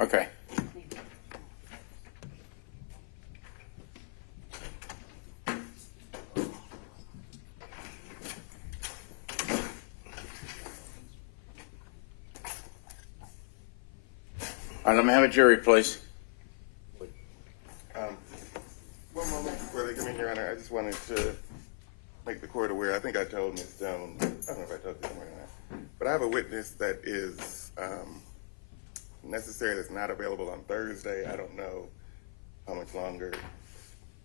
Okay. All right, let me have a jury, please. One moment before they come in, Your Honor, I just wanted to make the court aware. I think I told Ms. Jones, I don't know if I told you somewhere or not, but I have a witness that is necessary that's not available on Thursday. I don't know how much longer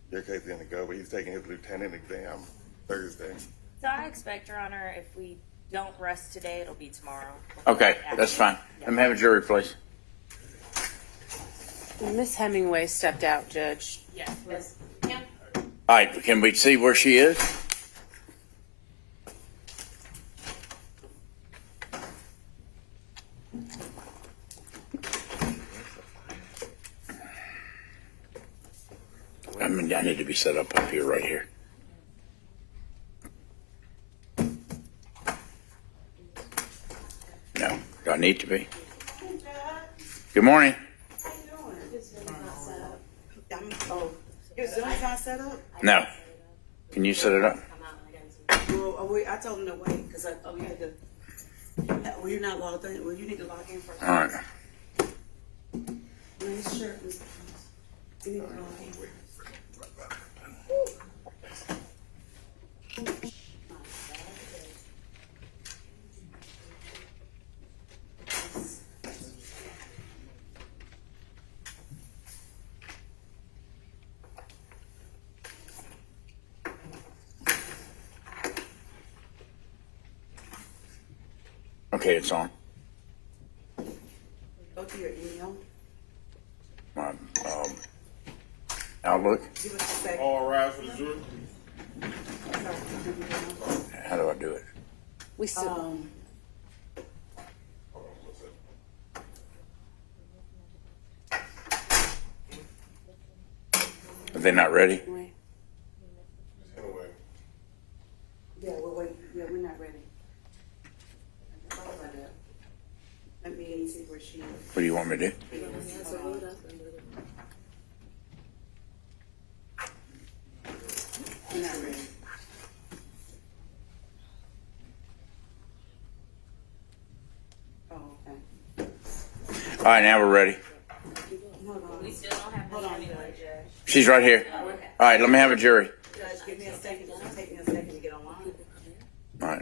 your case is going to go, but he's taking his lieutenant exam Thursday. So I expect, Your Honor, if we don't rest today, it'll be tomorrow. Okay, that's fine. Let me have a jury, please. Miss Hemingway stepped out, Judge. Yes, Miss. Yeah. All right, can we see where she is? I mean, I need to be set up here, right here. No, do I need to be? Good morning. Your Zoom's not set up? No. Can you set it up? Well, I told him to wait, because we had to, well, you're not logged in, well, you need to log in first. All right. Sure. You need to log in. Okay, it's on. Go to your email. My Outlook. See what you say. All rise for the jury. How do I do it? We still. Are they not ready? Wait. Yeah, we're waiting. Yeah, we're not ready. Let me see where she is. What do you want me to do? We're not ready. Oh, okay. All right, now we're ready. Hold on. We still don't have Miss Hemingway, Judge. She's right here. All right, let me have a jury. Judge, give me a second. It's taking a second to get online. All right.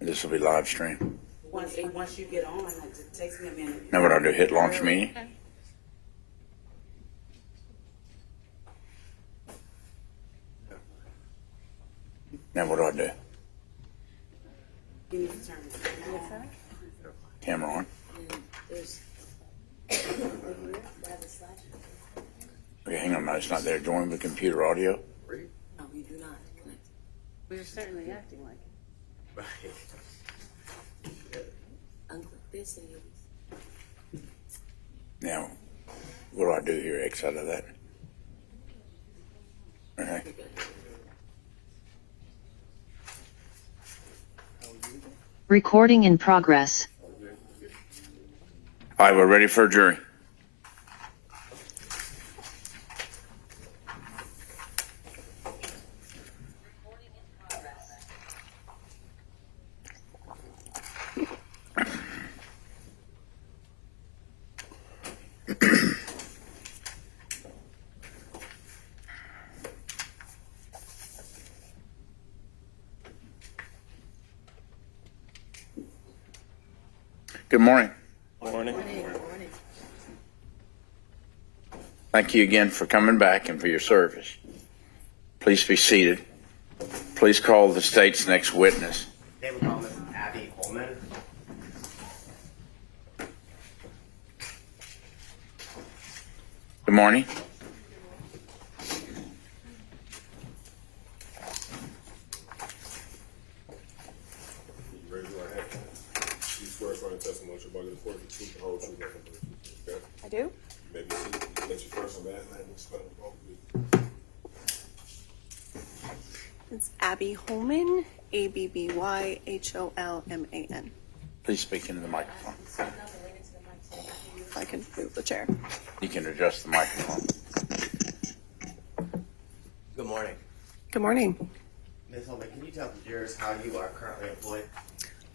This will be live stream. Once you get on, it takes me a minute. Now what do I do? Hit launch meeting? Now what do I do? You need to turn it. Camera on. Okay, hang on. No, it's not there. Join the computer audio. No, we do not connect. We're certainly acting like it. Unclick this and you'll be. Now, what do I do here? X out of that. Okay. Recording in progress. All right, we're ready for a jury. Good morning. Morning. Thank you again for coming back and for your service. Please be seated. Please call the state's next witness. They would call Miss Abby Holman. Good morning. Raise your right hand. You swear upon the testimony you're about to report the truth, the whole truth, nothing but the truth. Okay? I do. You may be seated. Let your first and last name spell the vote, please. It's Abby Holman, ABBYHOLMAN. Please speak into the microphone. If I can move the chair. You can adjust the microphone. Good morning. Good morning. Ms. Holman, can you tell the jurors how you are currently employed?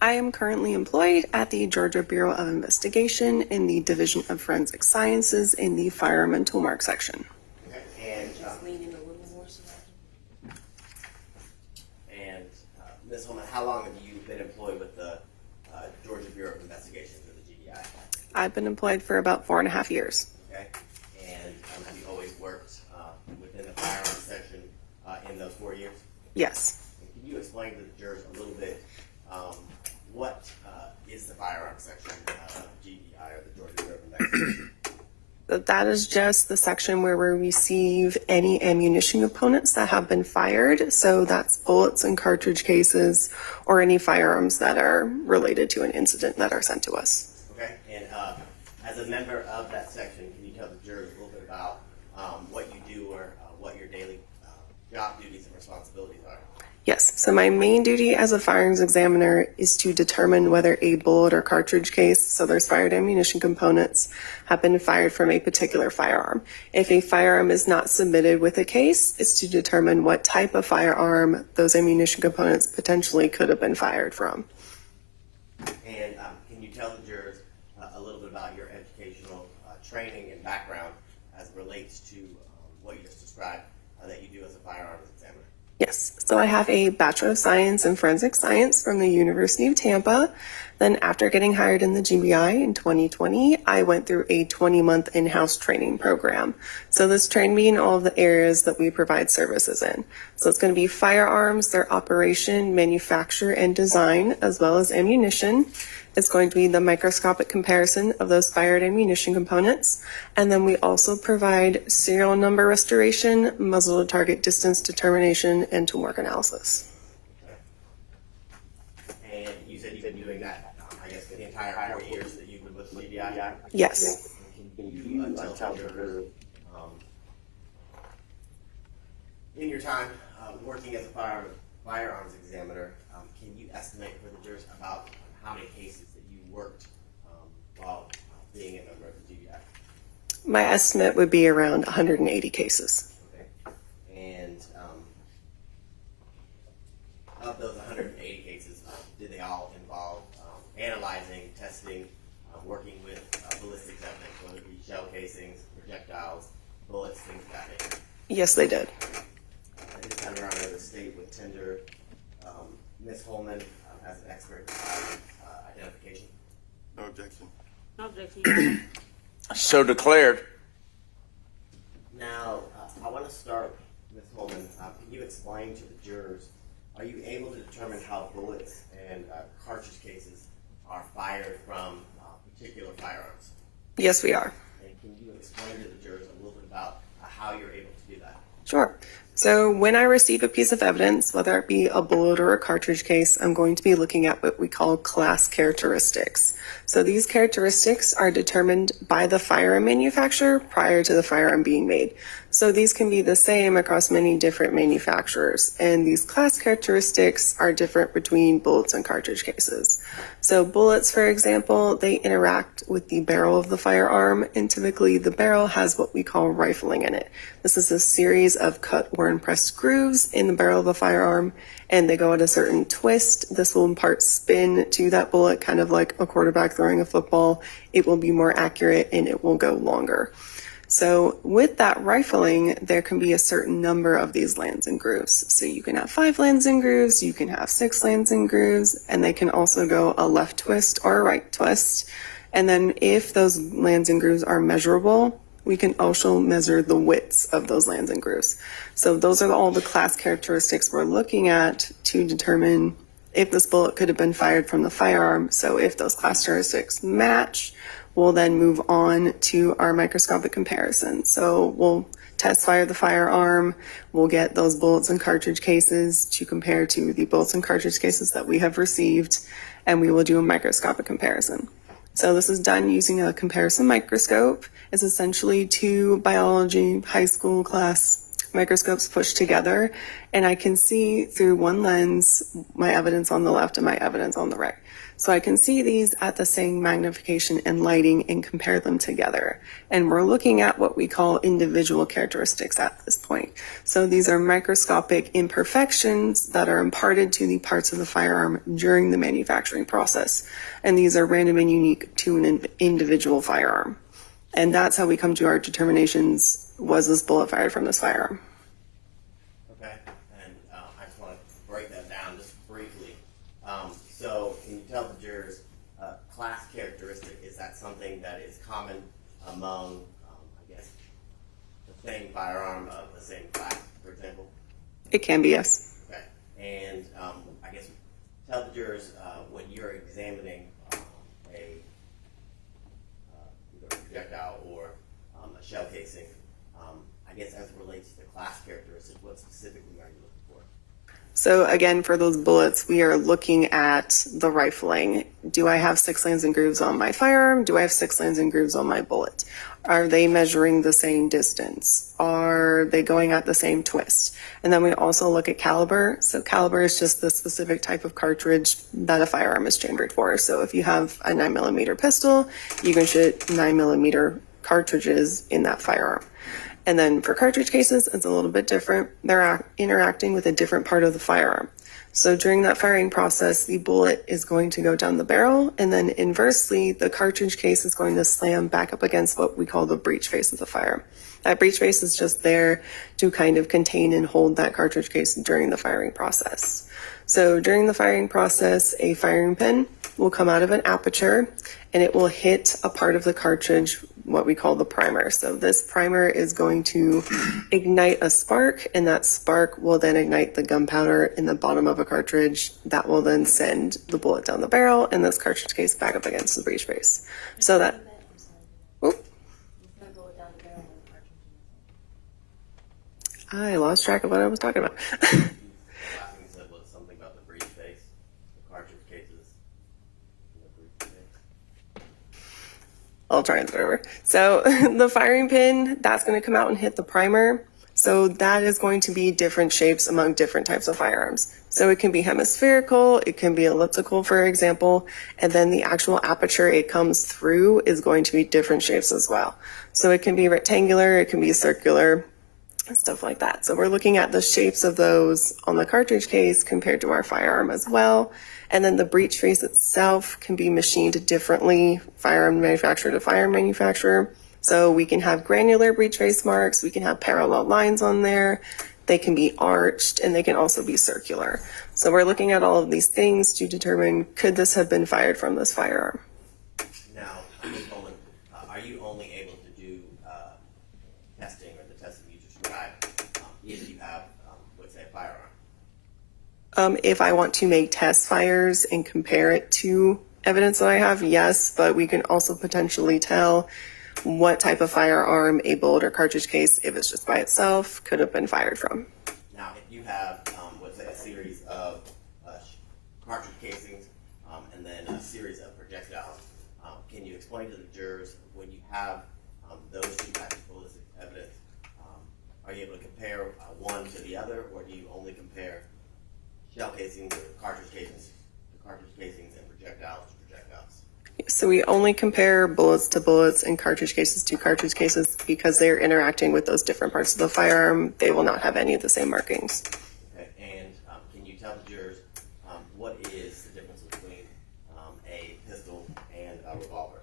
I am currently employed at the Georgia Bureau of Investigation in the Division of Forensic Sciences in the Firearm and Toolmark section. Okay. And Ms. Holman, how long have you been employed with the Georgia Bureau of Investigation or the GBI? I've been employed for about 4.5 years. Okay. And have you always worked within the firearms section in those 4 years? Yes. And can you explain to the jurors a little bit what is the firearms section of GBI or the Georgia Bureau of Investigation? That is just the section where we receive any ammunition components that have been fired. So that's bullets and cartridge cases or any firearms that are related to an incident that are sent to us. Okay, and as a member of that section, can you tell the jurors a little bit about what you do or what your daily job duties and responsibilities are? Yes, so my main duty as a firearms examiner is to determine whether a bullet or cartridge case, so there's fired ammunition components, have been fired from a particular firearm. If a firearm is not submitted with a case, it's to determine what type of firearm those ammunition components potentially could have been fired from. And can you tell the jurors a little bit about your educational training and background as it relates to what you just described that you do as a firearms examiner? Yes, so I have a Bachelor of Science in Forensic Science from the University of Tampa. Then after getting hired in the GBI in 2020, I went through a 20-month in-house training program. So this trained me in all of the areas that we provide services in. So it's going to be firearms, their operation, manufacture, and design, as well as ammunition. It's going to be the microscopic comparison of those fired ammunition components. And then we also provide serial number restoration, muzzle to target distance determination, and toolmark analysis. And you said you've been doing that, I guess, the entire 4 years that you've been with the GBI? Yes. Can you tell the jurors, in your time working as a firearms examiner, can you estimate for the jurors about how many cases that you worked while being a member of the GBI? My estimate would be around 180 cases. Okay. And of those 180 cases, did they all involve analyzing, testing, working with ballistics evidence, whether it be shell casings, projectiles, bullets, things of that nature? Yes, they did. At this time, Your Honor, the state would tender Ms. Holman as an expert identification. No objection. No objection. So declared. Now, I want to start, Ms. Holman. Can you explain to the jurors, are you able to determine how bullets and cartridge cases are fired from particular firearms? Yes, we are. And can you explain to the jurors a little bit about how you're able to do that? Sure. So when I receive a piece of evidence, whether it be a bullet or a cartridge case, I'm going to be looking at what we call class characteristics. So these characteristics are determined by the firearm manufacturer prior to the firearm being made. So these can be the same across many different manufacturers. And these class characteristics are different between bullets and cartridge cases. So bullets, for example, they interact with the barrel of the firearm, and typically the barrel has what we call rifling in it. This is a series of cut or impressed grooves in the barrel of a firearm, and they go at a certain twist. This will impart spin to that bullet, kind of like a quarterback throwing a football. It will be more accurate and it will go longer. So with that rifling, there can be a certain number of these lands and grooves. So you can have 5 lands and grooves, you can have 6 lands and grooves, and they can also go a left twist or a right twist. And then if those lands and grooves are measurable, we can also measure the widths of those lands and grooves. So those are all the class characteristics we're looking at to determine if this bullet could have been fired from the firearm. So if those class characteristics match, we'll then move on to our microscopic comparison. So we'll test fire the firearm, we'll get those bullets and cartridge cases to compare to the bullets and cartridge cases that we have received, and we will do a microscopic comparison. So this is done using a comparison microscope. It's essentially 2 biology high school class microscopes pushed together, and I can see through one lens my evidence on the left and my evidence on the right. So I can see these at the same magnification and lighting and compare them together. And we're looking at what we call individual characteristics at this point. So these are microscopic imperfections that are imparted to the parts of the firearm during the manufacturing process. And these are random and unique to an individual firearm. And that's how we come to our determinations. Was this bullet fired from this firearm? Okay, and I just want to break that down just briefly. So can you tell the jurors, class characteristic, is that something that is common among, I guess, the same firearm of the same class, for example? It can be, yes. Okay, and I guess tell the jurors when you're examining a either a projectile or a shell casing, I guess as it relates to the class characteristics, what specifically are you looking for? So again, for those bullets, we are looking at the rifling. Do I have 6 lands and grooves on my firearm? Do I have 6 lands and grooves on my bullet? Are they measuring the same distance? Are they going at the same twist? And then we also look at caliber. So caliber is just the specific type of cartridge that a firearm is chambered for. So if you have a 9mm pistol, you can shoot 9mm cartridges in that firearm. And then for cartridge cases, it's a little bit different. They're interacting with a different part of the firearm. So during that firing process, the bullet is going to go down the barrel, and then inversely, the cartridge case is going to slam back up against what we call the breech face of the firearm. That breech face is just there to kind of contain and hold that cartridge case during the firing process. So during the firing process, a firing pin will come out of an aperture, and it will hit a part of the cartridge, what we call the primer. So this primer is going to ignite a spark, and that spark will then ignite the gunpowder in the bottom of a cartridge. That will then send the bullet down the barrel and this cartridge case back up against the breech face. So that, oop, I lost track of what I was talking about. The last thing you said was something about the breech face, the cartridge cases, and the breech face. I'll try and start over. So the firing pin, that's going to come out and hit the primer. So that is going to be different shapes among different types of firearms. So it can be hemispherical, it can be elliptical, for example, and then the actual aperture it comes through is going to be different shapes as well. So it can be rectangular, it can be circular, stuff like that. So we're looking at the shapes of those on the cartridge case compared to our firearm as well. And then the breech face itself can be machined differently, firearm manufacturer to firearm manufacturer. So we can have granular breech face marks, we can have parallel lines on there, they can be arched, and they can also be circular. So we're looking at all of these things to determine, could this have been fired from this firearm? Now, at this moment, are you only able to do testing or the testing you described if you have, let's say, a firearm? If I want to make test fires and compare it to evidence that I have, yes, but we can also potentially tell what type of firearm a bullet or cartridge case, if it's just by itself, could have been fired from. Now, if you have, let's say, a series of cartridge casings and then a series of projectiles, can you explain to the jurors when you have those two types of ballistic evidence, are you able to compare one to the other, or do you only compare shell casings or cartridge casings to cartridge casings and projectiles to projectiles? So we only compare bullets to bullets and cartridge cases to cartridge cases because they're interacting with those different parts of the firearm. They will not have any of the same markings. Okay, and can you tell the jurors what is the difference between a pistol and a revolver?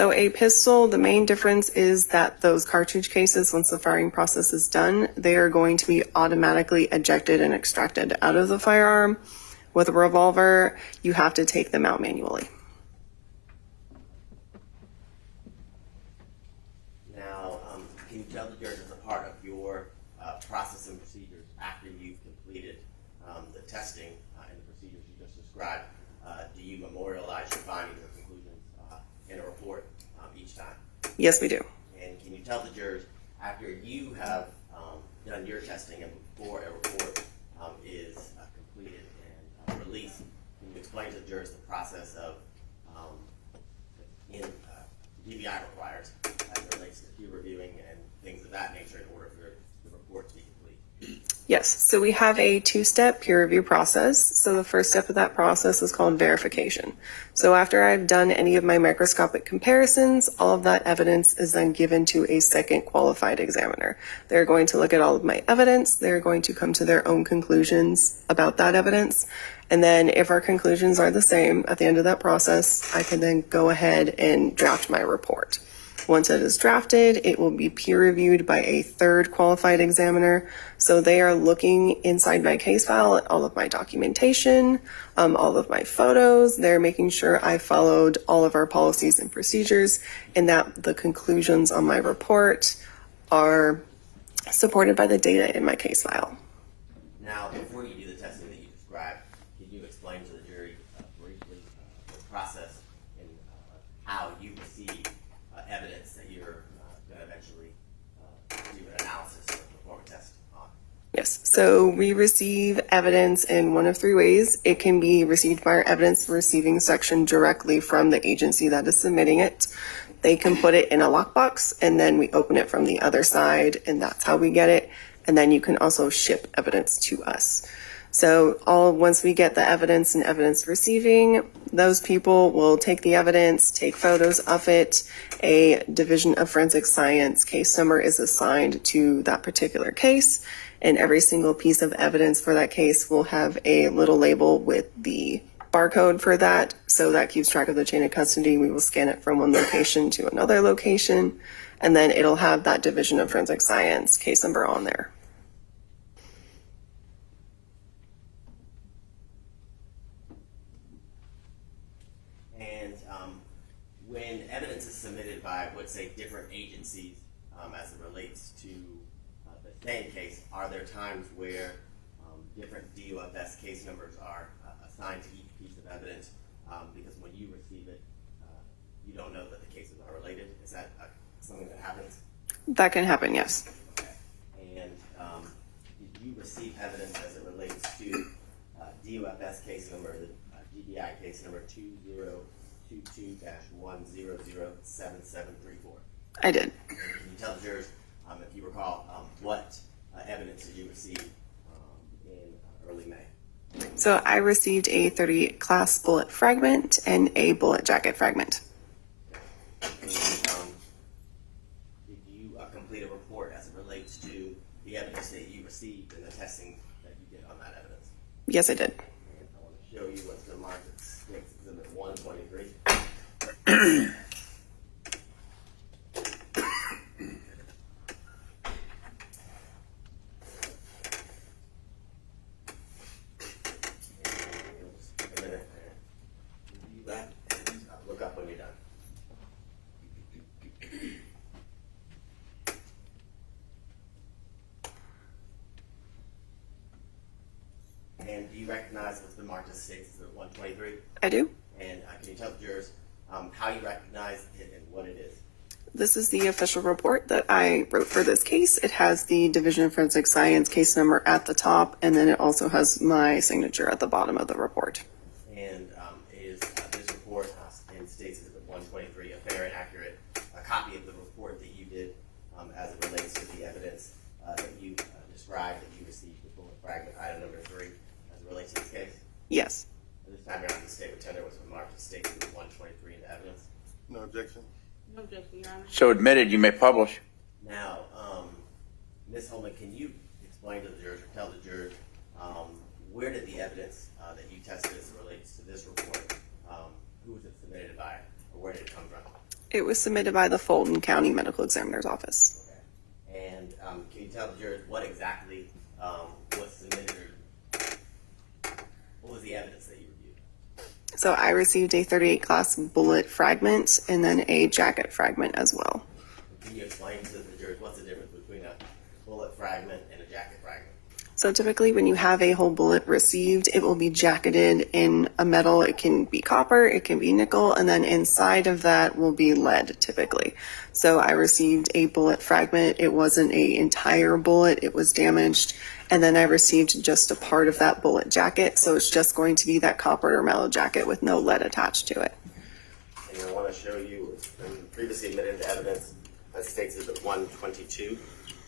So a pistol, the main difference is that those cartridge cases, once the firing process is done, they are going to be automatically ejected and extracted out of the firearm. With a revolver, you have to take them out manually. Now, can you tell the jurors as a part of your process and procedures after you've completed the testing and the procedures you just described, do you memorialize your findings or conclusions in a report each time? Yes, we do. And can you tell the jurors after you have done your testing and before a report is completed and released, can you explain to the jurors the process of DBI requires as it relates to peer reviewing and things of that nature in order for the report to be complete? Yes, so we have a two-step peer review process. So the first step of that process is called verification. So after I've done any of my microscopic comparisons, all of that evidence is then given to a second qualified examiner. They're going to look at all of my evidence. They're going to come to their own conclusions about that evidence. And then if our conclusions are the same at the end of that process, I can then go ahead and draft my report. Once it is drafted, it will be peer reviewed by a third qualified examiner. So they are looking inside my case file at all of my documentation, all of my photos. They're making sure I followed all of our policies and procedures and that the conclusions on my report are supported by the data in my case file. Now, before you do the testing that you described, can you explain to the jury briefly the process and how you receive evidence that you're going to eventually do an analysis or perform a test on? Yes, so we receive evidence in one of three ways. It can be received by our evidence receiving section directly from the agency that is submitting it. They can put it in a lockbox and then we open it from the other side and that's how we get it. And then you can also ship evidence to us. So once we get the evidence and evidence receiving, those people will take the evidence, take photos of it. A division of forensic science case number is assigned to that particular case. And every single piece of evidence for that case will have a little label with the barcode for that. So that keeps track of the chain of custody. We will scan it from one location to another location. And then it'll have that division of forensic science case number on there. And when evidence is submitted by, let's say, different agencies as it relates to the same case, are there times where different DUFS case numbers are assigned to each piece of evidence? Because when you receive it, you don't know that the cases are related. Is that something that happens? That can happen, yes. Okay. And did you receive evidence as it relates to DUFS case number, DBI case number 2022-1007734? I did. Can you tell the jurors, if you recall, what evidence did you receive in early May? So I received a 38 class bullet fragment and a bullet jacket fragment. And, did you complete a report as it relates to the evidence that you received and the testing that you did on that evidence? Yes, I did. And I want to show you what's been marked as Exhibit 123. Look up when you're done. And do you recognize what's been marked as States Exhibit 123? I do. And can you tell the jurors how you recognize it and what it is? This is the official report that I wrote for this case. It has the Division of Forensic Science case number at the top, and then it also has my signature at the bottom of the report. And is this report in States Exhibit 123 a fair and accurate copy of the report that you did as it relates to the evidence that you described that you received the bullet fragment item number 3 as it relates to this case? Yes. This time around, the state tender was marked as States Exhibit 123 in the evidence. No objection. No objection, Your Honor. So admitted, you may publish. Now, Ms. Holman, can you explain to the jurors or tell the jurors where did the evidence that you tested as it relates to this report, who was it submitted by, or where did it come from? It was submitted by the Fulton County Medical Examiner's Office. Okay. And can you tell the jurors what exactly was submitted, or what was the evidence that you reviewed? So I received a 38 class bullet fragment and then a jacket fragment as well. Can you explain to the jurors what's the difference between a bullet fragment and a jacket fragment? So typically when you have a whole bullet received, it will be jacketed in a metal. It can be copper, it can be nickel, and then inside of that will be lead typically. So I received a bullet fragment. It wasn't an entire bullet, it was damaged. And then I received just a part of that bullet jacket. So it's just going to be that copper or metal jacket with no lead attached to it. And I want to show you previously admitted into evidence that states Exhibit 122.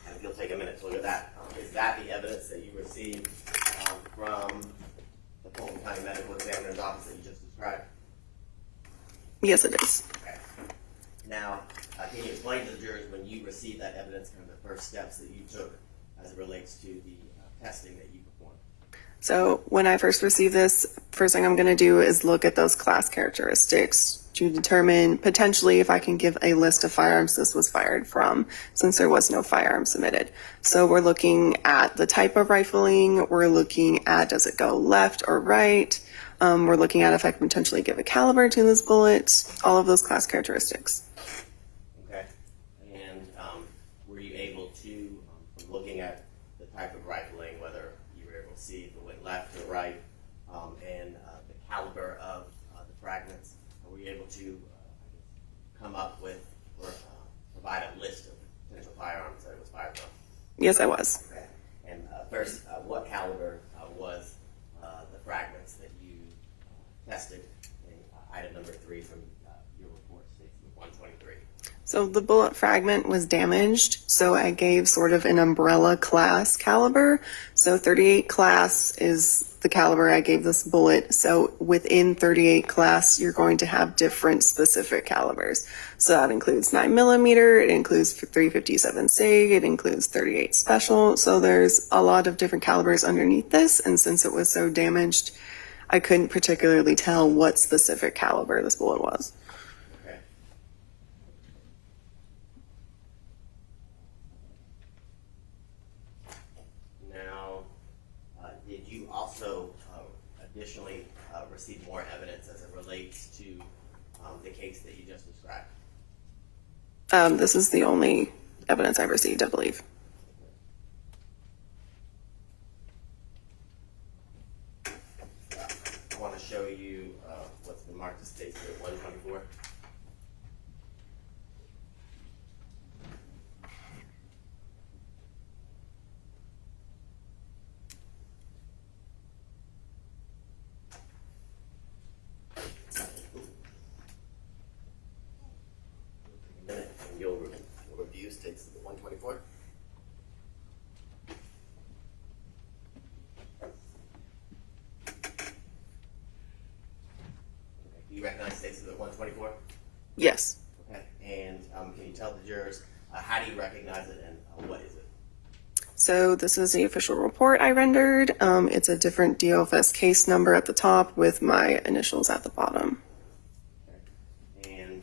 And if you'll take a minute to look at that. Is that the evidence that you received from the Fulton County Medical Examiner's Office that you just described? Yes, it is. Okay. Now, can you explain to the jurors when you received that evidence, kind of the first steps that you took as it relates to the testing that you performed? So when I first received this, first thing I'm going to do is look at those class characteristics to determine potentially if I can give a list of firearms this was fired from, since there was no firearm submitted. So we're looking at the type of rifling, we're looking at does it go left or right, we're looking at if I can potentially give a caliber to this bullet, all of those class characteristics. Okay. And were you able to, from looking at the type of rifling, whether you were able to see if it went left or right, and the caliber of the fragments, were you able to come up with or provide a list of potential firearms that it was fired from? Yes, I was. Okay. And first, what caliber was the fragments that you tested in item number 3 from your report, statement 123? So the bullet fragment was damaged, so I gave sort of an umbrella class caliber. So 38 class is the caliber I gave this bullet. So within 38 class, you're going to have different specific calibers. So that includes 9mm, it includes 357 SIG, it includes 38 special. So there's a lot of different calibers underneath this. And since it was so damaged, I couldn't particularly tell what specific caliber this bullet was. Okay. Now, did you also additionally receive more evidence as it relates to the case that you just described? This is the only evidence I've received, I believe. I want to show you what's been marked as State Exhibit 124. And you'll review State Exhibit 124. Do you recognize State Exhibit 124? Yes. Okay. And can you tell the jurors how do you recognize it and what is it? So this is the official report I rendered. It's a different DOFS case number at the top with my initials at the bottom. Okay. And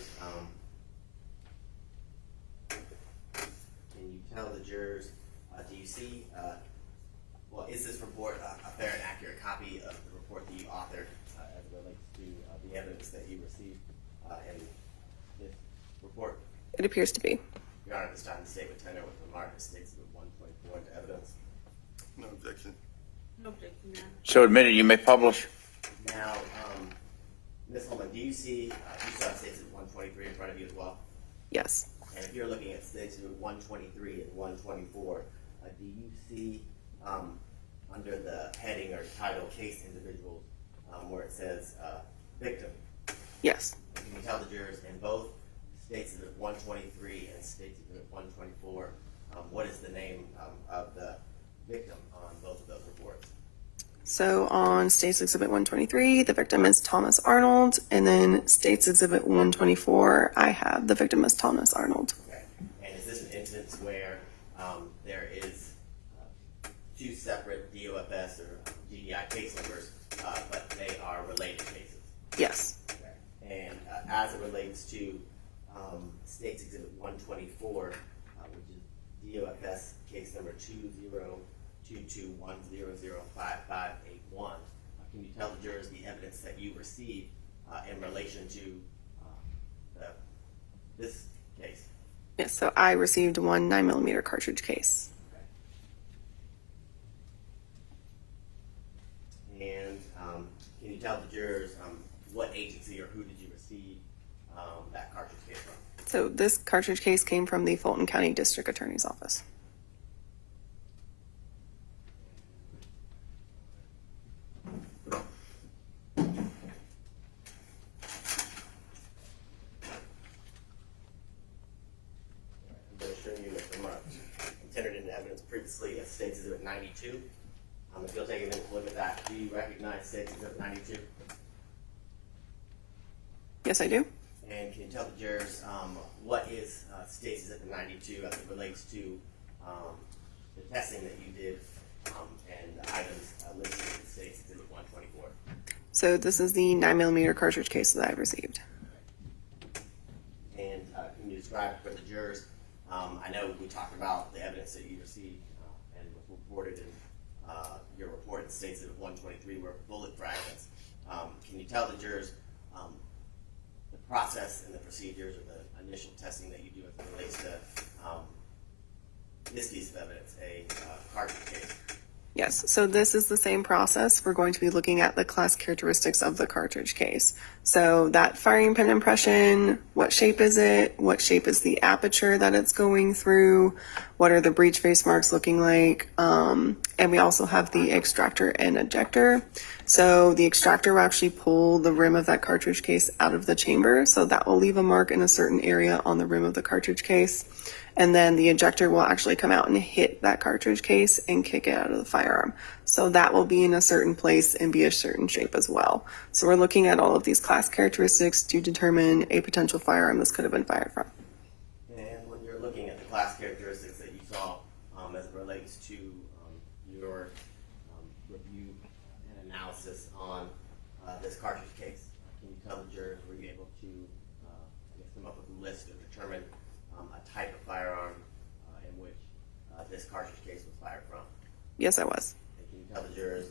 can you tell the jurors, do you see, well, is this report a fair and accurate copy of the report that you authored as it relates to the evidence that you received in this report? It appears to be. Your Honor, this time the state would tender with the mark of State Exhibit 124 into evidence. No objection. No objection, Your Honor. So admitted, you may publish. Now, Ms. Holman, do you see, you still have State Exhibit 123 in front of you as well? Yes. And if you're looking at State Exhibit 123 and 124, do you see under the heading or title case individuals where it says victim? Yes. Can you tell the jurors in both State Exhibit 123 and State Exhibit 124 what is the name of the victim on both of those reports? So on States Exhibit 123, the victim is Thomas Arnold, and then States Exhibit 124, I have the victim as Thomas Arnold. Okay. And is this an instance where there is two separate DOFS or GDI case numbers, but they are related cases? Yes. Okay. And as it relates to State's Exhibit 124, which is DOFS case number 20221005581. Can you tell the jurors the evidence that you received in relation to this case? Yes, so I received one 9mm cartridge case. And can you tell the jurors what agency or who did you receive that cartridge case from? So this cartridge case came from the Fulton County District Attorney's Office. I'm going to show you from entered into evidence previously as State's Exhibit 92. If you'll take a minute to look at that, do you recognize State's Exhibit 92? Yes, I do. And can you tell the jurors what is State's Exhibit 92 as it relates to the testing that you did and the items listed in State's Exhibit 124? So this is the 9mm cartridge case that I've received. And can you describe for the jurors, I know we talked about the evidence that you received and was reported in your report in State's Exhibit 123 were bullet fragments. Can you tell the jurors the process and the procedures or the initial testing that you do as it relates to this piece of evidence, a cartridge case? Yes, so this is the same process. We're going to be looking at the class characteristics of the cartridge case. So that firing pin impression, what shape is it? What shape is the aperture that it's going through? What are the breech face marks looking like? And we also have the extractor and ejector. So the extractor will actually pull the rim of that cartridge case out of the chamber. So that will leave a mark in a certain area on the rim of the cartridge case. And then the ejector will actually come out and hit that cartridge case and kick it out of the firearm. So that will be in a certain place and be a certain shape as well. So we're looking at all of these class characteristics to determine a potential firearm this could have been fired from. And when you're looking at the class characteristics that you saw as it relates to your review and analysis on this cartridge case, can you tell the jurors, were you able to come up with a list or determine a type of firearm in which this cartridge case was fired from? Yes, I was. And can you tell the jurors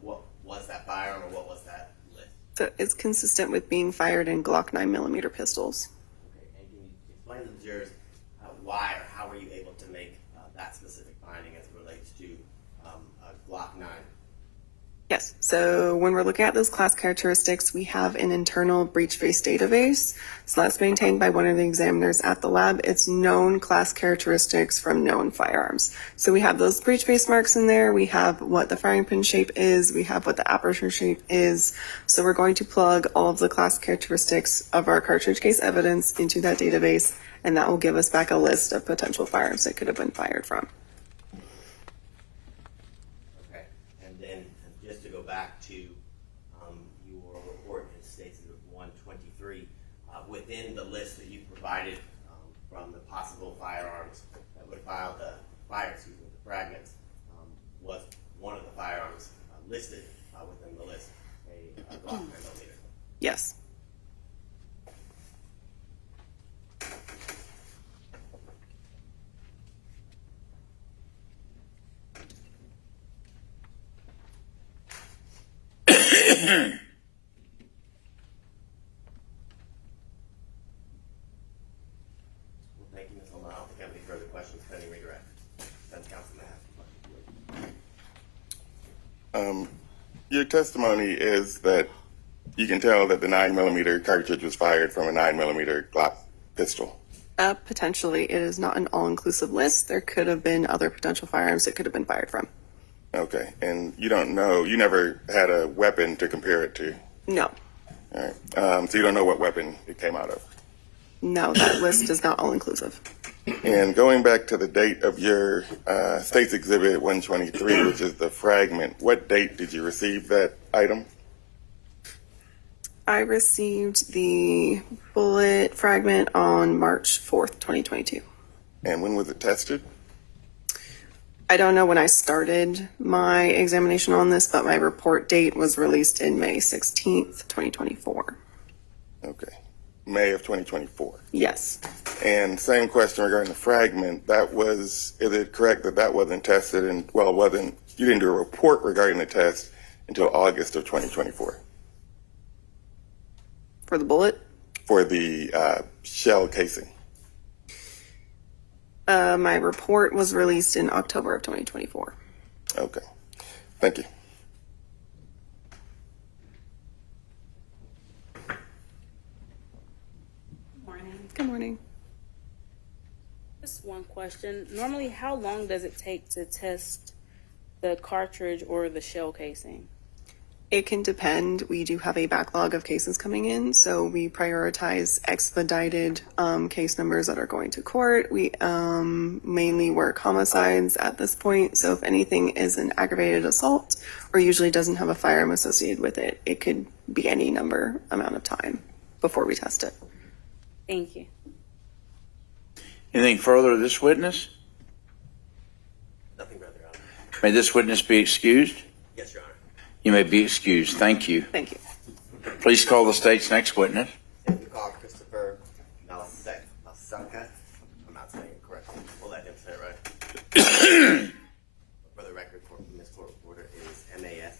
what was that firearm or what was that list? So it's consistent with being fired in Glock 9mm pistols. Okay, and can you explain to the jurors why or how were you able to make that specific finding as it relates to a Glock 9? Yes, so when we're looking at those class characteristics, we have an internal breech face database. So that's maintained by one of the examiners at the lab. It's known class characteristics from known firearms. So we have those breech face marks in there. We have what the firing pin shape is. We have what the aperture shape is. So we're going to plug all of the class characteristics of our cartridge case evidence into that database, and that will give us back a list of potential firearms that could have been fired from. Okay, and then just to go back to your report in State's Exhibit 123, within the list that you provided from the possible firearms that would fire the fragments, was one of the firearms listed within the list a Glock 9mm? Yes. Well, thank you, Ms. Holman. I don't think I have any further questions pending redirect. Defense counsel may have some questions. Your testimony is that you can tell that the 9mm cartridge was fired from a 9mm Glock pistol. Potentially, it is not an all-inclusive list. There could have been other potential firearms it could have been fired from. Okay, and you don't know, you never had a weapon to compare it to? No. All right, so you don't know what weapon it came out of? No, that list is not all-inclusive. And going back to the date of your State's Exhibit 123, which is the fragment, what date did you receive that item? I received the bullet fragment on March 4th, 2022. And when was it tested? I don't know when I started my examination on this, but my report date was released in May 16th, 2024. Okay. May of 2024. Yes. And same question regarding the fragment. Is it correct that that wasn't tested and, you didn't do a report regarding the test until August of 2024 For the bullet? for the shell casing? My report was released in October of 2024. Okay. Thank you. Good morning. Just one question. Normally, how long does it take to test the cartridge or the shell casing? It can depend. We do have a backlog of cases coming in, so we prioritize expedited case numbers that are going to court. We mainly work homicides at this point, so if anything is an aggravated assault or usually doesn't have a firearm associated with it, it could be any amount of time before we test it. Thank you. Anything further of this witness? Nothing, Brother Honor. May this witness be excused? Yes, Your Honor. You may be excused. Thank you. Thank you. Please call the state's next witness. If you call Christopher Malsaka, I'm not saying it correctly. We'll let him say it right. For the record, Miss Court Reporter is Maselka.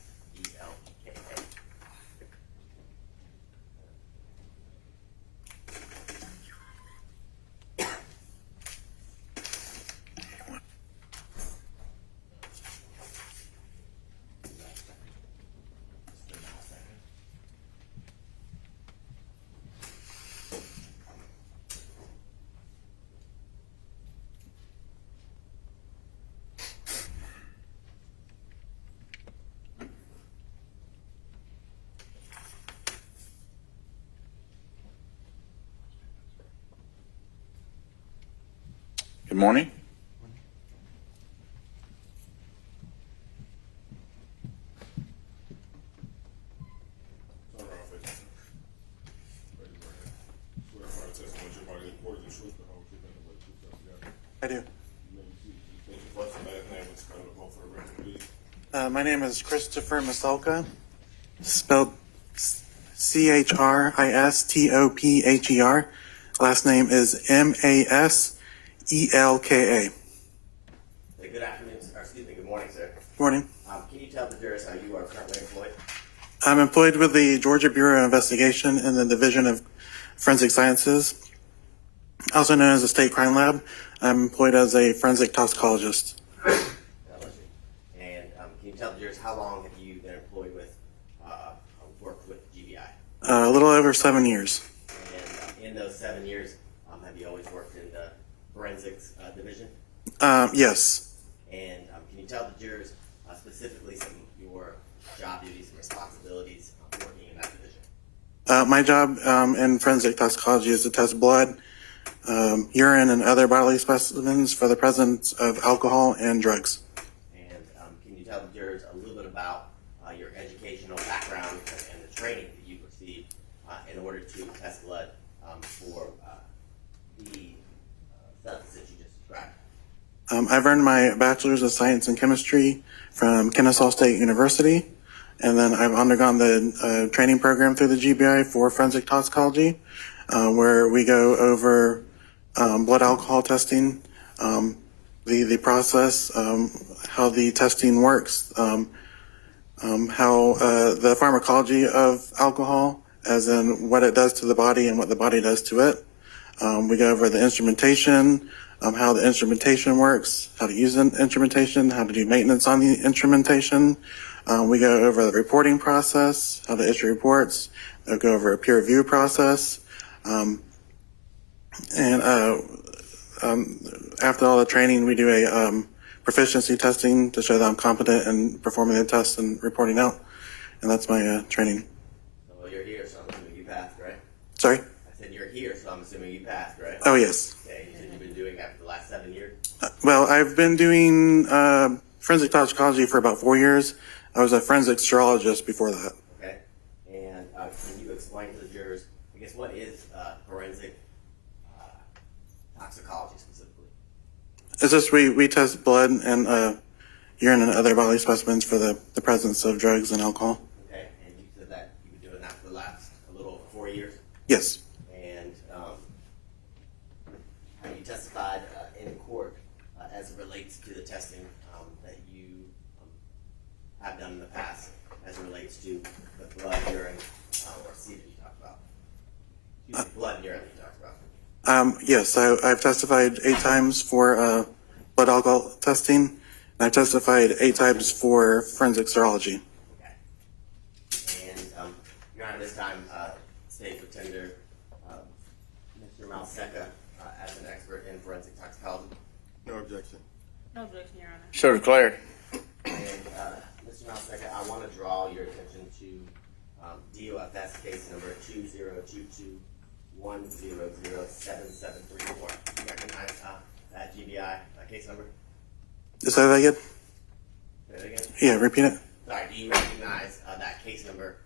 Good morning. I do. What's the last name and spell it for the record, please? My name is Christopher Maselka, spelled Christopher. Last name is Maselka. Good afternoon, good morning, sir. Morning. Can you tell the jurors how you are currently employed? I'm employed with the Georgia Bureau of Investigation in the Division of Forensic Sciences, also known as the State Crime Lab. I'm employed as a forensic toxicologist. And can you tell the jurors how long have you been employed with, worked with GBI? A little over 7 years. And in those 7 years, have you always worked in the forensics division? Yes. And can you tell the jurors specifically some of your job duties and responsibilities working in that division? My job in forensic toxicology is to test blood, urine, and other bodily specimens for the presence of alcohol and drugs. And can you tell the jurors a little bit about your educational background and the training that you've received in order to test blood for the substance that you just described? I've earned my Bachelor's of Science in Chemistry from Kennesaw State University, and then I've undergone the training program through the GBI for forensic toxicology, where we go over blood alcohol testing, the process, how the testing works, how the pharmacology of alcohol, as in what it does to the body and what the body does to it. We go over the instrumentation, how the instrumentation works, how to use the instrumentation, how to do maintenance on the instrumentation. We go over the reporting process, how to issue reports. We'll go over a peer review process. After all the training, we do a proficiency testing to show that I'm competent in performing the tests and reporting out. And that's my training. Well, you're here, so I'm assuming you passed, right? Sorry? I said you're here, so I'm assuming you passed, right? Oh, yes. Okay, you said you've been doing that for the last 7 years? Well, I've been doing forensic toxicology for about 4 years. I was a forensic serologist before that. Okay. And can you explain to the jurors, I guess, what is forensic toxicology specifically? It's just we test blood and urine and other bodily specimens for the presence of drugs and alcohol. Okay. And you said that you've been doing that for the last a little over 4 years? Yes. And relates to the testing that you have done in the past, as it relates to the blood, urine, or seed that you talked about. Excuse me, blood and urine that you talked about. Yes, I've testified 8 times for blood alcohol testing, and I've testified 8 times for forensic serology. Okay. And Your Honor, this time, State Pretender Mr. Malseca as an expert in forensic toxicology. No objection. No objection, Your Honor. So declared. And Mr. Malseca, I want to draw your attention to DOFS case number 2022-1007734. Do you recognize that GBI case number? Is that again? Say that again? Yeah, repeat it. Sorry, do you recognize that case number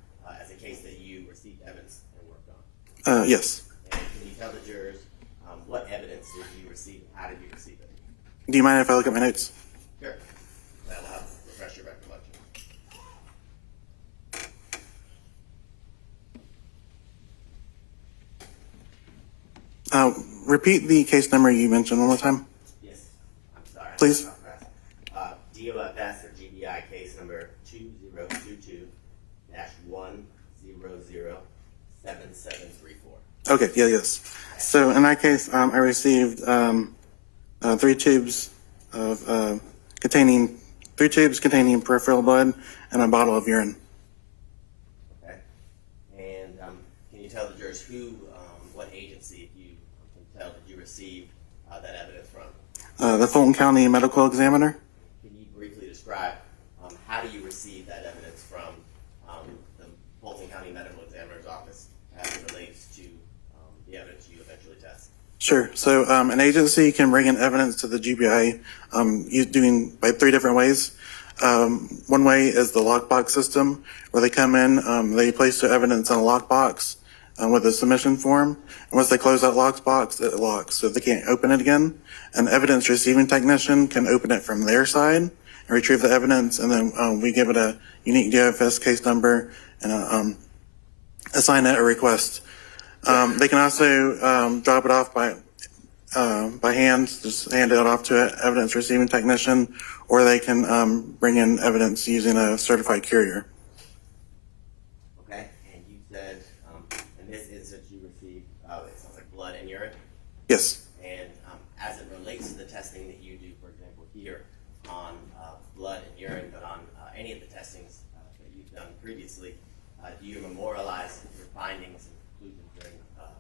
as a case that you received evidence and worked on? Yes. And can you tell the jurors what evidence did you receive and how did you receive it? Do you mind if I look at my notes? Sure. That'll help refresh your recollection. Repeat the case number you mentioned one more time. Yes, I'm sorry. Please. DOFS or GBI case number 2022-1007734. Okay, yes. So in that case, I received 3 tubes of containing peripheral blood and a bottle of urine. Okay. And can you tell the jurors what agency, if you can tell, did you receive that evidence from? The Fulton County Medical Examiner. Can you briefly describe how do you receive that evidence from the Fulton County Medical Examiner's office as it relates to the evidence you eventually test? Sure. So an agency can bring in evidence to the GBI doing by 3 different ways. One way is the lockbox system, where they come in, they place their evidence in a lockbox with a submission form. And once they close that lockbox, it locks, so they can't open it again. An evidence receiving technician can open it from their side and retrieve the evidence, and then we give it a unique DOFS case number and assign it a request. They can also drop it off by hand, just hand it off to an evidence receiving technician, or they can bring in evidence using a certified courier. Okay, and you said in this instance you received, it sounds like blood and urine? Yes. And as it relates to the testing that you do, for example, here on blood and urine, but on any of the testings that you've done previously, do you memorialize your findings and conclusions during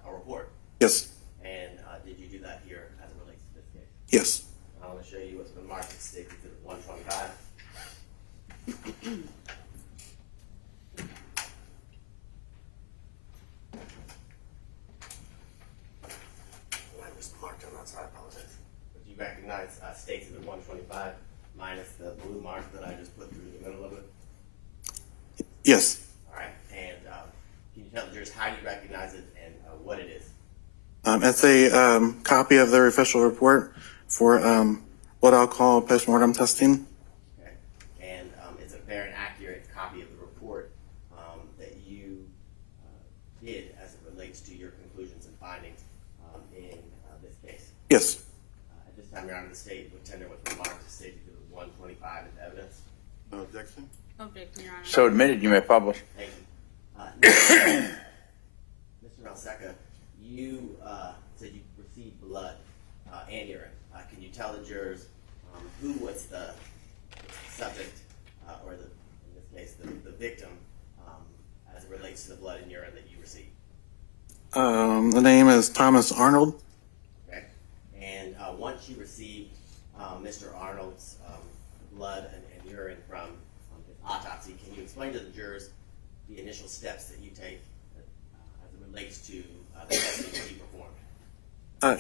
a report? Yes. And did you do that here as it relates to this case? Yes. I want to show you what's been marked as State Exhibit 125. I was marked on that side, I apologize. But do you recognize State Exhibit 125 minus the blue mark that I just put through the middle of it? Yes. All right, and can you tell the jurors how you recognize it and what it is? It's a copy of their official report for what I'll call postmortem testing. Okay, and it's a fair and accurate copy of the report that you did as it relates to your conclusions and findings in this case. Yes. At this time, Your Honor, the State Pretender was remarked to State Exhibit 125 as evidence. No objection. No objection, Your Honor. So admitted, you may publish. Thank you. Mr. Malseca, you said you received blood and urine. Can you tell the jurors who was the subject, or in this case, the victim, as it relates to the blood and urine that you received? The name is Thomas Arnold. Okay. And once you received Mr. Arnold's blood and urine from his autopsy, can you explain to the jurors the initial steps that you take as it relates to the testing that you performed?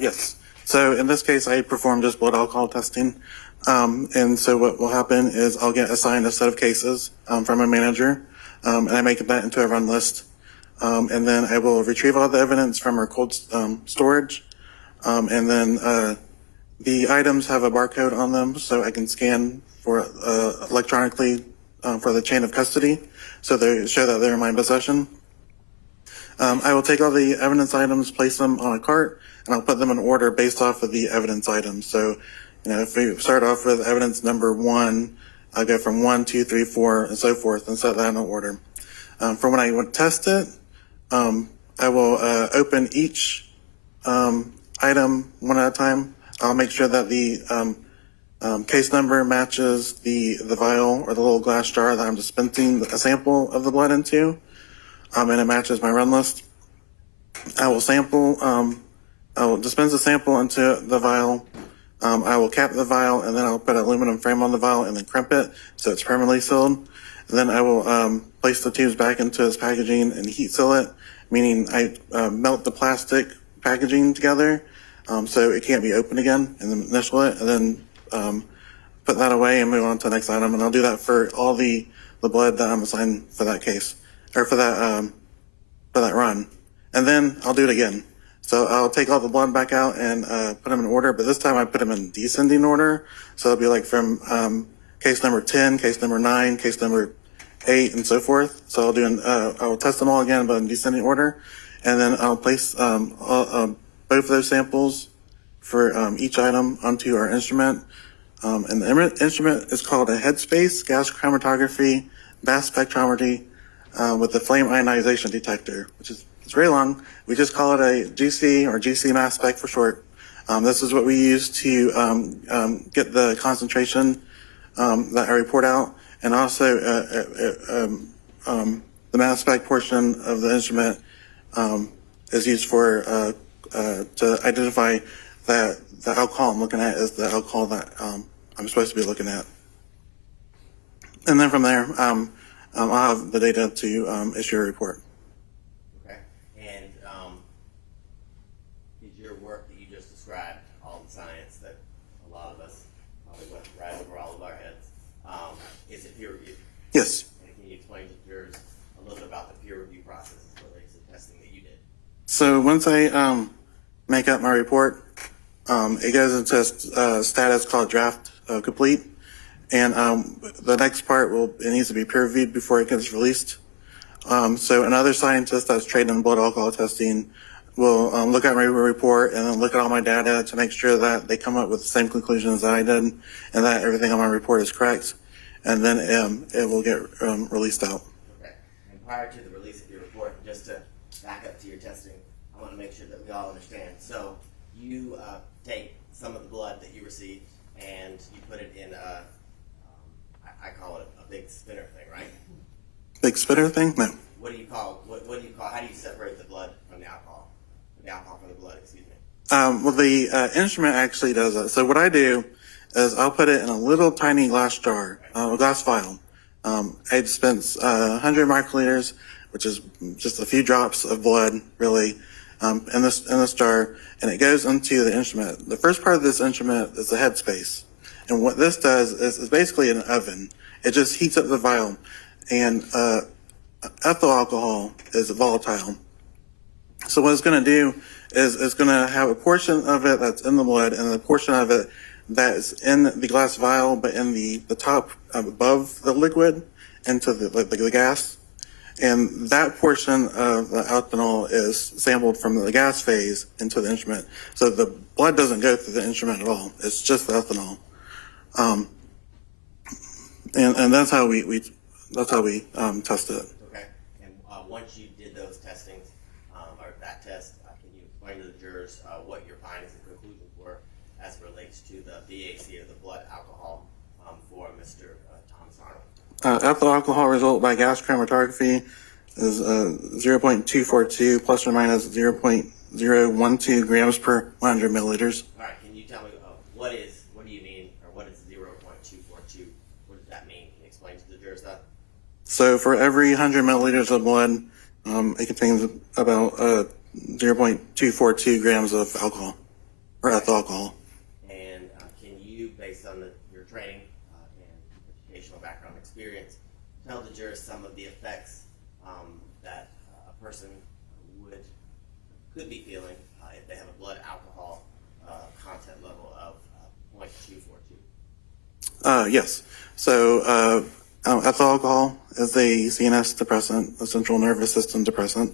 Yes. So in this case, I performed just blood alcohol testing. And so what will happen is I'll get assigned a set of cases from a manager, and I make that into a run list. And then I will retrieve all the evidence from our cold storage. And then the items have a barcode on them, so I can scan for electronically for the chain of custody, so they show that they're in my possession. I will take all the evidence items, place them on a cart, and I'll put them in order based off of the evidence items. So, if we start off with evidence number 1, I'll go from 1, 2, 3, 4, and so forth, and set that in order. For when I would test it, I will open each item one at a time. I'll make sure that the case number matches the vial or the little glass jar that I'm dispensing a sample of the blood into, and it matches my run list. I will dispense a sample into the vial. I will cap the vial, and then I'll put an aluminum frame on the vial and then crimp it so it's permanently sealed. And then I will place the tubes back into its packaging and heat seal it, meaning I melt the plastic packaging together so it can't be opened again, and then initial it, and then put that away and move on to the next item. And I'll do that for all the blood that I'm assigned for that case, or for that run. And then I'll do it again. So I'll take all the blood back out and put them in order, but this time I put them in descending order. So it'll be like from case number 10, case number 9, case number 8, and so forth. So I'll test them all again, but in descending order. And then I'll place both of those samples for each item onto our instrument. And the instrument is called a headspace gas chromatography mass spectrometry with a flame ionization detector, which is it's very long. We just call it a GC, or GC mass spec for short. This is what we use to get the concentration that I report out, and also the mass spec portion of the instrument is used for to identify that the alcohol I'm looking at is the alcohol that I'm supposed to be looking at. And then from there, I'll have the data to issue a report. Okay. And is your work that you just described, all the science that a lot of us probably went right over all of our heads, is it peer reviewed? Yes. And can you explain to jurors a little bit about the peer review process as relates to testing that you did? So once I make up my report, it goes into a status called draft complete, and the next part it needs to be peer reviewed before it gets released. So another scientist that's trained in blood alcohol testing will look at my report and then look at all my data to make sure that they come up with the same conclusions that I did and that everything on my report is correct, and then it will get released out. Okay. And prior to the release of your report, just to back up to your testing, I want to make sure that we all understand. So you take some of the blood that you received and you put it in I call it a big spinner thing, right? Big spitter thing? No. What do you call, how do you separate the blood from the alcohol? The alcohol from the blood, excuse me. Well, the instrument actually does that. So what I do is I'll put it in a little tiny glass jar, a glass vial. I dispense 100 microliters, which is just a few drops of blood, really, in this jar, and it goes into the instrument. The first part of this instrument is the headspace, and what this does is basically an oven. It just heats up the vial, and ethyl alcohol is volatile. So what it's going to do is it's going to have a portion of it that's in the blood and a portion of it that is in the glass vial, but in the top above the liquid into the gas. And that portion of the ethanol is sampled from the gas phase into the instrument. So the blood doesn't go through the instrument at all. It's just the ethanol. And that's how we test it. Okay. And once you did those testings, or that test, can you explain to the jurors what your findings and conclusions were as it relates to the BAC, or the blood alcohol, for Mr. Thomas Arnold? Ethyl alcohol result by gas chromatography is 0.242 plus or minus 0.012 grams per 100 milliliters. All right. Can you tell me what do you mean, or what is 0.242? What does that mean? Can you explain to the jurors that? So for every 100 milliliters of blood, it contains about 0.242 grams of alcohol, or ethyl alcohol. And can you, based on your training and educational background experience, tell the jurors some of the effects that a person could be feeling if they have a blood alcohol content level of 0.242? Yes. So ethyl alcohol is a CNS depressant, a central nervous system depressant.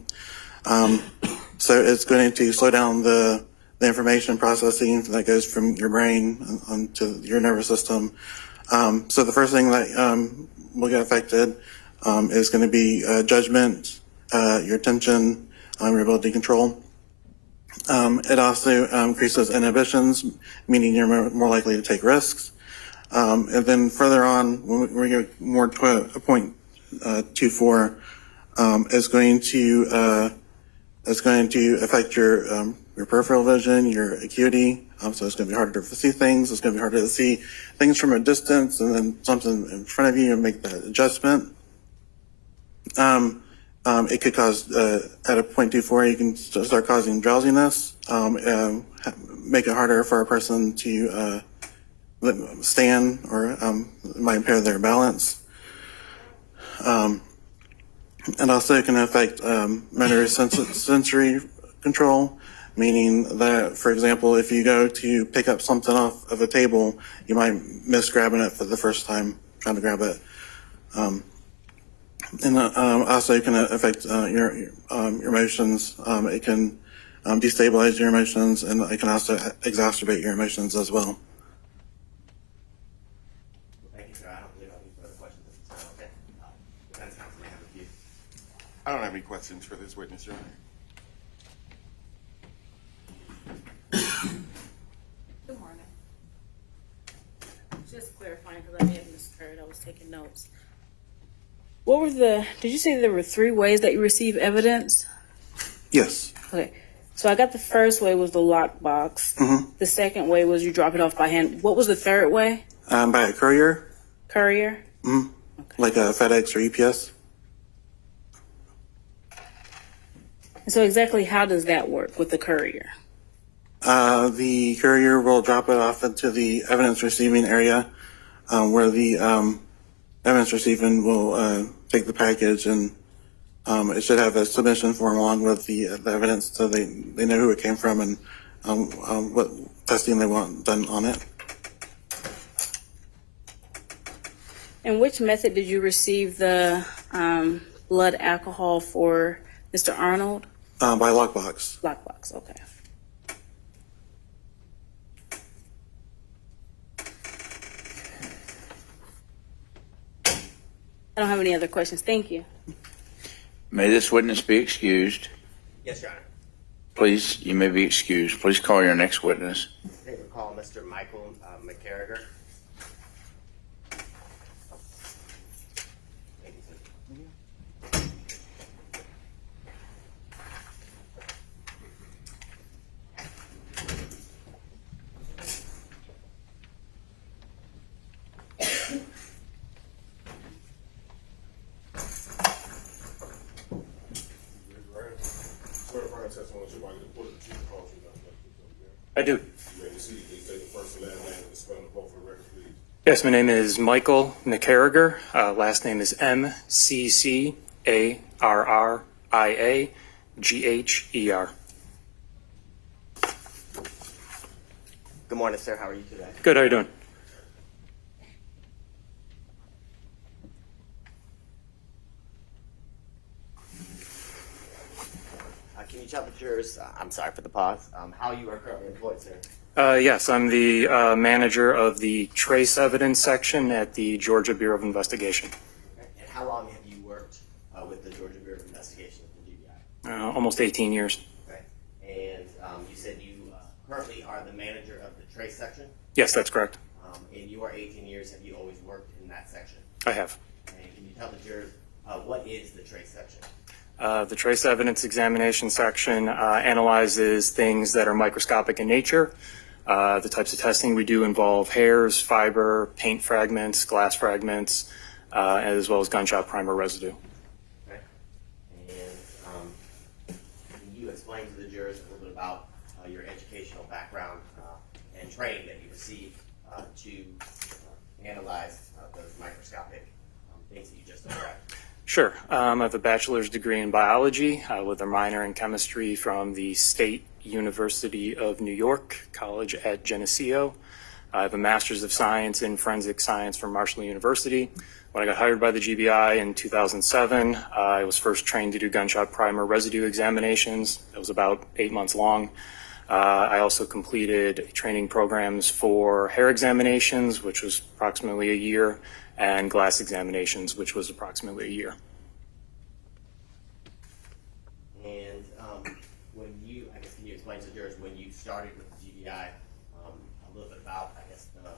So it's going to slow down the the information processing that goes from your brain onto your nervous system. So the first thing that will get affected is going to be judgment, your attention, your ability to control. It also increases inhibitions, meaning you're more likely to take risks. And then further on, when we get more to a point 2.4, is going to affect your peripheral vision, your acuity. So it's going to be harder to see things. It's going to be harder to see things from a distance, and then something in front of you and make that adjustment. It could cause, at a 0.24, you can start causing drowsiness, make it harder for a person to stand, or it might impair their balance. And also it can affect motor sensory control, meaning that, for example, if you go to pick up something off of a table, you might miss grabbing it for the first time, trying to grab it. And also it can affect your emotions. It can destabilize your emotions, and it can also exacerbate your emotions as well. Thank you, sir. I don't believe I have any further questions at this time. Okay. Defense counsel may have a few. I don't have any questions for this witness, Your Honor. Good morning. Just clarifying, because I may have misheard. I was taking notes. What were did you say there were 3 ways that you receive evidence? Yes. Okay. So I got the first way was the lockbox. Mm-hmm. The second way was you drop it off by hand. What was the third way? By a courier. Courier? Mm-hmm. Okay. Like a FedEx or UPS. And so exactly how does that work with the courier? The courier will drop it off into the evidence receiving area, where the evidence receiving will take the package, and it should have a submission form along with the evidence, so they know who it came from and what testing they want done on it. And which method did you receive the blood alcohol for Mr. Arnold? By lockbox. Lockbox, okay. I don't have any other questions. Thank you. May this witness be excused? Yes, Your Honor. Please, you may be excused. Please call your next witness. I think we'll call Mr. Michael McCarriger. Thank you, sir. Certifying testimony should be reported to the call to the I do. You may proceed. Please take the first and last name and spell the vote for the record, please. Yes, my name is Michael McCarriger. Last name is McCarriagher. Good morning, sir. How are you today? Good, how are you doing? Can you tell the jurors, I'm sorry for the pause, how you are currently employed, sir? Yes, I'm the manager of the trace evidence section at the Georgia Bureau of Investigation. Okay. And how long have you worked with the Georgia Bureau of Investigation, the GBI? Almost 18 years. Okay. And you said you currently are the manager of the trace section? Yes, that's correct. In your 18 years, have you always worked in that section? I have. And can you tell the jurors what is the trace section? The trace evidence examination section analyzes things that are microscopic in nature. The types of testing we do involve hairs, fiber, paint fragments, glass fragments, as well as gunshot primer residue. Okay. And can you explain to the jurors a little bit about your educational background and training that you received to analyze those microscopic things that you just described? Sure. I have a bachelor's degree in biology with a minor in chemistry from the State University of New York College at Geneseo. I have a master's of science in forensic science from Marshall University. When I got hired by the GBI in 2007, I was first trained to do gunshot primer residue examinations. It was about 8 months long. I also completed training programs for hair examinations, which was approximately a year, and glass examinations, which was approximately a year. And when you, I guess, can you explain to the jurors when you started with the GBI, a little bit about, I guess, the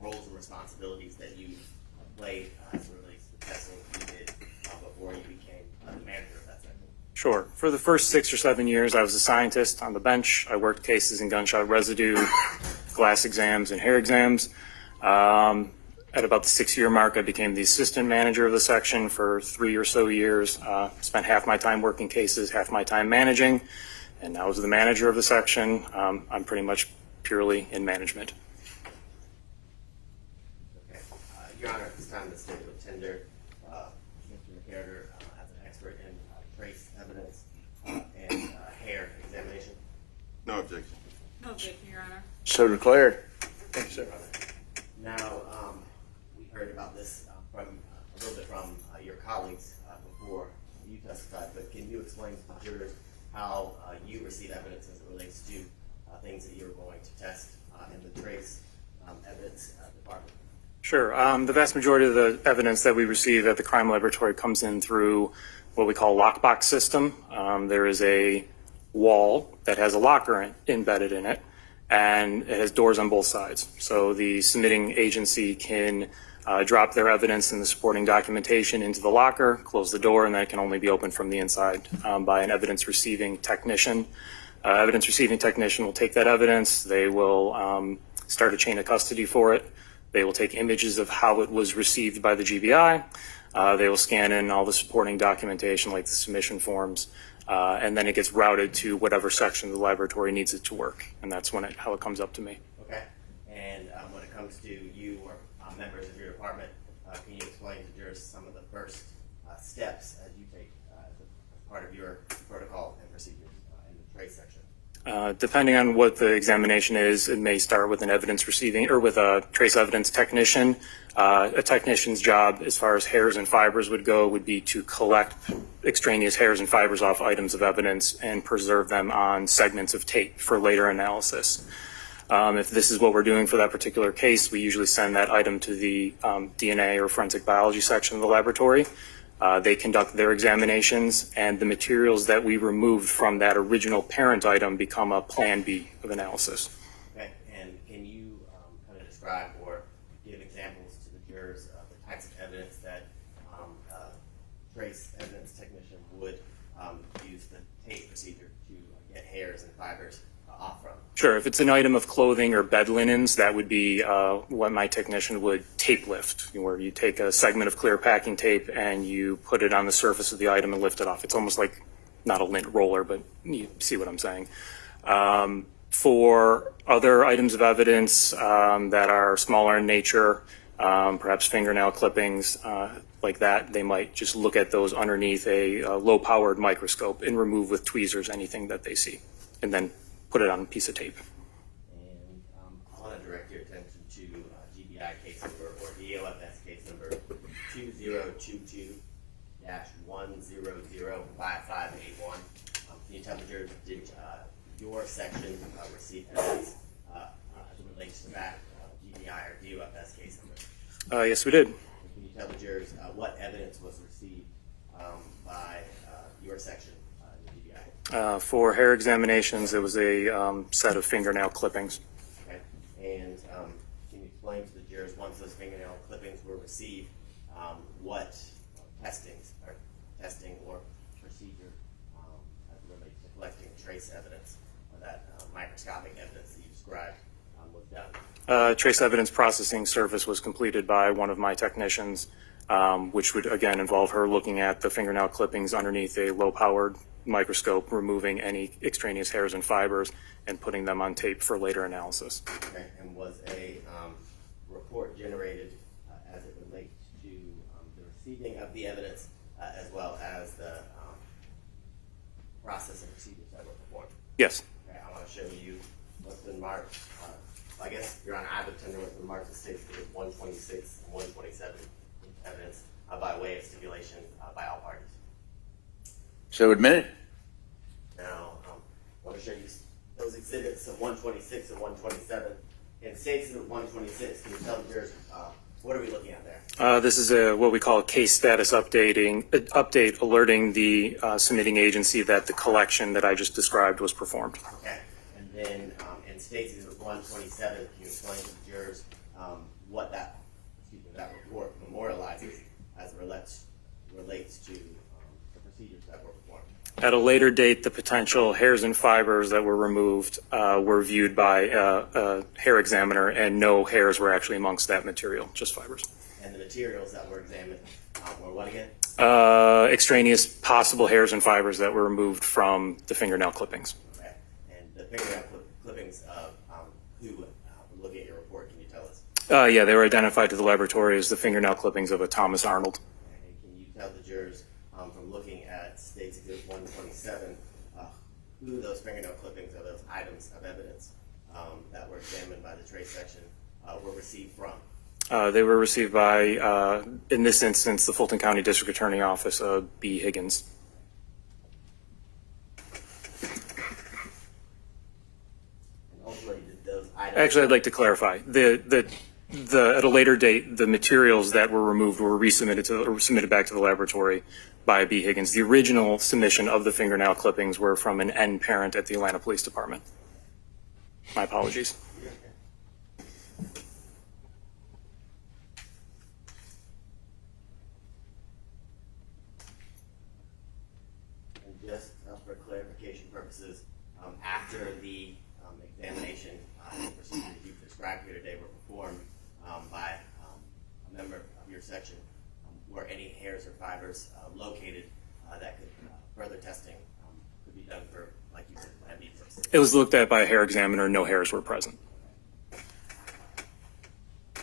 roles and responsibilities that you played as it relates to the testing you did before you became the manager of that section? Sure. For the first 6 or 7 years, I was a scientist on the bench. I worked cases in gunshot residue, glass exams, and hair exams. At about the 6-year mark, I became the assistant manager of the section for 3 or so years. Spent half my time working cases, half my time managing, and now as the manager of the section, I'm pretty much purely in management. Okay. Your Honor, at this time, the state would tender Mr. McCarter as an expert in trace evidence and hair examination. No objection. No objection, Your Honor. So declared. Thank you, sir. Now, we heard about this from a little bit from your colleagues before you testified, but can you explain to the jurors how you receive evidence as it relates to things that you're going to test in the trace evidence department? Sure. The vast majority of the evidence that we receive at the crime laboratory comes in through what we call lockbox system. There is a wall that has a locker embedded in it, and it has doors on both sides. So the submitting agency can drop their evidence and the supporting documentation into the locker, close the door, and that can only be opened from the inside by an evidence receiving technician. Evidence receiving technician will take that evidence. They will start a chain of custody for it. They will take images of how it was received by the GBI. They will scan in all the supporting documentation like the submission forms, and then it gets routed to whatever section of the laboratory needs it to work. And that's how it comes up to me. Okay. And when it comes to you or members of your department, can you explain to jurors some of the first steps as you take as part of your protocol and procedures in the trace section? Depending on what the examination is, it may start with an evidence receiving or with a trace evidence technician. A technician's job, as far as hairs and fibers would go, would be to collect extraneous hairs and fibers off items of evidence and preserve them on segments of tape for later analysis. If this is what we're doing for that particular case, we usually send that item to the DNA or forensic biology section of the laboratory. They conduct their examinations, and the materials that we removed from that original parent item become a plan B of analysis. Okay. And can you kind of describe or give examples to the jurors of the types of evidence that trace evidence technician would use the tape procedure to get hairs and fibers off from? Sure. If it's an item of clothing or bed linens, that would be what my technician would tape lift, where you take a segment of clear packing tape and you put it on the surface of the item and lift it off. It's almost like, not a lint roller, but you see what I'm saying. For other items of evidence that are smaller in nature, perhaps fingernail clippings, like that, they might just look at those underneath a low-powered microscope and remove with tweezers anything that they see, and then put it on a piece of tape. And I want to direct your attention to GBI case number or EOFS case number 2022-1005581. Can you tell the jurors, did your section receive evidence as it relates to that GBI or EOFS case number? Yes, we did. Can you tell the jurors what evidence was received by your section in the GBI? For hair examinations, it was a set of fingernail clippings. Okay. And can you explain to the jurors, once those fingernail clippings were received, what testing or procedure as it relates to collecting trace evidence or that microscopic evidence that you described was done? Trace evidence processing service was completed by one of my technicians, which would again involve her looking at the fingernail clippings underneath a low-powered microscope, removing any extraneous hairs and fibers, and putting them on tape for later analysis. Okay. And was a report generated as it relates to the receiving of the evidence as well as the processing procedures that were performed? Yes. Okay. I want to show you what's been marked. I guess, Your Honor, I have a tender what's been marked as states 126 and 127 evidence by way of stipulation by all parties. So admitted. Now, I want to show you those exhibits 126 and 127. In State Exhibit 126, can you tell the jurors what are we looking at there? This is what we call a case status update alerting the submitting agency that the collection that I just described was performed. Okay. And then in State Exhibit 127, can you explain to the jurors what that report memorializes as it relates to the procedures that were performed? At a later date, the potential hairs and fibers that were removed were viewed by a hair examiner, and no hairs were actually amongst that material, just fibers. And the materials that were examined were what again? Extraneous possible hairs and fibers that were removed from the fingernail clippings. Okay. And the fingernail clippings of who would look at your report, can you tell us? Yeah, they were identified to the laboratory as the fingernail clippings of a Thomas Arnold. And can you tell the jurors from looking at State's Exhibit 127 who those fingernail clippings or those items of evidence that were examined by the trace section were received from? They were received by, in this instance, the Fulton County District Attorney Office, B. Higgins. And ultimately, did those items... Actually, I'd like to clarify. At a later date, the materials that were removed were submitted back to the laboratory by B. Higgins. The original submission of the fingernail clippings were from an N parent at the Atlanta Police Department. My apologies. And just for clarification purposes, after the examination procedures you've described here today were performed by a member of your section, were any hairs or fibers located that could further testing could be done for, like you said, lab purposes? It was looked at by a hair examiner. No hairs were present. I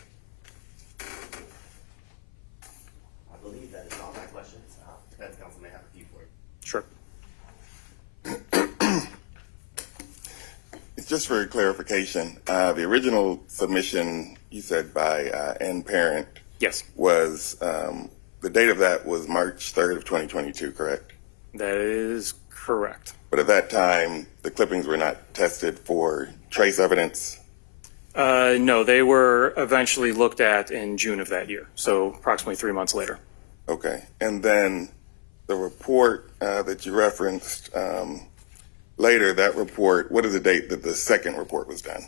believe that is all my questions. Defense counsel may have a few for you. Sure. Just for clarification, the original submission you said by N parent Yes, was the date of that was March 3rd of 2022, correct? that is correct. But at that time, the clippings were not tested for trace evidence. No, they were eventually looked at in June of that year, so approximately 3 months later. Okay, and then the report that you referenced later, that report, what is the date that the second report was done?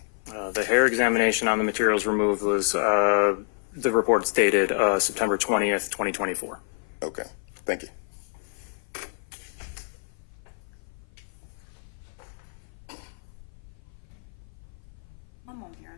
The hair examination on the materials removed was, the report's dated September 20th, 2024. Okay, thank you. One moment, Your Honor.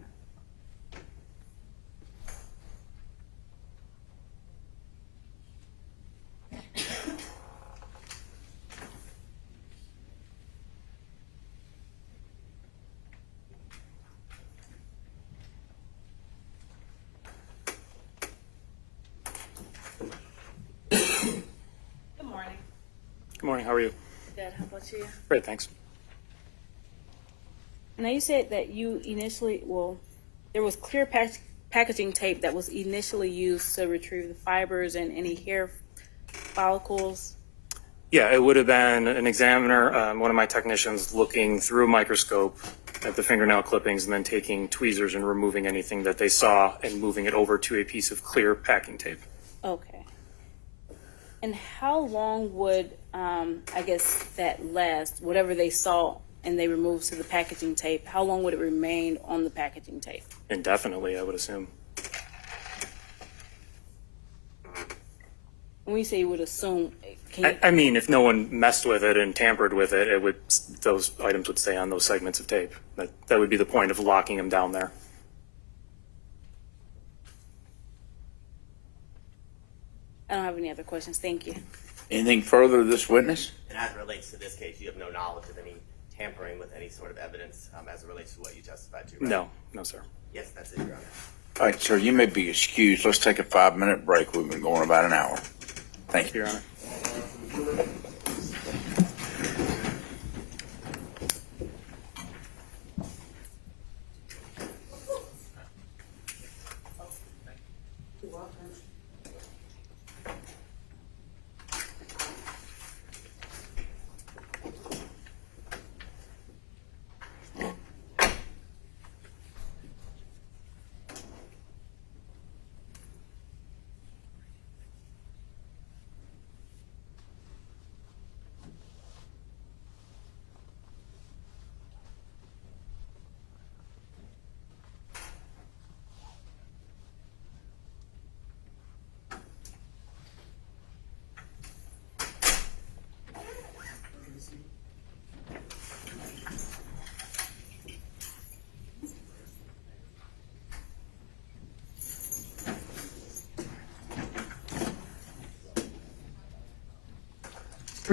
Good morning. Good morning, how are you? Good, how about you? Great, thanks. Now you said that you initially, there was clear packaging tape that was initially used to retrieve the fibers and any hair follicles. Yeah, it would have been an examiner, one of my technicians, looking through a microscope at the fingernail clippings and then taking tweezers and removing anything that they saw and moving it over to a piece of clear packing tape. Okay. And how long would, I guess, that last, whatever they saw and they removed to the packaging tape, how long would it remain on the packaging tape? Indefinitely, I would assume. When you say you would assume, can you, I mean, if no one messed with it and tampered with it, those items would stay on those segments of tape. That would be the point of locking them down there. I don't have any other questions. Thank you. Anything further to this witness? And as it relates to this case, you have no knowledge of any tampering with any sort of evidence as it relates to what you testified to, right? No, sir. Yes, that's it, Your Honor. All right, sir, you may be excused. Let's take a 5-minute break. We've been going about an hour. Thank you. Your Honor.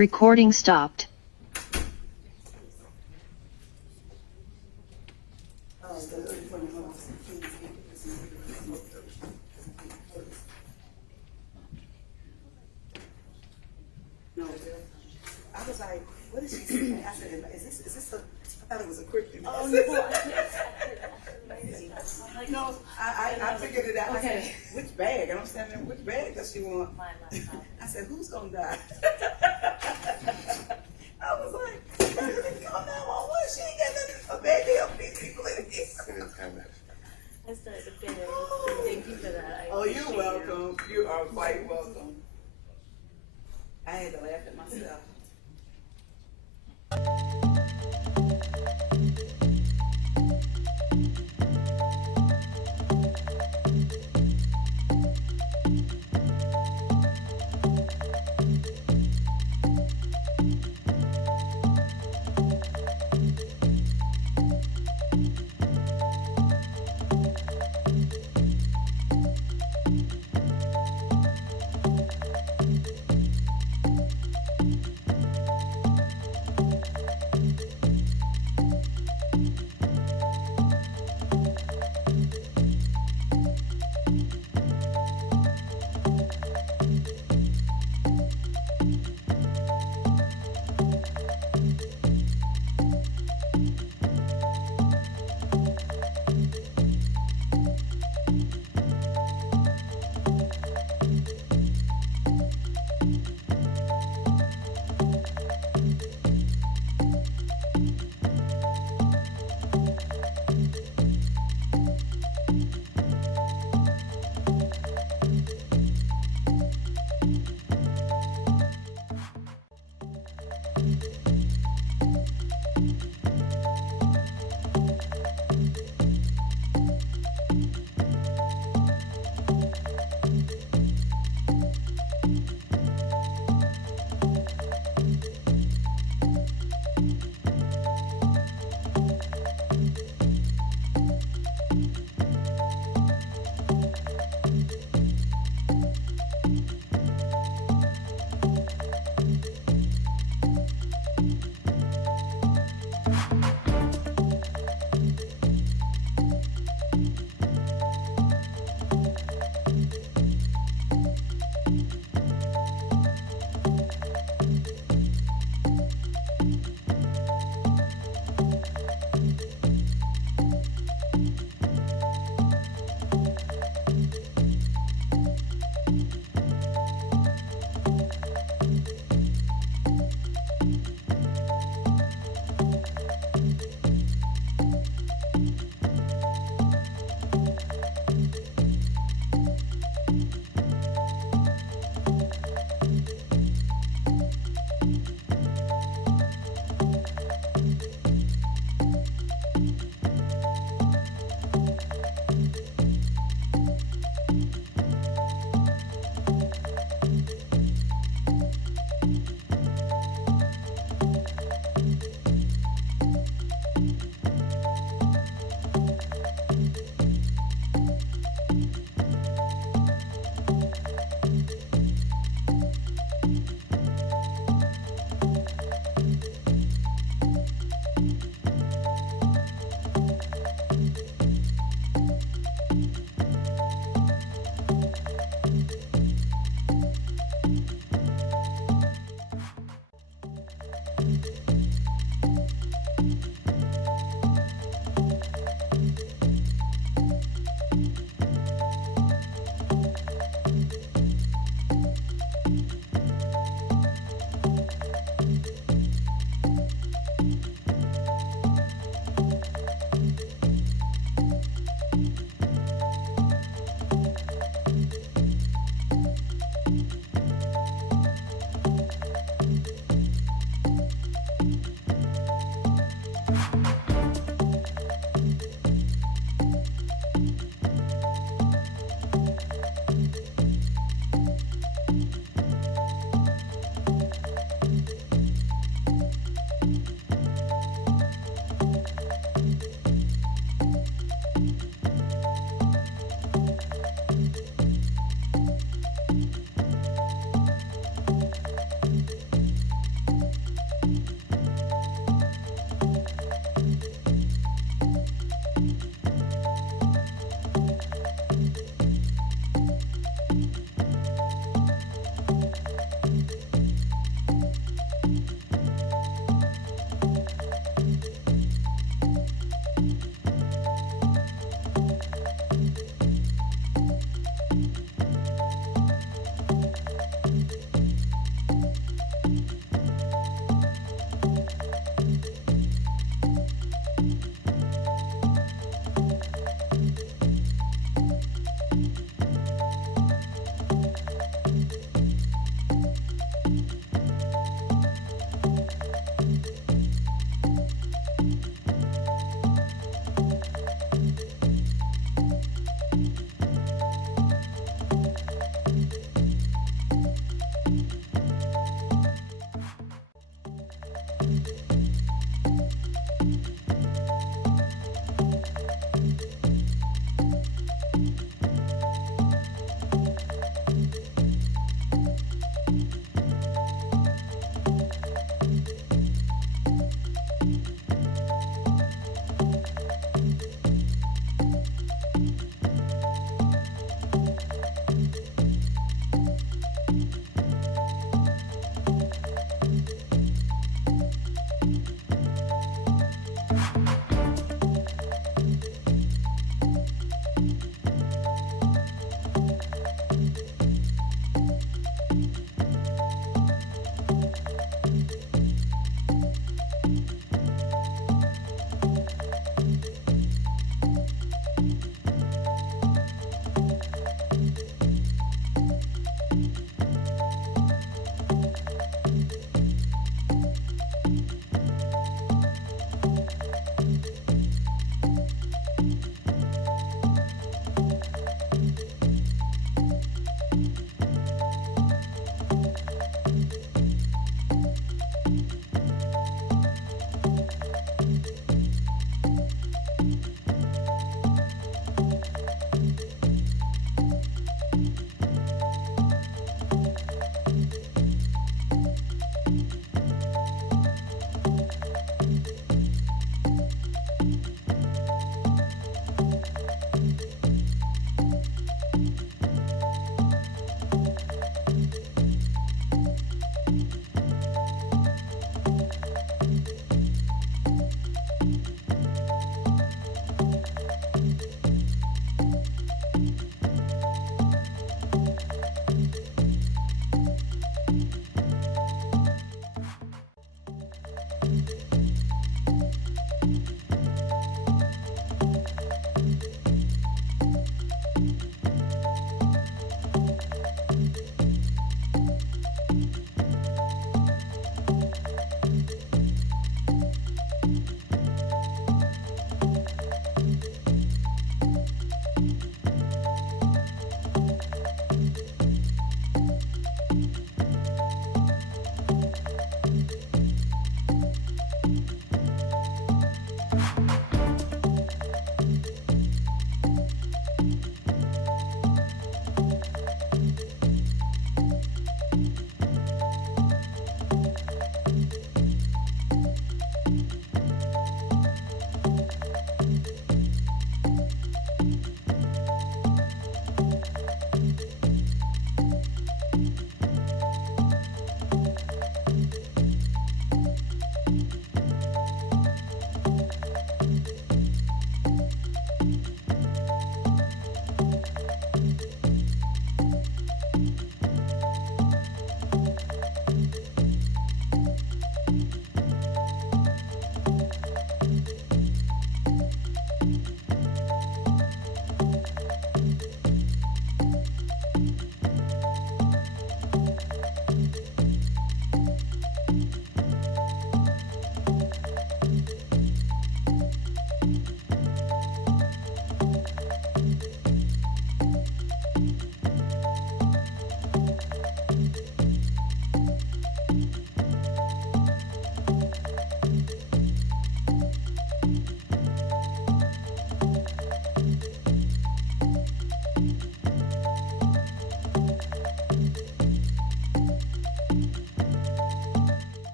Recording stopped. No, I was like, what is she saying? I said, is this a, I thought it was a cryptic. Oh, no, I figured it out. I said, which bag? And I'm standing there, which bag does she want? I said, who's gonna die? I was like, come 911. She ain't got nothing a bag to help these people in here. I started to finish. Thank you for that. Oh, you're welcome. You are quite welcome. I had to laugh at myself.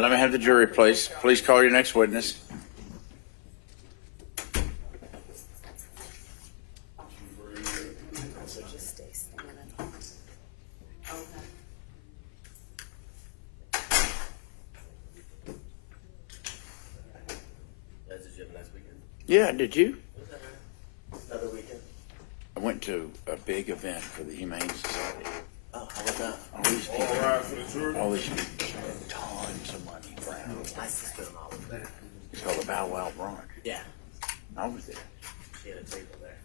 let me have the jury, please. Please call your next witness. Yeah, did you? Another weekend. I went to a big event for the Humane Society. Oh, how about that? All these All people, right for the jury. all these people, tons of money for animals. My sister-in-law was there. It's called the Bow Wow Brunch. Yeah. I was there. She had a table there.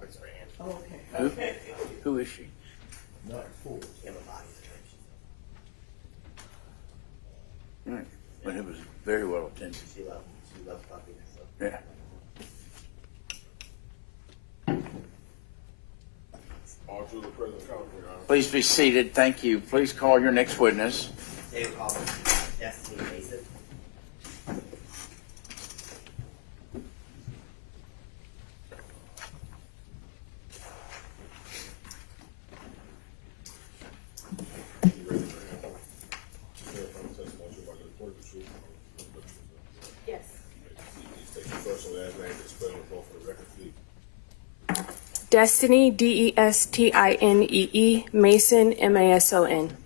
Works for Ann. Oh, okay. Who is she? Emma Body's her name. Right. But it was very well attended. She loves puppies. So. Yeah. All true the present count, Your Honor. Please be seated. Thank you. Please call your next witness. David Coleman, Destiny Mason. You ready for him? Verify the testimony you're about to report the truth. Yes. Please state your first and last name and spell it both for the record, please. Destiny, Destinee, Mason, Mason.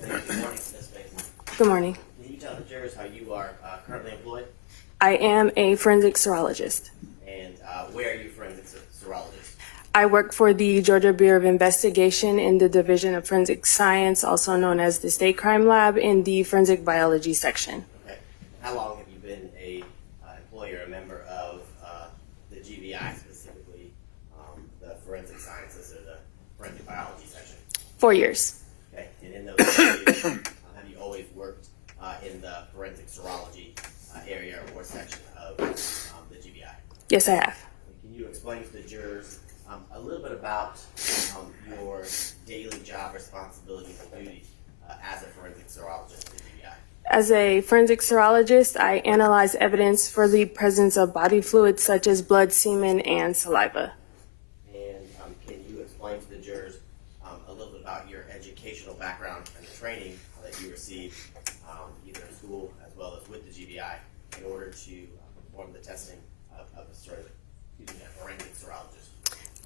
Good morning, Ms. Mason. Good morning. Can you tell the jurors how you are currently employed I am a forensic serologist. and where are you forensic serologist? I work for the Georgia Bureau of Investigation in the Division of Forensic Science, also known as the State Crime Lab, in the Forensic Biology section. Okay. How long have you been a employee or a member of the GBI, specifically the Forensic Sciences or the Forensic Biology section? 4 years. Okay. And in those years, have you always worked in the forensic serology area or section of the GBI? Yes, I have. Can you explain to the jurors a little bit about your daily job responsibilities and duties as a forensic serologist at the GBI? As a forensic serologist, I analyze evidence for the presence of body fluids such as blood, semen, and saliva. And can you explain to the jurors a little bit about your educational background and the training that you received either in school as well as with the GBI in order to perform the testing of a forensic serologist?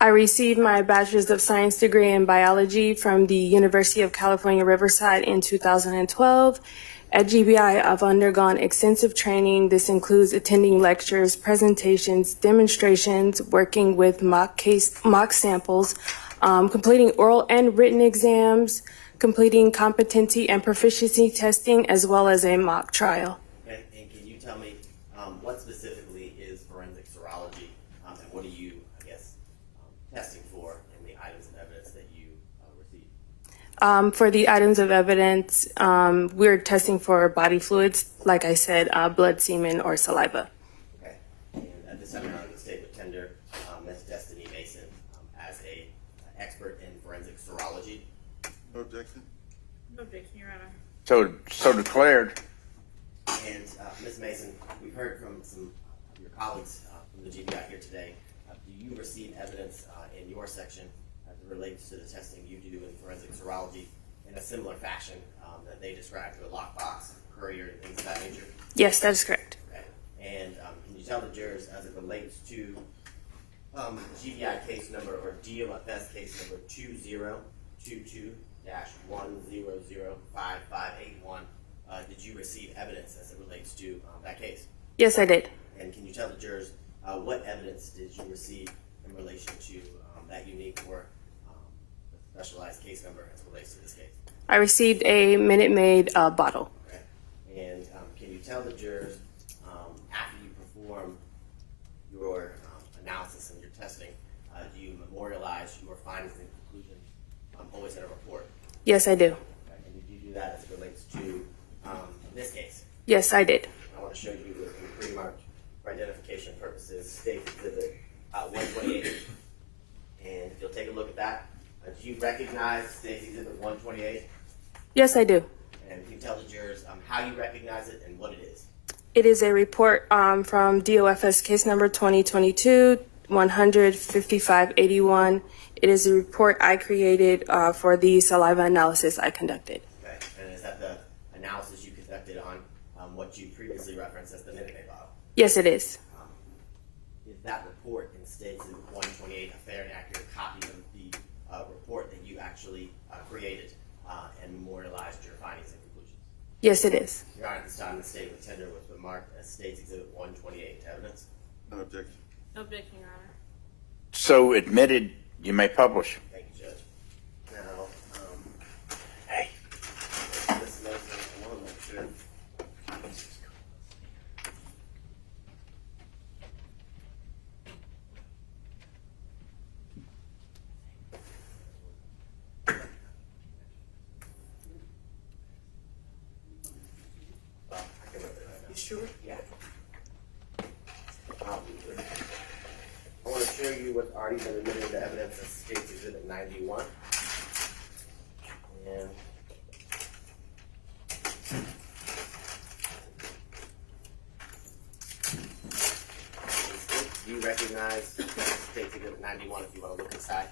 I received my Bachelor's of Science degree in biology from the University of California, Riverside in 2012. At GBI, I've undergone extensive training. This includes attending lectures, presentations, demonstrations, working with mock samples, completing oral and written exams, completing competency and proficiency testing, as well as a mock trial. Okay. And can you tell me what specifically is forensic serology and what are you, I guess, testing for in the items of evidence that you received? For the items of evidence, we're testing for body fluids, like I said, blood, semen, or saliva. Okay. And at this time, Your Honor, the state would tender Ms. Destiny Mason as a expert in forensic serology. No objection? No objection, Your Honor. So declared. And Ms. Mason, we've heard from some of your colleagues from the GBI here today. Do you receive evidence in your section as it relates to the testing you do in forensic serology in a similar fashion that they described through a lockbox, courier, and things of that nature? Yes, that is correct. Okay. And can you tell the jurors as it relates to GBI case number or DOFS case number 2022-1005581, did you receive evidence as it relates to that case? Yes, I did. And can you tell the jurors what evidence did you receive in relation to that unique or specialized case number as it relates to this case? I received a Minute Maid bottle. Okay. And can you tell the jurors after you perform your analysis and your testing, do you memorialize your findings and conclusions always in a report? Yes, I do. Okay. And did you do that as it relates to this case? Yes, I did. I want to show you pretty much for identification purposes, State Exhibit 128. And if you'll take a look at that, do you recognize State Exhibit 128? Yes, I do. And can you tell the jurors how you recognize it and what it is? It is a report from DOFS case number 2022-100-5581. It is a report I created for the saliva analysis I conducted. Okay. And is that the analysis you what you previously referenced as the Minute Maid bottle. Yes, it is. Is that report in States Exhibit 128 a fair and accurate copy of the report that you actually created and memorialized your findings and conclusions? Yes, it is. Your Honor, at this time, the statement of tender was marked as States Exhibit 128 to evidence. No objection. No objection, Your Honor. So admitted, you may publish. Thank you, Judge. Now, Hey. this motion, I want to make sure. Sure. Yeah. I want to show you what's already been admitted into evidence as States Exhibit 91. And do you recognize States Exhibit 91 if you want to look inside?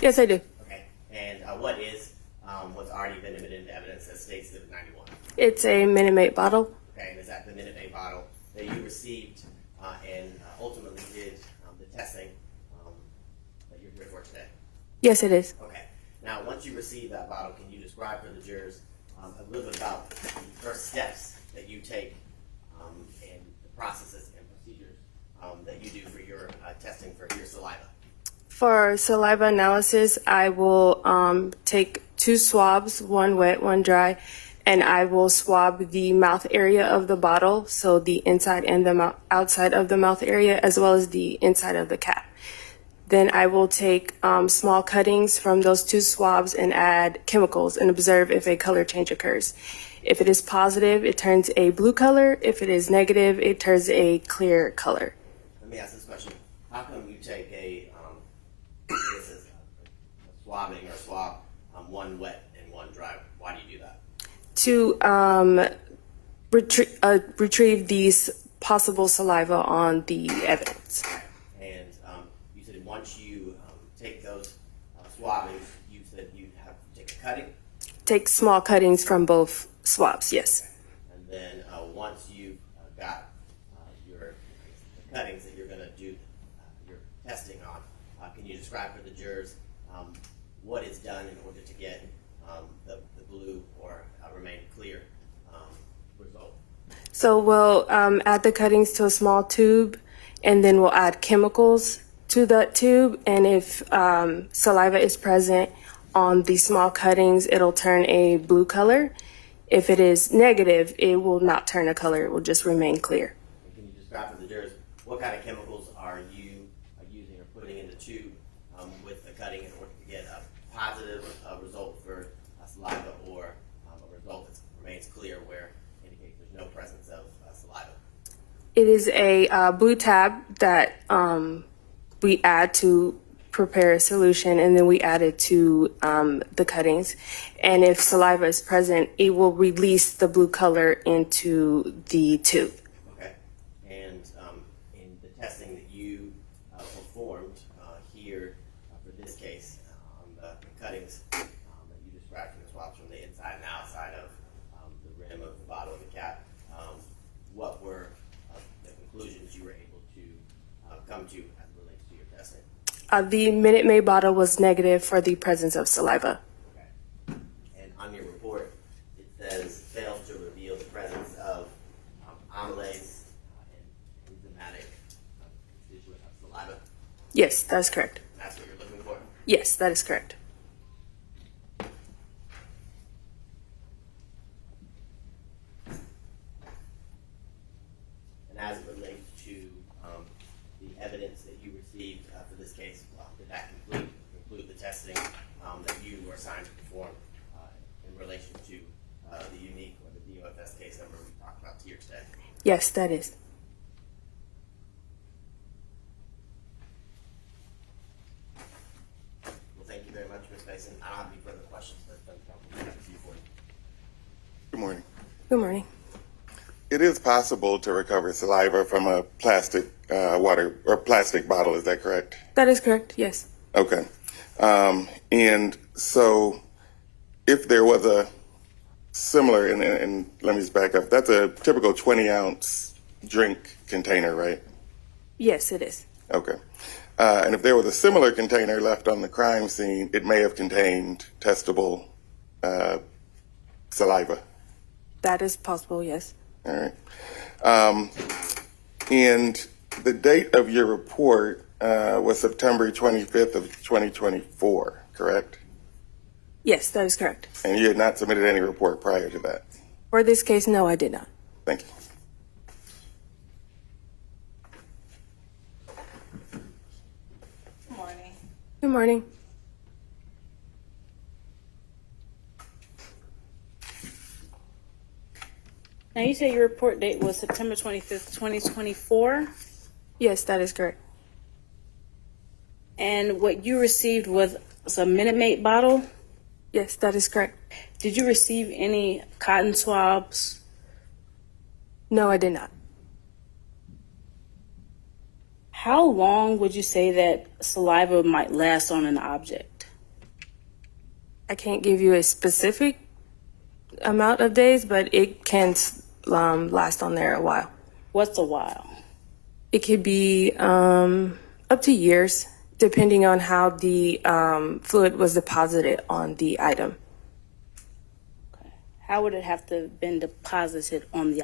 Yes, I do. Okay. And what is what's already been admitted into evidence as States Exhibit 91? It's a Minute Maid bottle. Okay, and is that the Minute Maid bottle that you received and ultimately did the testing that you're here for today? Yes, it is. Okay. Now, once you receive that bottle, can you describe for the jurors a little bit about the first steps that you take and the processes and procedures that you do for your testing for your saliva? For saliva analysis, I will take 2 swabs, one wet, one dry, and I will swab the mouth area of the bottle, so the inside and the outside of the mouth area, as well as the inside of the cap. Then I will take small cuttings from those 2 swabs and add chemicals and observe if a color change occurs. If it is positive, it turns a blue color. If it is negative, it turns a clear color. Let me ask this question. How come you take this is a swabbing or swab, one wet and one dry? Why do you do that? To retrieve these possible saliva on the evidence. And you said once you take those swabbings, you said you have to take a cutting. Take small cuttings from both swabs, yes. And then once you've got your cuttings that you're going to do your testing on, can you describe for the jurors what is done in order to get the blue or remain clear result? So we'll add the cuttings to a small tube, and then we'll add chemicals to that tube. And if saliva is present on the small cuttings, it'll turn a blue color. If it is negative, it will not turn a color. It will just remain clear. And can you describe for the jurors what kind of chemicals are you using or putting in the tube with the cutting in order to get a positive result for saliva or a result that remains clear where indicates there's no presence of saliva? It is a blue tab that we add to prepare a solution, and then we add it to the cuttings. And if saliva is present, it will release the blue color into the tube. Okay. And in the testing that you performed here for this case on the cuttings that you described from the swabs from the inside and outside of the rim of the bottle of the cap, what were the conclusions you were able to come to as it relates to your testing? The Minute Maid bottle was negative for the presence of saliva. Okay. And on your report, it says failed to reveal the presence of amylase and enzymatic constituent of saliva. Yes, that's correct. That's what you're looking for? Yes, that is correct. And as it relates to the evidence that you received for this case, did that include the testing that you were assigned to perform in relation to the unique or the DOFS case number we talked about here today? Yes, that is. Well, thank you very much, Ms. Mason. I don't have any further questions. Good morning. Good morning. It is possible to recover saliva from a plastic water or plastic bottle. Is that correct? That is correct, yes. Okay. And so if there was a similar, and let me just back up, that's a typical 20-ounce drink container, right? Yes, it is. Okay. And if there was a similar container left on the crime scene, it may have contained testable saliva. That is possible, yes. All right. And the date of your report was September 25th of 2024, correct? Yes, that is correct. And you had not submitted any report prior to that? For this case, no, I did not. Thank you. Good morning. Good morning. Now, you say your report date was September 25th, 2024, Yes, that is correct. and what you received was a Minute Maid bottle. Yes, that is correct. Did you receive any cotton swabs? No, I did not. How long would you say that saliva might last on an object? I can't give you a specific amount of days, but it can last on there a while. What's a while? It could be up to years, depending on how the fluid was deposited on the item. How would it have to have been deposited on the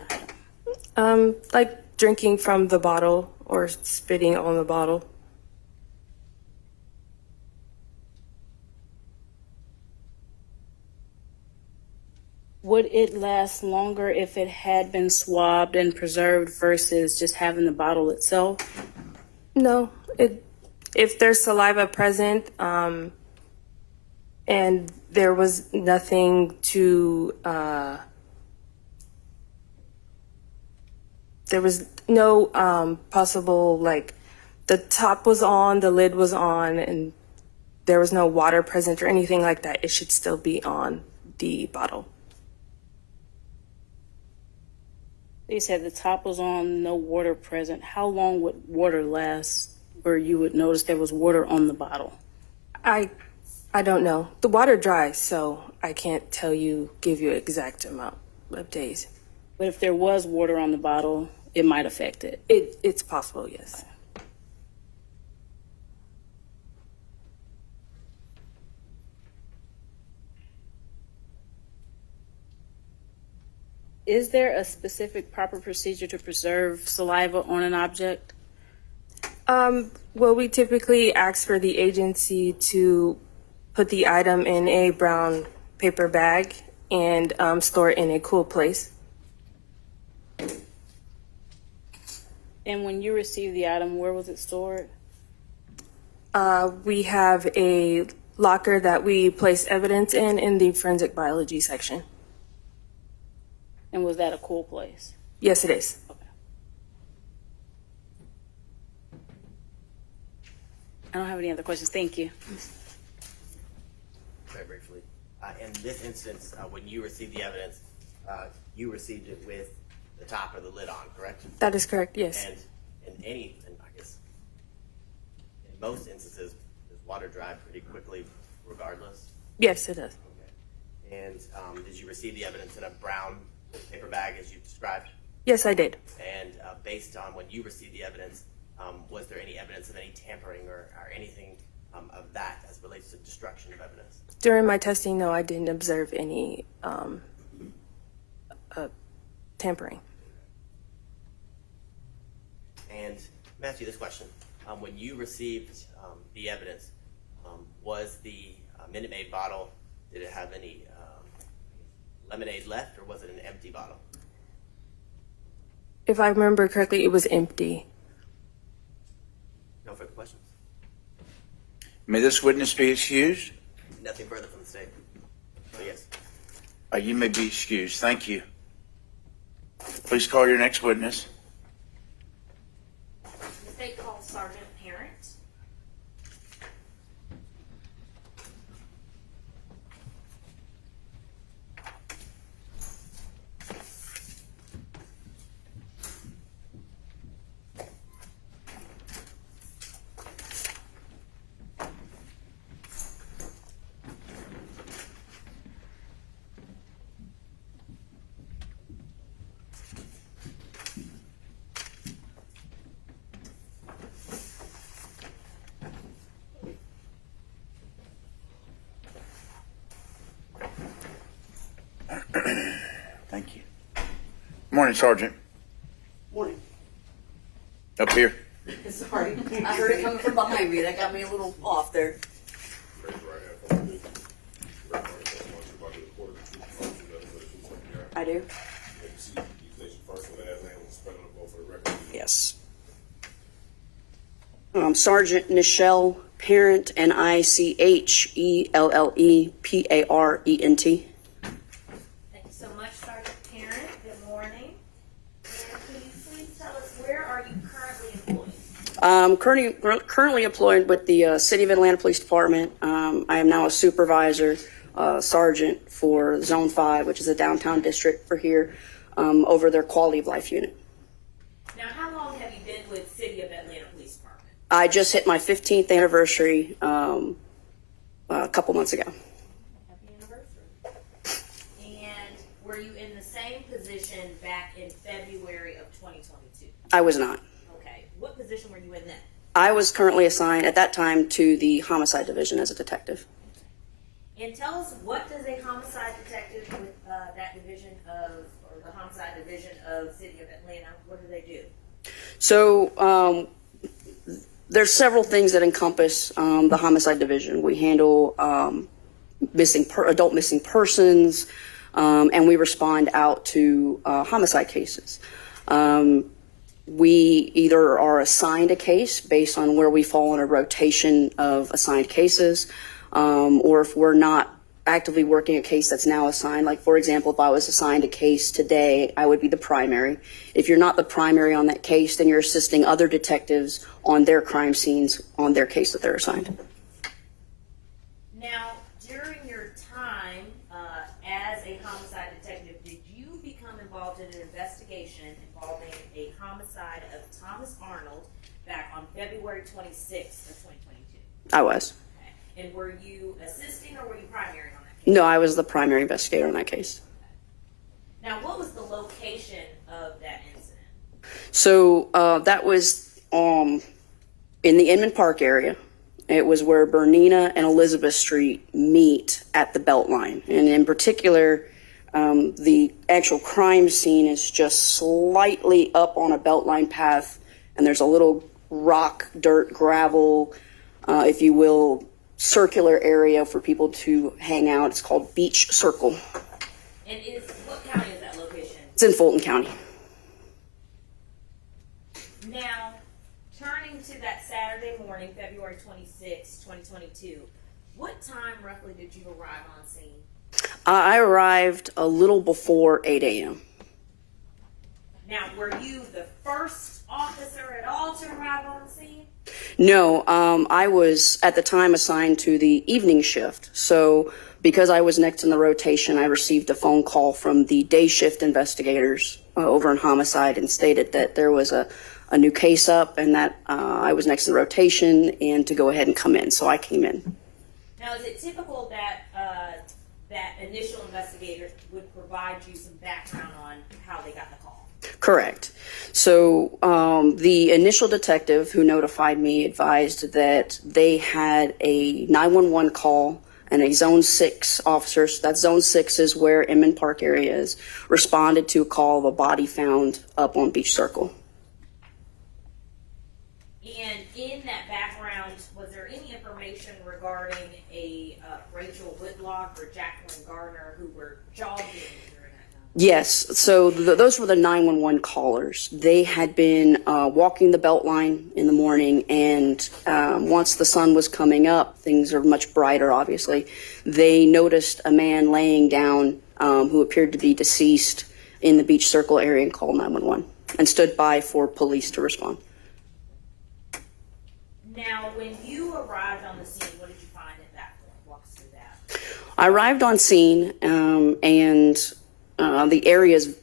item? Like drinking from the bottle or spitting on the bottle. Would it last longer if it had been swabbed and preserved versus just having the bottle itself? No, if there's saliva present and there was nothing to, there was no possible, like the top was on, the lid was on, and there was no water present or anything like that, it should still be on the bottle. You said the top was on, no water present. How long would water last where you would notice there was water on the bottle? I don't know. The water dries, so I can't give you an exact amount of days. But if there was water on the bottle, it might affect it. It's possible, yes. Is there a specific proper procedure to preserve saliva on an object? Well, we typically ask for the agency to put the item in a brown paper bag and store it in a cool place. And when you received the item, where was it stored? We have a locker that we place evidence in the forensic biology section. And was that a cool place? Yes, it is. I don't have any other questions. Thank you. Very briefly. In this instance, when you received the evidence, you received it with the top or the lid on, correct? That is correct, yes. And I guess, in most instances, does water dry pretty quickly regardless? Yes, it does. Okay. And did you receive the evidence in a brown paper bag as you described? Yes, I did. And based on when you received the evidence, was there any evidence of any tampering or anything of that as relates to destruction of evidence? During my testing, no, I didn't observe any tampering. And let me ask you this question. When you received the evidence, was the Minute Maid bottle, did it have any lemonade left, or was it an empty bottle? If I remember correctly, it was empty. No further questions? May this witness be excused? Nothing further from the state. So yes. You may be excused. Thank you. Please call your next witness. The state calls Sergeant Parent. Morning, Sergeant. Morning. Up here. Sorry, I heard it coming from behind me. That got me a little off there. Raise your right hand for me. Swear to testimony you're about to record the truth, the whole truth, nothing but the truth, so help you God. I do. And proceed. You place your first and last name, spell on the both for the record. Yes. Sergeant Nichelle Parent, Nichhellepparent. Thank you so much, Sergeant Parent. Good morning. And can you please tell us, where are you currently employed? Currently employed with the City of Atlanta Police Department. I am now a supervisor, sergeant for Zone 5, which is a downtown district for here, over their quality of life unit. Now, how long have you been with City of Atlanta Police Department? I just hit my 15th anniversary a couple months ago. Happy anniversary. And were you in the same position back in February of 2022? I was not. Okay. What position were you in then? I was currently assigned at that time to the Homicide Division as a detective. And tell us, what does a homicide detective with that division of, or the homicide division of City of Atlanta, what do they do? So there's several things that encompass the Homicide Division. We handle adult missing persons, and we respond out to homicide cases. We either are assigned a case based on where we fall in a rotation of assigned cases, or if we're not actively working a case that's now assigned. Like, for example, if I was assigned a case today, I would be the primary. If you're not the primary on that case, then you're assisting other detectives on their crime scenes on their case that they're assigned. Now, during your time as a homicide detective, did you become involved in an investigation involving a homicide of Thomas Arnold back on February 26th of 2022? I was. Okay. And were you assisting or were you primary on that case? No, I was the primary investigator on that case. Now, what was the location of that incident? So that was in the Inman Park area. It was where Bernina and Elizabeth Street meet at the BeltLine. And in particular, the actual crime scene is just slightly up on a BeltLine path, and there's a little rock, dirt, gravel, if you will, circular area for people to hang out. It's called Beach Circle. And what county is that location? It's in Fulton County. Now, turning to that Saturday morning, February 26, 2022, what time roughly did you arrive on scene? I arrived a little before 8 a.m. Now, were you the first officer at all to arrive on the scene? No, I was at the time assigned to the evening shift. So because I was next in the rotation, I received a phone call from the day shift investigators over in Homicide and stated that there was a new case up and that I was next in the rotation and to go ahead and come in. So I came in. Now, is it typical that that initial investigator would provide you some background on how they got the call? Correct. So the initial detective who notified me advised that they had a 911 call and a Zone 6 officer, so that Zone 6 is where Inman Park area is, responded to a call of a body found up on Beach Circle. And in that background, was there any information regarding a Rachel Whitlock or Jacqueline Garner who were jogging during that time? Yes, so those were the 911 callers. They had been walking the BeltLine in the morning, and once the sun was coming up, things are much brighter, obviously. They noticed a man laying down who appeared to be deceased in the Beach Circle area and called 911 and stood by for police to respond. Now, when you arrived on the scene, what did you find at that point? Walk us through that. I arrived on scene, and the area's,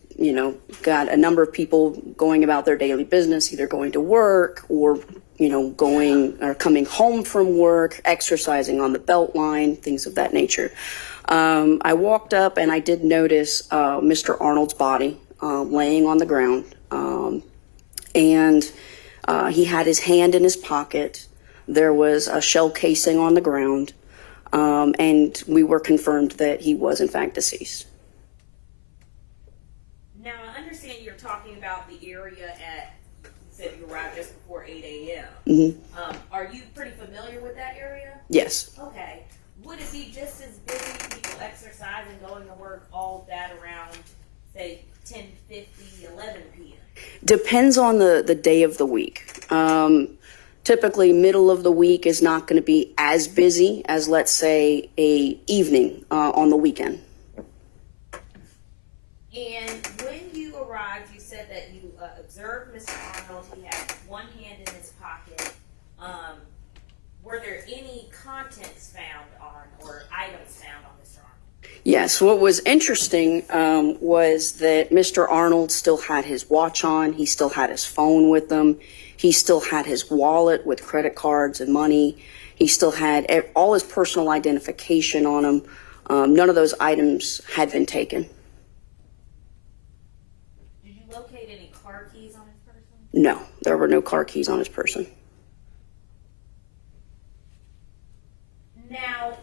got a number of people going about their daily business, either going to work or, going or coming home from work, exercising on the BeltLine, things of that nature. I walked up and I did notice Mr. Arnold's body laying on the ground, and he had his hand in his pocket. There was a shell casing on the ground, and we were confirmed that he was in fact deceased. Now, I understand you're Are you pretty familiar with that area? Yes. Okay. Would it be just as busy, people exercising, going to work, all that around, say, 10:50, 11 p.m.? Depends on the day of the week. Typically, middle of the week is not going to be as busy as, let's say, a evening on the weekend. And when you arrived, you said that you observed Mr. Arnold. He had one hand in his pocket. Were there any contents found on, or items found on Mr. Arnold? Yes, what was interesting was that Mr. Arnold still had his watch on. He still had his phone with him. He still had his wallet with credit cards and money. He still had all his personal identification on him. None of those items had been taken. Did you locate any car keys on his person? No, there were no car keys on his person. Now,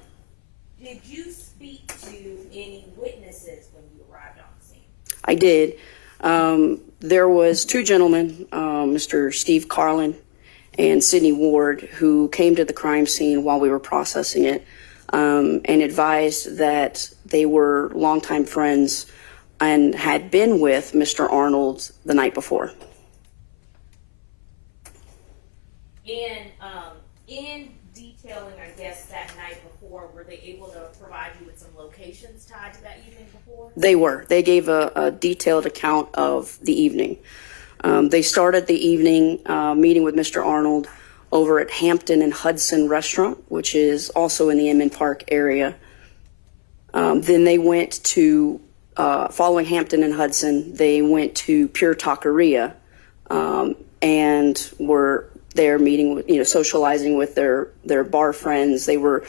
did you speak to any witnesses when you arrived on the scene? I did. There was two gentlemen, Mr. Steve Carlin and Sidney Ward, who came to the crime scene while we were processing it, and advised that they were longtime friends and had been with Mr. Arnold the night before. And in detailing, I guess, that night before, were they able to provide you with some locations tied to that evening before? They were. They gave a detailed account of the evening. They started the evening meeting with Mr. Arnold over at Hampton and Hudson Restaurant, which is also in the Inman Park area. Then they went to, following Hampton and Hudson, they went to Pure Taqueria and were there meeting with, socializing with their bar friends. The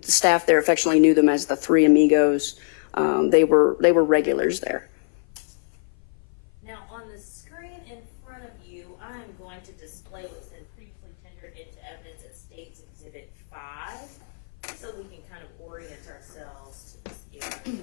staff there affectionately knew them as the Three Amigos. They were regulars there. Now, on the screen in front of you, I'm going to display what's been previously tendered into evidence at State's Exhibit 5, so we can kind of orient ourselves to this area.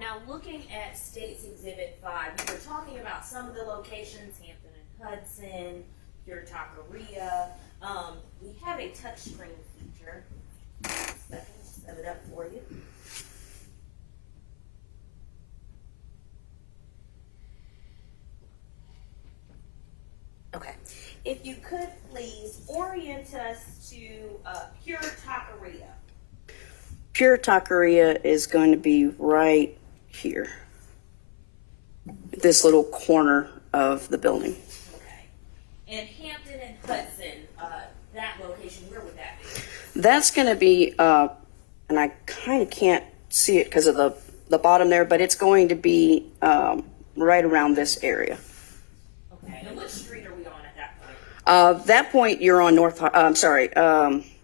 Now, looking at State's Exhibit 5, we were talking about some of the locations, Hampton and Hudson, Pure Taqueria. We have a touchscreen feature. Second, set it up for you. Okay. If you could please orient us to Pure Taqueria. Pure Taqueria is going to be right here, this little corner of the building. Okay. And Hampton and Hudson, that location, where would that be? That's going to be, and I kind of can't see it because of the bottom there, but it's going to be right around this area. Okay. And which street are we on at that point? That point, you're on North Highland,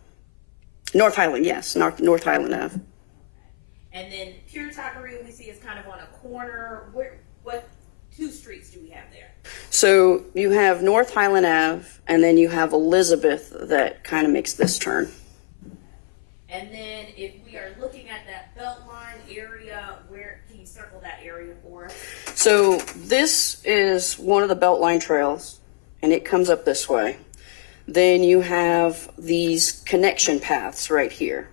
yes, North Highland Ave. And then Pure Taqueria we see is kind of on a corner. What two streets do we have there? So you have North Highland Ave, and then you have Elizabeth that kind of makes this turn. And then if we are looking at that BeltLine area, where can you circle that area for us? So this is one of the BeltLine trails, and it comes up this way. Then you have these connection paths right here.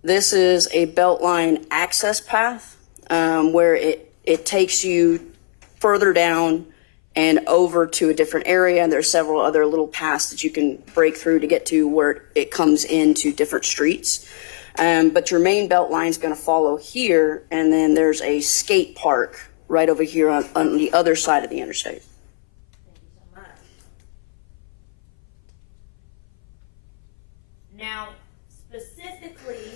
This is a BeltLine access path where it takes you further down and over to a different area. And there's several other little paths that you can break through to get to where it comes into different streets. But your main BeltLine is going to follow here, and then there's a skate park right over here on the other side of the interstate. Now, specifically,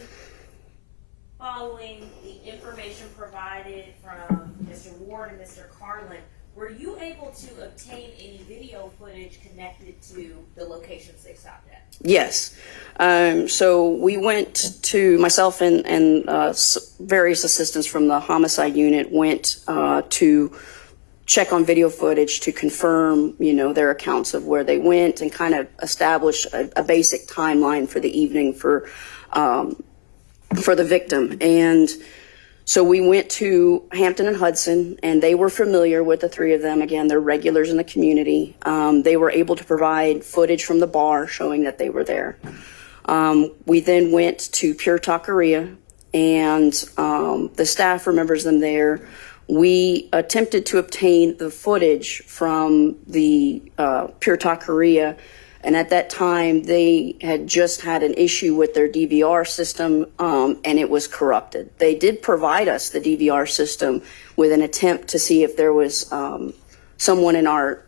following the information provided from Mr. Ward and Mr. Carlin, were you able to obtain any video footage connected to the locations they stopped at? Yes. So we went to, myself and various assistants from the homicide unit went to check on video footage to confirm, their accounts of where they went and kind of establish a basic timeline for the evening for the victim. And so we went to Hampton and Hudson, and they were familiar with the three of them. Again, they're regulars in the community. They were able to provide footage from the bar showing that they were there. We then went to Pure Taqueria, and the staff remembers them there. We attempted to obtain the footage from the Pure Taqueria, and at that time they had just had an issue with their DVR system, and it was corrupted. They did provide us the DVR system with an attempt to see if there was someone in our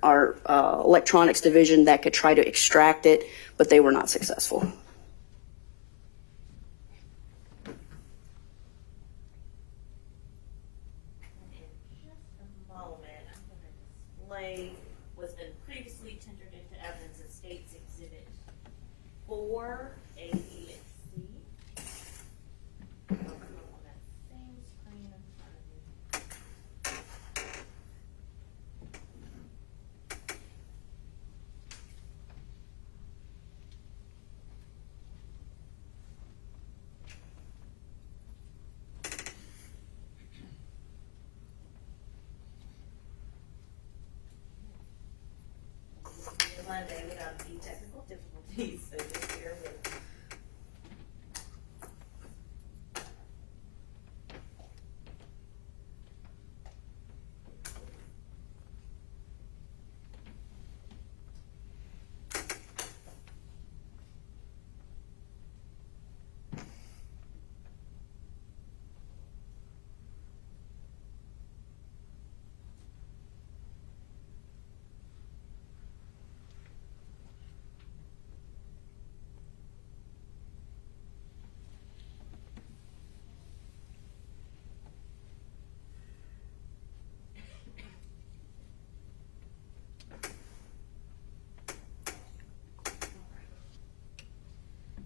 electronics division that could try to extract it, but they were not successful. Was been previously tendered into evidence as State's Exhibit 4, A, B, and C. On that same screen in front of me. Monday without the technical difficulties, so just bear with me.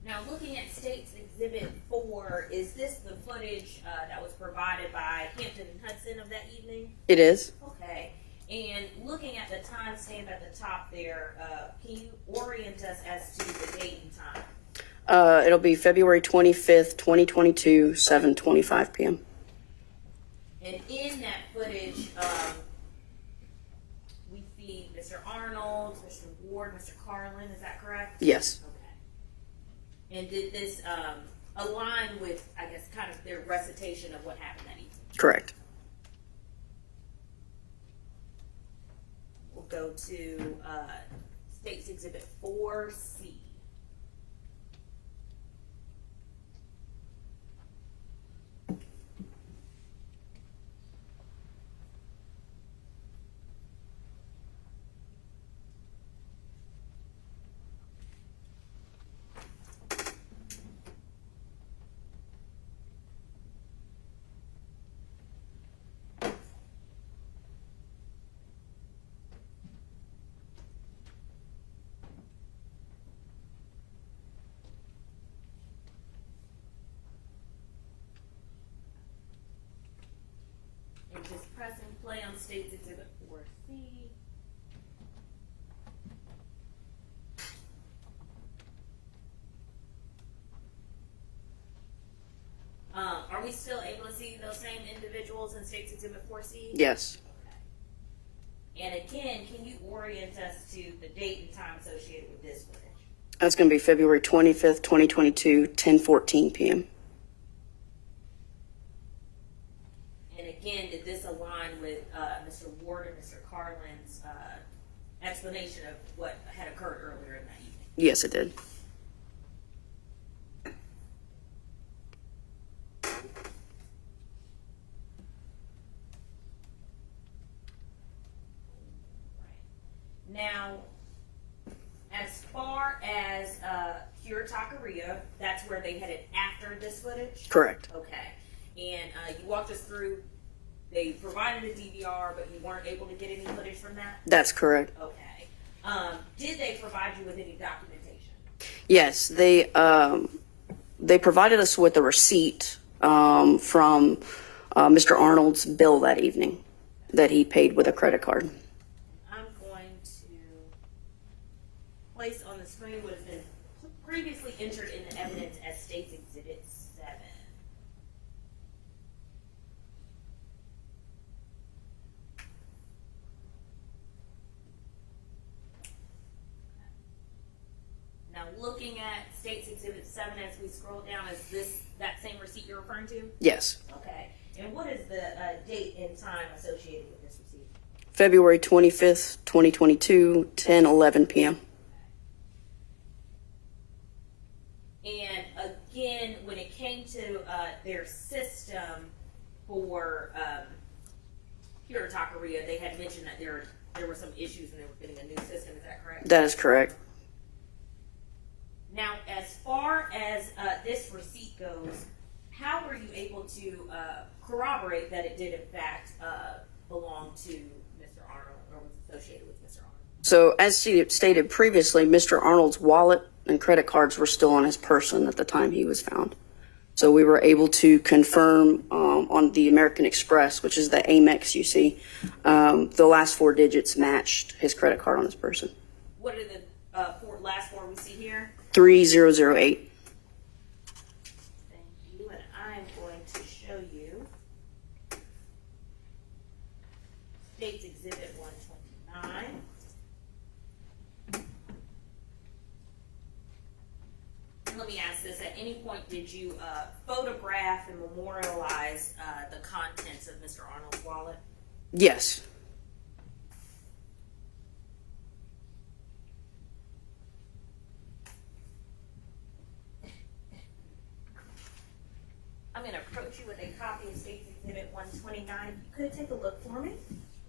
Now, looking at State's Exhibit 4, is this the footage that was provided by Hampton and Hudson of that evening? It is. Okay. And looking at the timestamp at the top there, can you orient us as to the date and time? It'll be February 25th, 2022, 7:25 p.m. And in that footage, we see Mr. Arnold, Mr. Ward, Mr. Carlin, is that correct? Yes. Okay. And did this align with, I guess, kind of their recitation of what happened that evening? Correct. We'll go to State's Exhibit 4C. Just press and play on State's Exhibit 4C. Are we still able to see those same individuals in State's Exhibit 4C? Yes. Okay. And again, can you orient us to the date and time associated with this footage? That's going to be February 25th, 2022, 10:14 p.m. Again, did this align with Mr. Ward and Mr. Carlin's explanation of what had occurred earlier in that evening? Yes, it did. Now, as far as Pure Taqueria, that's where they headed after this footage? Correct. Okay. And you walked us through. They provided a DVR, but you weren't able to get any footage from that? That's correct. Okay. Did they provide you with any documentation? Yes, they provided us with a receipt from Mr. Arnold's bill that evening that he paid with a credit card. I'm going to place on the screen what has been previously entered in the evidence as State's Exhibit 7. Now, looking at State's Exhibit 7 as we scroll down, is this that same receipt you're referring to? Yes. Okay. And what is the date and time associated with this receipt? February 25th, 2022, 10:11 p.m. And again, when it came to their system for Pure Taqueria, they had mentioned that there were some issues and they were getting a new system. Is that correct? That is correct. Now, as far as this receipt goes, how were you able to corroborate that it did in fact belong to Mr. Arnold or was associated with Mr. Arnold? So, as stated previously, Mr. Arnold's wallet and credit cards were still on his person at the time he was found. So we were able to confirm on the American Express, which is the Amex you see, the last 4 digits matched his credit card on his person. What are the last four we see here? 3008. Thank you, and I'm going to show you State's Exhibit 129. And let me ask this, at any point did you photograph and memorialize the contents of Mr. Arnold's wallet? Yes. I'm going to approach you with a copy of State's Exhibit 129. If you could take a look for me.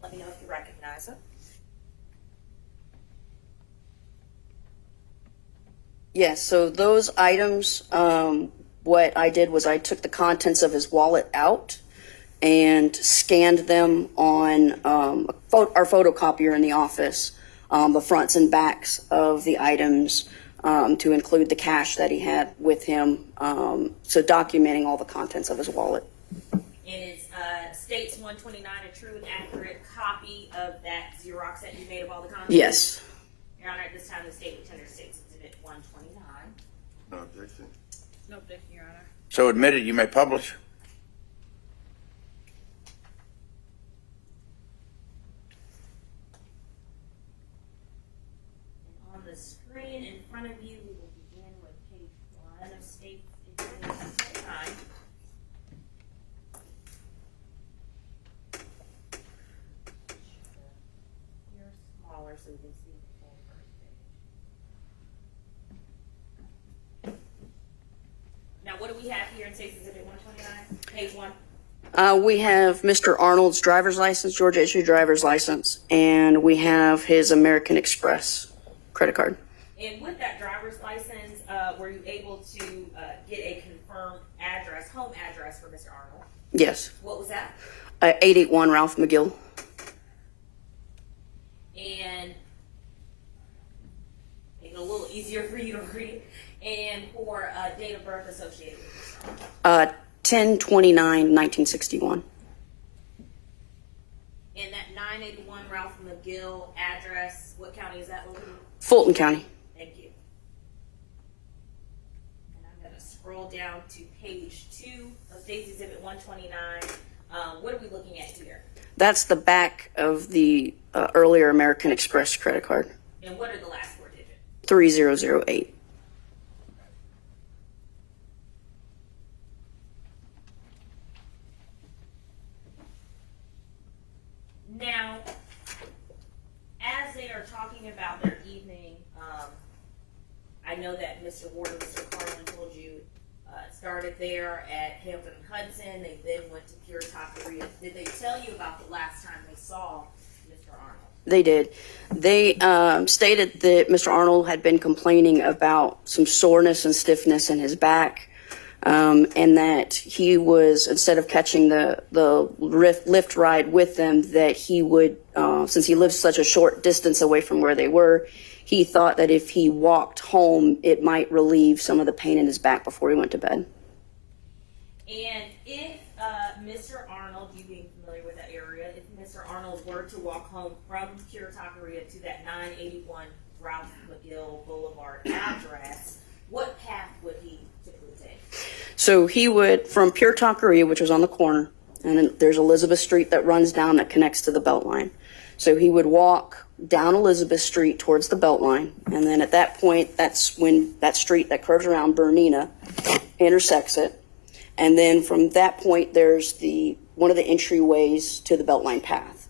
Let me know if you recognize it. Yes, so those items, what I did was I took the contents of his wallet out and scanned them on our photocopier in the office, the fronts and backs of the items to include the cash that he had with him, so documenting all the contents of his wallet. And is State's 129 a true and accurate copy of that Xerox that you made of all the contents? Yes. Your Honor, at this time the State would tender State's Exhibit 129. No objection. No objection, Your Honor. So admitted, you may publish. And on the screen in front of you, we will begin with page 1 of State's Exhibit 129. You're smaller so we can see the full first page. Now, what do we have here in State's Exhibit 129? Page 1. We have Mr. Arnold's driver's license, Georgia issue driver's license, and we have his American Express credit card. And with that driver's license, were you able to get a confirmed address, home address for Mr. Arnold? Yes. What was that? 881 Ralph McGill. And make it a little easier for you to read. And for date of birth associated with Mr. Arnold. 10/29/1961. And that 981 Ralph McGill address, what county is that located? Fulton County. Thank you. And I'm going to scroll down to page 2 of State's Exhibit 129. What are we looking at here? That's the back of the earlier American Express credit card. And what are the last 4 digits? 3008. Now, as they are talking about their evening, I know that Mr. Ward and Mr. Carlin told you it started there at Hampton Hudson. They then went to Pure Taqueria. Did they tell you about the last time they saw Mr. Arnold? They did. They stated that Mr. Arnold had been complaining about some soreness and stiffness in his back, and that he was, instead of catching the lift ride with them, that he would since he lived such a short distance away from where they were, he thought that if he walked home, it might relieve some of the pain in his back before he went to bed. And if Mr. Arnold, you being familiar with that area, if Mr. Arnold were to walk home from Pure Taqueria to that 981 Ralph McGill Boulevard address, what path would he typically take? So he would, from Pure Taqueria, which was on the corner, and then there's Elizabeth Street that runs down that connects to the BeltLine. So he would walk down Elizabeth Street towards the BeltLine, and then at that point, that's when that street that curves around Bernina intersects it. And then from that point, there's one of the entryways to the BeltLine path.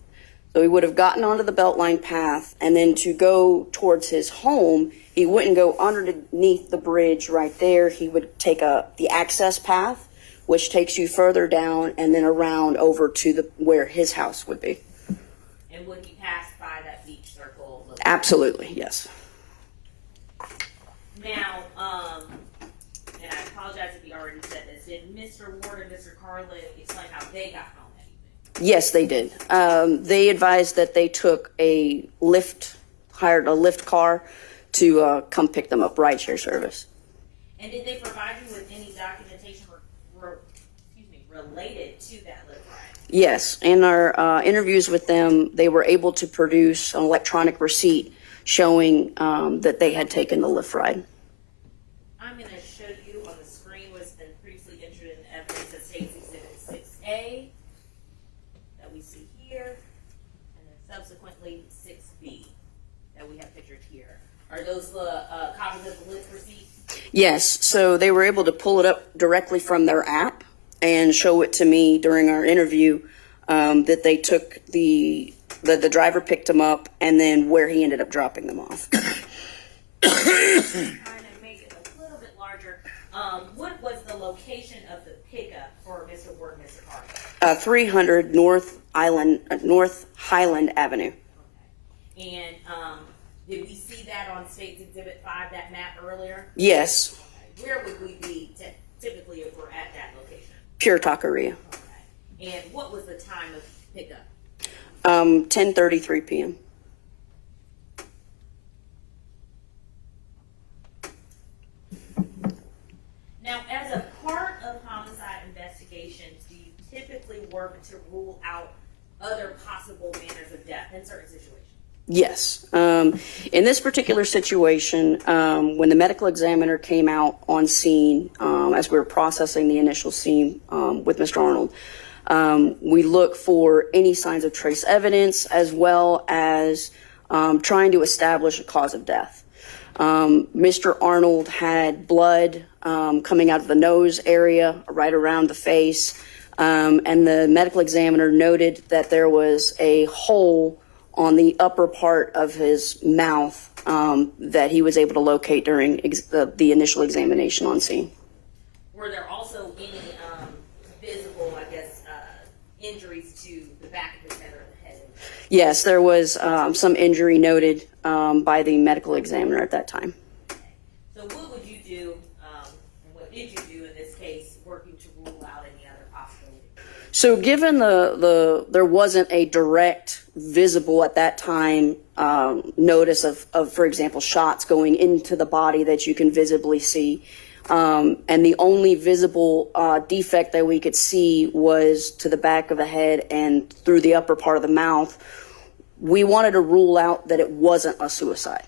So he would have gotten onto the BeltLine path, and then to go towards his home, he wouldn't go underneath the bridge right there. He would take the access path, which takes you further down and then around over to where his house would be. And would he pass by that beach circle? Absolutely, yes. Now, and I apologize if you already said this, did Mr. Ward and Mr. Carlin explain how they got home that evening? Yes, they did. They advised that they took hired a Lyft car to come pick them up, rideshare service. And did they provide you with any documentation related to that Lyft ride? Yes. In our interviews with them, they were able to produce an electronic receipt showing that they had taken the Lyft ride. I'm going to show you on the screen what's been previously entered in evidence at State's Exhibit 6A that we see here, and then subsequently 6B that we have pictured here. Are those the copies of the Lyft receipt? Yes. So they were able to pull it up directly from their app and show it to me during our interview that they took the driver picked them up and then where he ended up dropping them off. Trying to make it a little bit larger. What was the location of the pickup for Mr. Ward and Mr. Carter? 300 North Highland Avenue. Okay. And did we see that on State's Exhibit 5, that map earlier? Yes. Okay. Where would we be typically if we're at that location? Pure Taqueria. Okay. And what was the time of pickup? 10:33 p.m. Now, as a part of homicide investigations, do you typically work to rule out other possible manners of death in certain situations? Yes. In this particular situation, when the medical examiner came out on scene, as we were processing the initial scene with Mr. Arnold, we look for any signs of trace evidence as well as trying to establish a cause of death. Mr. Arnold had blood coming out of the nose area, right around the face, and the medical examiner noted that there was a hole on the upper part of his mouth that he was able to locate during the initial examination on scene. Were there also any visible, injuries to the back of his head or the head? Yes, there was some injury noted by the medical examiner at that time. So what would you do, and what did you do in this case, working to rule out any other possibilities? So given there wasn't a direct visible at that time notice of, for example, shots going into the body that you can visibly see, and the only visible defect that we could see was to the back of the head and through the upper part of the mouth, we wanted to rule out that it wasn't a suicide.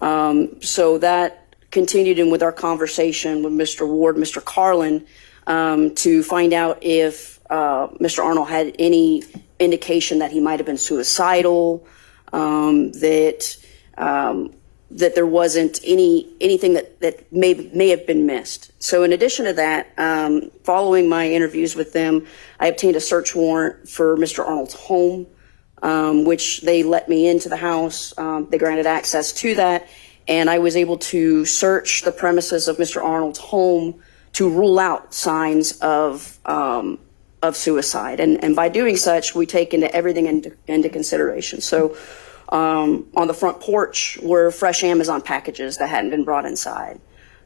So that continued in with our conversation with Mr. Ward, Mr. Carlin, to find out if Mr. Arnold had any indication that he might have been suicidal, that there wasn't anything that may have been missed. So in addition to that, following my interviews with them, I obtained a search warrant for Mr. Arnold's home, which they let me into the house. They granted access to that, and I was able to search the premises of Mr. Arnold's home to rule out signs of suicide. And by doing such, we take everything into consideration. So on the front porch were fresh Amazon packages that hadn't been brought inside.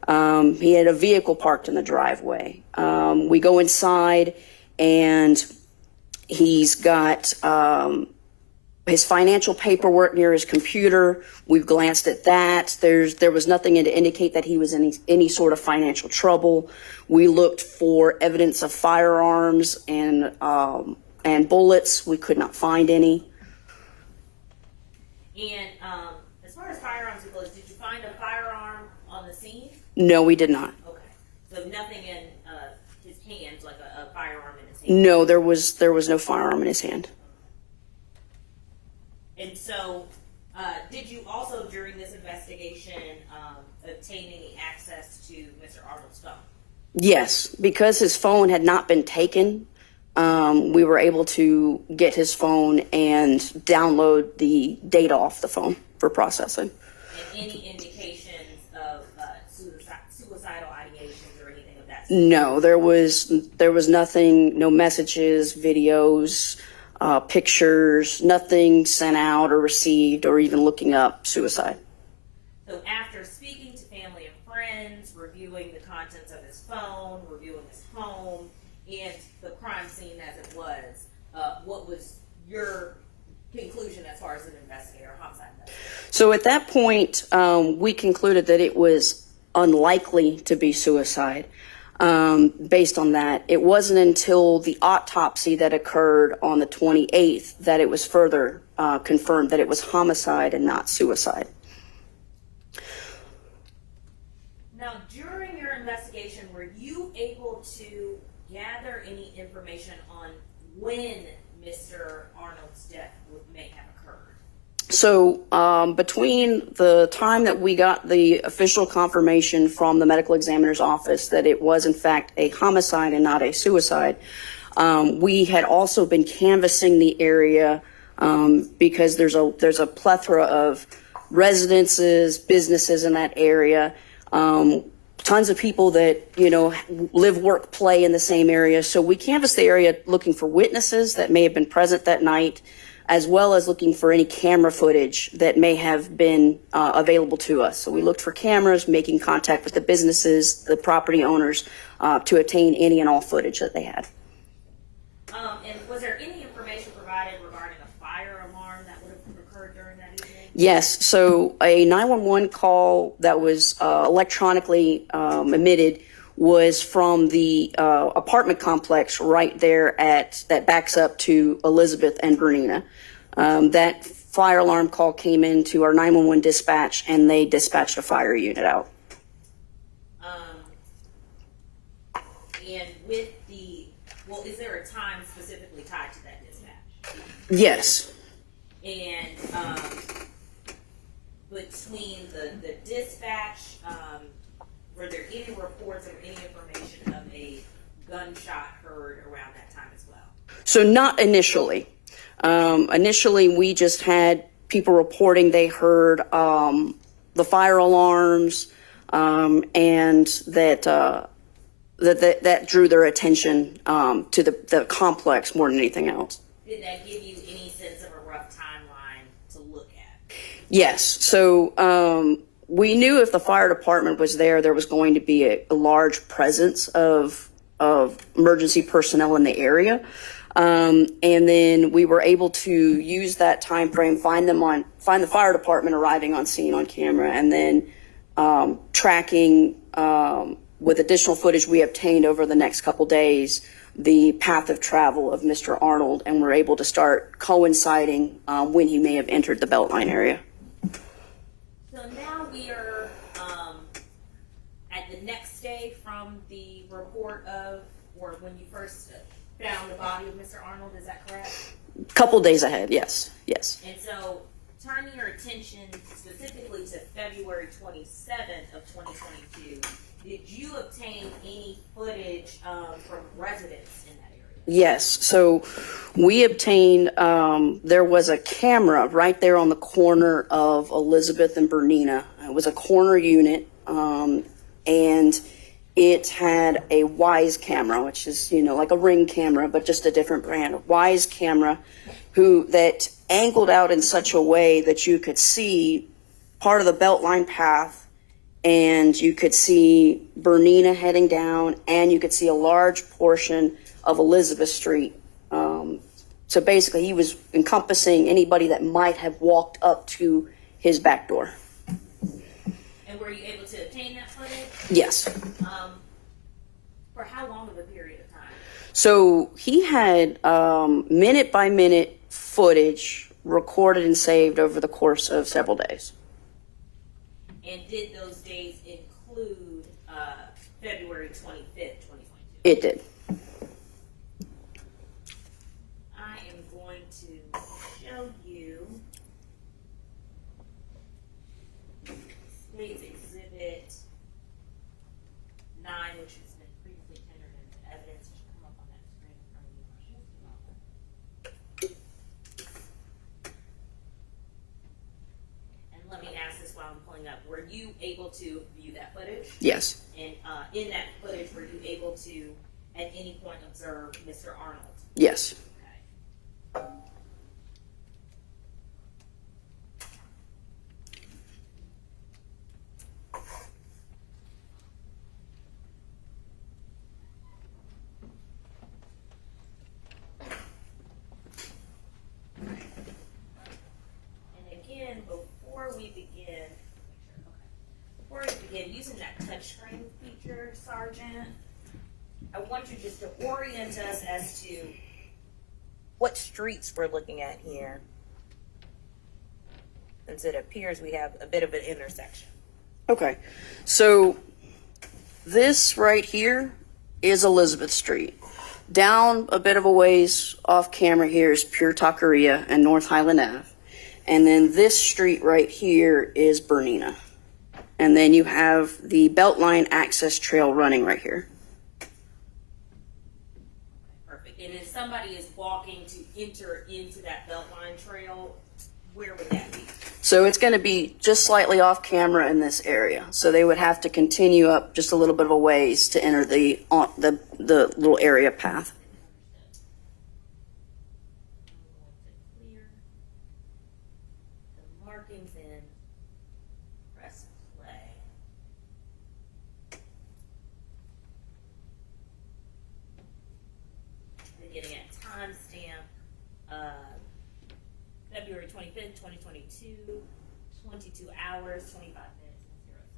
He had a vehicle parked in the driveway. We go inside, and he's got his financial paperwork near his computer. We've glanced at that. There was nothing to indicate that he was in any sort of financial trouble. We looked for evidence of firearms and bullets. We could not find any. And as far as firearms and bullets, did you find a firearm on the scene? No, we did not. Okay. So nothing in his hands, like a firearm in his hand? No, there was no firearm in his hand. And so, did you also, during this investigation, obtain any access to Mr. Arnold's phone? Yes, because his phone had not been taken, we were able to get his phone and download the data off the phone for processing. And any indications of suicidal ideations or anything of that sort? No, there was nothing, no messages, videos, pictures, nothing sent out or received or even looking up suicide. So after speaking to family and friends, reviewing the contents of his phone, reviewing his home, and the crime scene as it was, what was your conclusion as far as an investigator, homicide investigator? So at that point, we concluded that it was unlikely to be suicide. Based on that, it wasn't until the autopsy that occurred on the 28th that it was further confirmed that it was homicide and not suicide. Now, during your investigation, were you able to gather any information on when Mr. Arnold's death may have occurred? So between the time that we got the official confirmation from the medical examiner's office that it was in fact a homicide and not a suicide, we had also been canvassing the area because there's a plethora of residences, businesses in that area, tons of people that, live, work, play in the same area. So we canvassed the area looking for witnesses that may have been present that night, as well as looking for any camera footage that may have been available to us. So we looked for cameras, making contact with the businesses, the property owners, to obtain any and all footage that they had. And was there any information provided regarding a fire alarm that would have occurred during that evening? Yes, so a 911 call that was electronically emitted was from the apartment complex right there that backs up to Elizabeth and Bernina. That fire alarm call came into our 911 dispatch, and they dispatched a fire unit out. And is there a time specifically tied to that dispatch? Yes. And between the dispatch, were there any reports or any information of a gunshot heard around that time as well? So not initially. Initially, we just had people reporting they heard the fire alarms, and that drew their attention to the complex more than anything else. Did that give you any sense of a rough timeline to look at? Yes. So we knew if the fire department was there, there was going to be a large presence of emergency personnel in the area. And then we were able to use that time frame, find the fire department arriving on scene on camera, and then tracking with additional footage we obtained over the next couple days the path of travel of Mr. Arnold, and we're able to start coinciding when he may have entered the BeltLine area. So now we are at the next day from the report of, or when you first found the body of Mr. Arnold, is that correct? Couple days ahead, yes. And so turning your attention specifically to February 27th of 2022, did you obtain any footage from residents in that area? Yes. So we obtained, there was a camera right there on the corner of Elizabeth and Bernina. It was a corner unit, and it had a Wise camera, which is, like a Ring camera, but just a different brand. A Wise camera that angled out in such a way that you could see part of the BeltLine path, and you could see Bernina heading down, and you could see a large portion of Elizabeth Street So basically, he was encompassing anybody that might have walked up to his back door. And were you able to obtain that footage? Yes. For how long of a period of time? So he had minute by minute footage recorded and saved over the course of several days. And did those days include February 25th, 2022? It did. I am going to show you State's Exhibit 9, which has been previously tendered into evidence. It should come up on that screen in front of you. And let me ask this while I'm pulling up. Were you able to view that footage? Yes. And in that footage, were you able to, at any point, observe Mr. Arnold? Yes. And again, before we begin using that touchscreen feature, Sergeant, I want you just to orient us as to what streets we're looking at here, since it appears we have a bit of an intersection. Okay. So this right here is Elizabeth Street. Down a bit of a ways off camera here is Pure Taqueria and North Highland Ave. And then this street right here is Bernina. And then you have the BeltLine access trail running right here. Perfect. And if somebody is walking to enter into that BeltLine trail, where would that be? So it's going to be just slightly off camera in this area. So they would have to continue up just a little bit of a ways to enter the little area path. Clear the markings in, press play. They're getting a timestamp February 25th, 2022, 22 hours, 25 minutes, and 0 seconds.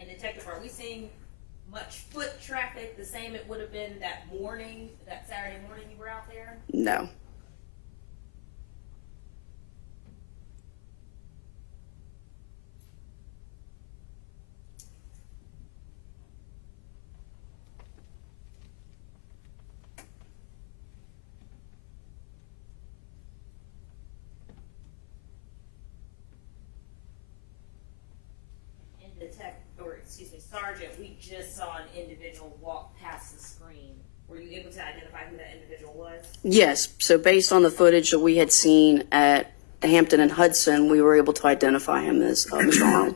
And Detective, are we seeing much foot traffic the same it would have been that morning, that Saturday morning you were out there? No. And Sergeant, we just saw an individual walk past the screen. Were you able to identify who that individual was? Yes. So based on the footage that we had seen at the Hampton and Hudson, we were able to identify him as Mr. Arnold.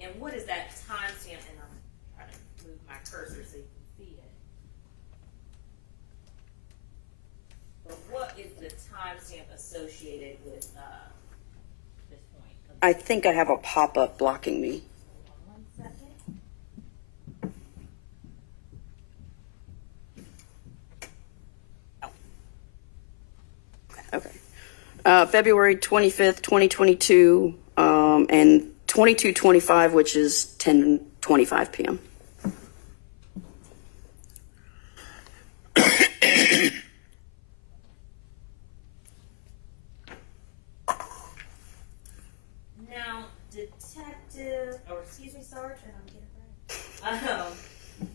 And what is that timestamp? And I'm trying to move my cursor so you can see it. But what is the timestamp associated with this point? I think I have a pop-up blocking me. Hold on 1 second. Okay. February 25th, 2022, and 22:25, which is 10:25 p.m. Now, Detective, or excuse me, Sergeant, I'm getting it right.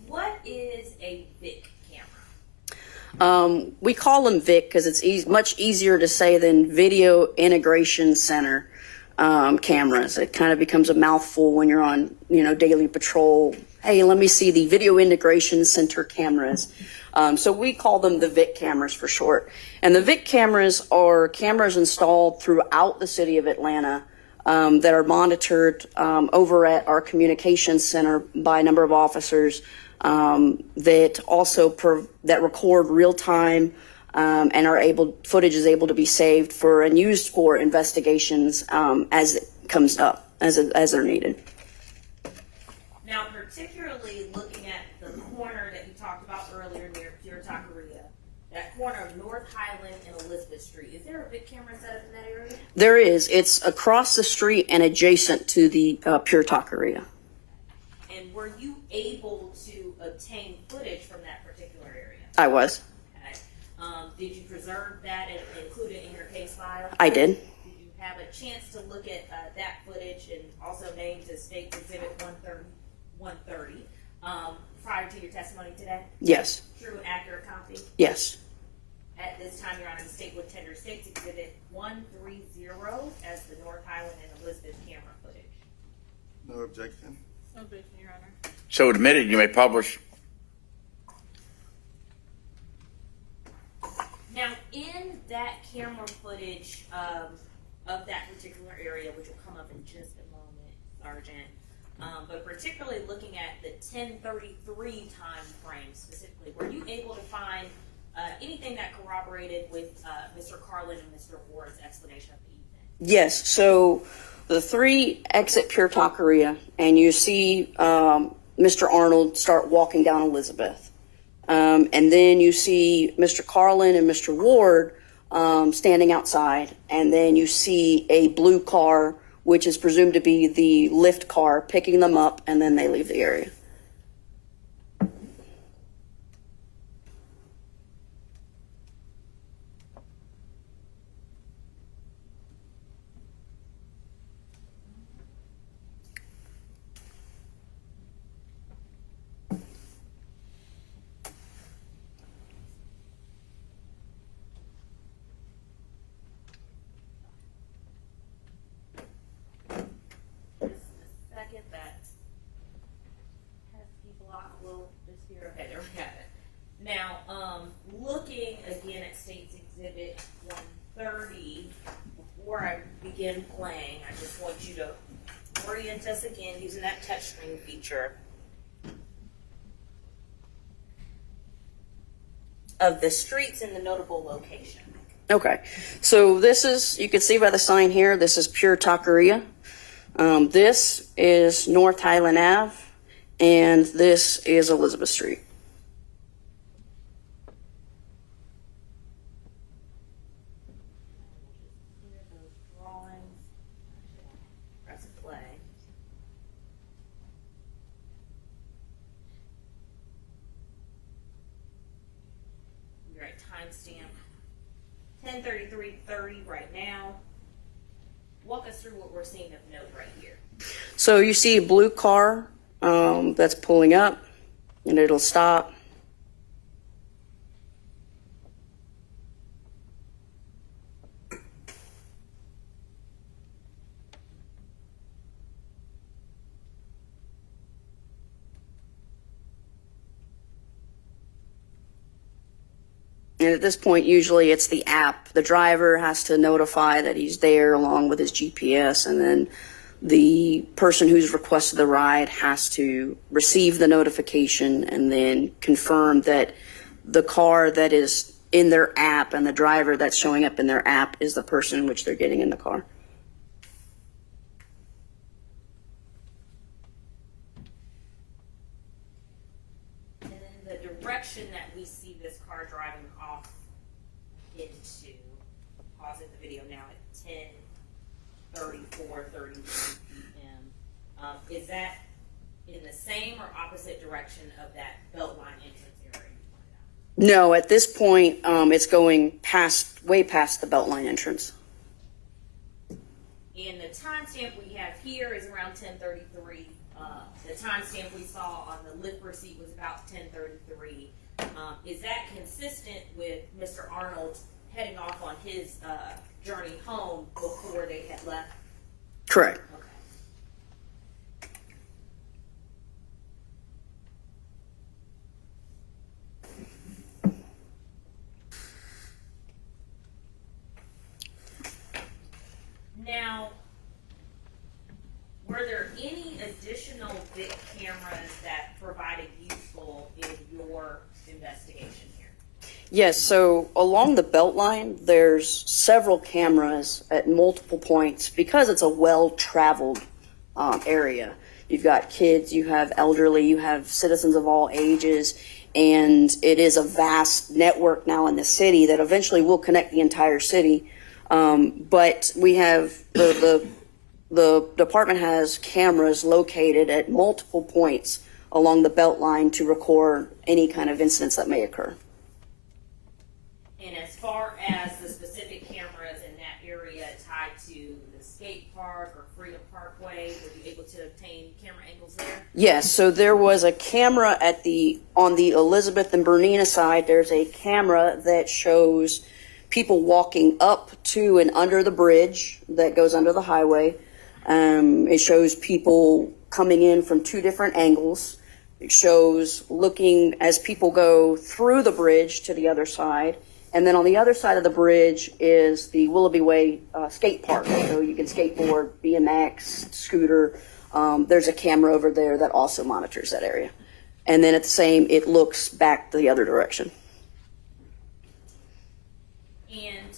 What is a VIC camera? We call them VIC because it's much easier to say than Video Integration Center cameras. It kind of becomes a mouthful when you're on, daily patrol. Hey, let me see the Video Integration Center cameras. So we call them the VIC cameras for short. And the VIC cameras are cameras installed throughout the city of Atlanta that are monitored over at our communications center by a number of officers that also that record real time and footage is able to be saved for and used for investigations as it comes up, as they're needed. Now, particularly looking at the corner that you talked about earlier near Pure Taqueria, that corner of North Highland and Elizabeth Street, is there a big camera set up in that area? There is. It's across the street and adjacent to the Pure Taqueria. And were you able to obtain footage from that particular area? I was. Okay. Did you preserve that and include it in your case file? I did. Did you have a chance to look at that footage and also name to State Exhibit 130 prior to your testimony today? Yes. True and accurate copy? Yes. At this time, Your Honor, the state would tender State's Exhibit 130 as the North Highland and Elizabeth camera footage. No objection. No objection, Your Honor. So admitted, you may publish. Now, in that camera footage of that particular area, which will come up in just a moment, Sergeant, but particularly looking at the 10:33 time frame specifically, were you able to find anything that corroborated with Mr. Carlin and Mr. Ward's explanation of the evening? Yes. So the 3 exit Pure Taqueria, and you see Mr. Arnold start walking down Elizabeth. And then you see Mr. Carlin and Mr. Ward standing outside. And then you see a blue car, which is presumed to be the lift car, picking them up, and then they leave the area. Now, looking again at State's Exhibit 130, before I begin playing, I just want you to orient us again using that touchscreen feature of the streets in the notable location. Okay. So this is, you can see by the sign here, this is Pure Taqueria. This is North Highland Ave, and this is Elizabeth Street. Timestamp 10:33:30 right now. Walk us through what we're seeing of note right here. So you see a blue car that's pulling up, and it'll stop. And at this point, usually it's the app. The driver has to notify that he's there along with his GPS, and then the person who's requested the ride has to receive the notification and then confirm that the car that is in their app and the driver that's showing up in their app is the person in which they're getting in the car. And then the direction that we see this car driving off into, pausing the video now at 10:34:30 p.m. Is that in the same or opposite direction of that BeltLine entrance area? No, at this point, it's going way past the BeltLine entrance. And the timestamp we have here is around 10:33. The timestamp we saw on the lift receipt was about 10:33. Is that consistent with Mr. Arnold heading off on his journey home before they had left? Correct. Now, Yes, so along the BeltLine, there's several cameras at multiple points because it's a well-traveled area. You've got kids, you have elderly, you have citizens of all ages, and it is a vast network now in the city that eventually will connect the entire city. But we have the department has cameras located at multiple points along the BeltLine to record any kind of incidents that may occur. And as far as the specific cameras in that area tied to the skate park or Freedom Parkway, were you able to obtain camera angles there? Yes, so there was a camera on the Elizabeth and Bernina side. There's a camera that shows people walking up to and under the bridge that goes under the highway. It shows people coming in from two different angles. It shows looking as people go through the bridge to the other side. And then on the other side of the bridge is the Willoughby Way skate park. So you can skateboard, BMX, scooter. There's a camera over there that also monitors that area. And then at the same, it looks back the other direction. And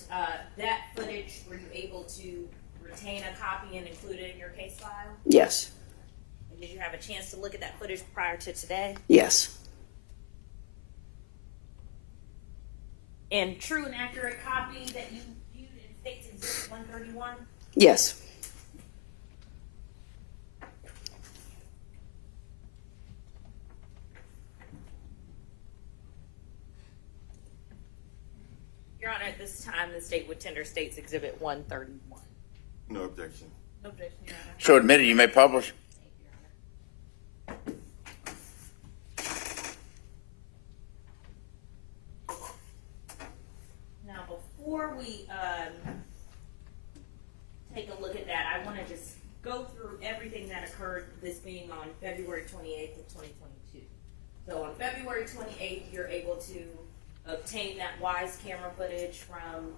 that footage, were you able to retain a copy and include it in your case file? Yes. And did you have a chance to look at that footage prior to today? Yes. And true and accurate copy that you viewed in States Exhibit 131? Yes. Your Honor, at this time, the state would tender States Exhibit 131. No objection. No objection, Your Honor. So admitted, you may publish. Now, before we take a look at that, I want to just go through everything that occurred, this being on February 28th of 2022. So on February 28th, you're able to obtain that WISE camera footage from,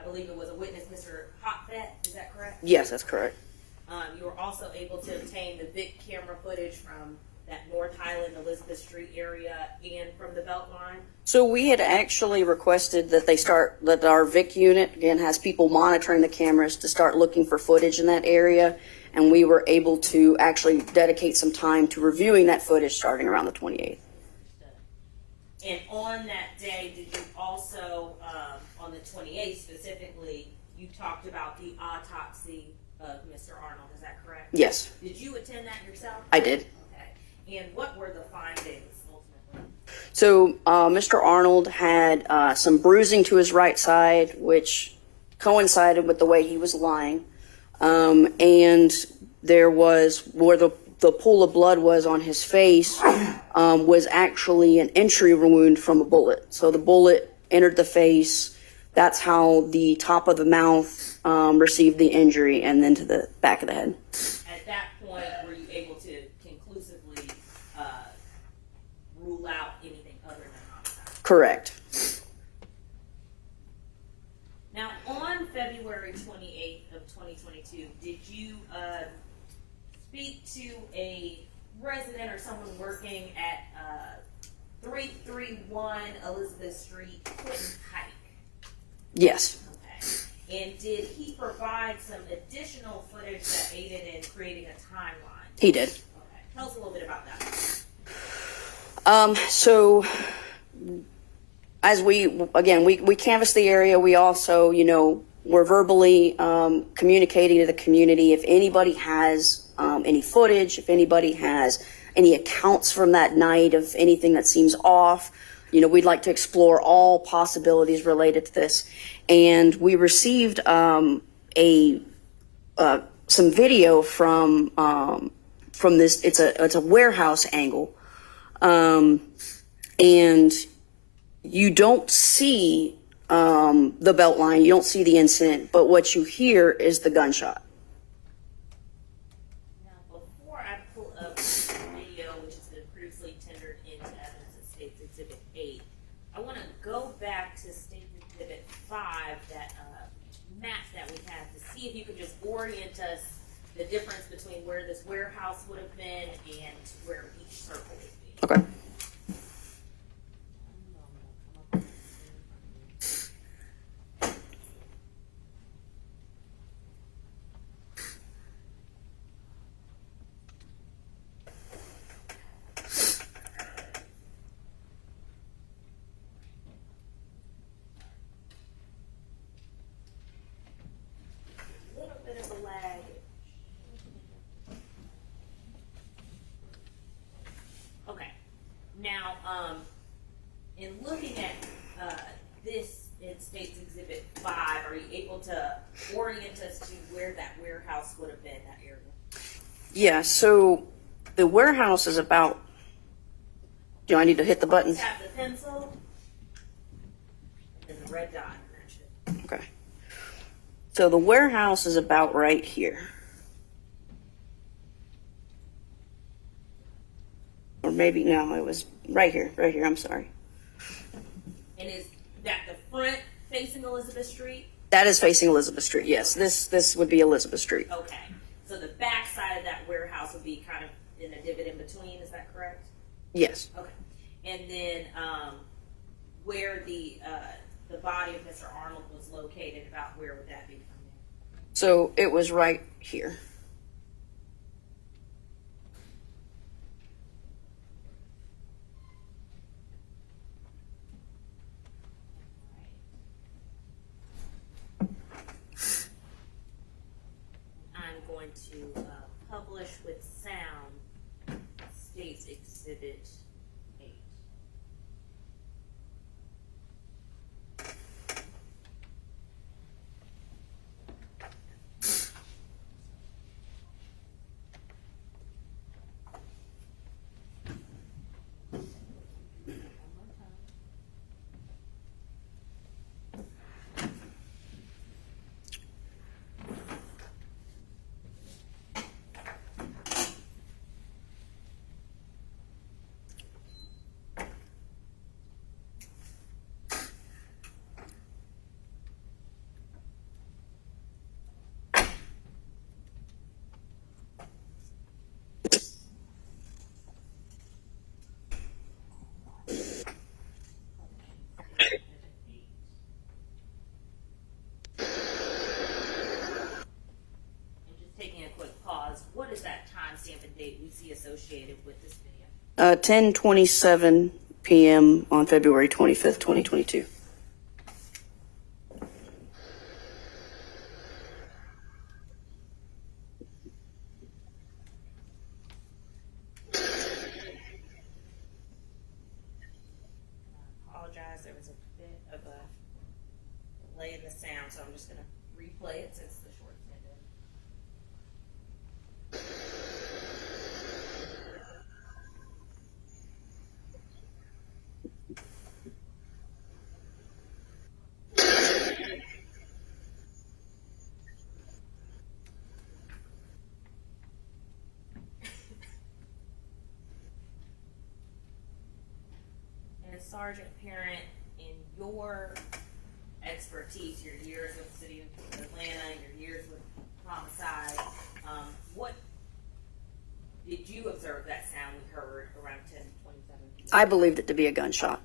I believe it was a witness, Mr. Hopvet, is that correct? Yes, that's correct. You were also able to obtain the VIC camera footage from that North Highland, Elizabeth Street area and from the BeltLine. So we had actually requested that our VIC unit, again, has people monitoring the cameras to start looking for footage in that area. And we were able to actually dedicate some time to reviewing that footage starting around the 28th. And on that day, did you also, on the 28th specifically, you talked about the autopsy of Mr. Arnold, is that correct? Yes. Did you attend that yourself? I did. Okay. And what were the findings ultimately? So Mr. Arnold had some bruising to his right side, which coincided with the way he was lying. And there was where the pool of blood was on his face was actually an entry wound from a bullet. So the bullet entered the face. That's how the top of the mouth received the injury, and then to the back of the head. At that point, were you able to conclusively rule out anything other than homicide? Correct. Now, on February 28th of 2022, did you speak to a resident or someone working at 331 Elizabeth Street, Clinton Pike? Yes. Okay. And did he provide some additional footage that aided in creating a timeline? He did. Okay. Tell us a little bit about that. So as we canvassed the area, we also, were verbally communicating to the community if anybody has any footage, if anybody has any accounts from that night of anything that seems off. We'd like to explore all possibilities related to this. And we received some video from this. It's a warehouse angle, and you don't see the BeltLine, you don't see the incident, but what you hear is the gunshot. Now, before I pull up the video, which has been previously tendered into evidence at States Exhibit 8, I want to go back to States Exhibit 5, that map that we have, to see if you could just orient us the difference between where this warehouse would have been and where each circle would be. Okay. in looking at this in State's Exhibit 5, are you able to orient us to where that warehouse would have been, that area? Yeah, so the warehouse is about, do I need to hit the buttons? Tap the pencil and the red dot. Okay. So the warehouse is about right here. Or maybe, no, it was right here, I'm sorry. And is that the front facing Elizabeth Street? That is facing Elizabeth Street, yes. This would be Elizabeth Street. Okay. So the back side of that warehouse would be kind of in a divot in between, is that correct? Yes. Okay. And then where the body of Mr. Arnold was located, about where would that be from there? So it was right here. I'm going to publish with sound State's Exhibit 8. What is that timestamp and date we see associated with this video? 10:27 p.m. on February 25th, 2022. I apologize, there was a bit of a delay in the sound, so I'm just going to replay it since the short ended. And Sergeant Parent, in your expertise, your years with the city of Atlanta, your years with Homicide, what did you observe that sound we heard around 10:27? I believed it to be a gunshot.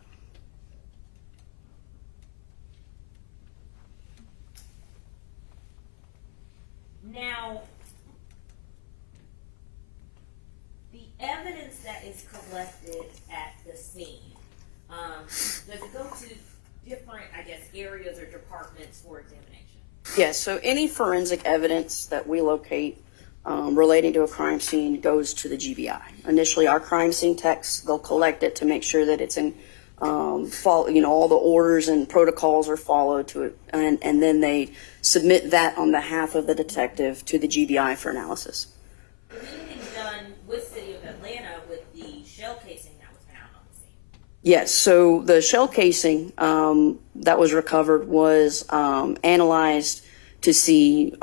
Now, the evidence that is collected at the scene, does it go to different, I guess, areas or departments for examination? Yes, so any forensic evidence that we locate relating to a crime scene goes to the GBI. Initially, our crime scene techs, they'll collect it to make sure that it's in, all the orders and protocols are followed to it, and then they submit that on behalf of the detective to the GBI for analysis. Was anything done with City of Atlanta with the shell casing that was found on the scene? Yes, so the shell casing that was recovered was analyzed to see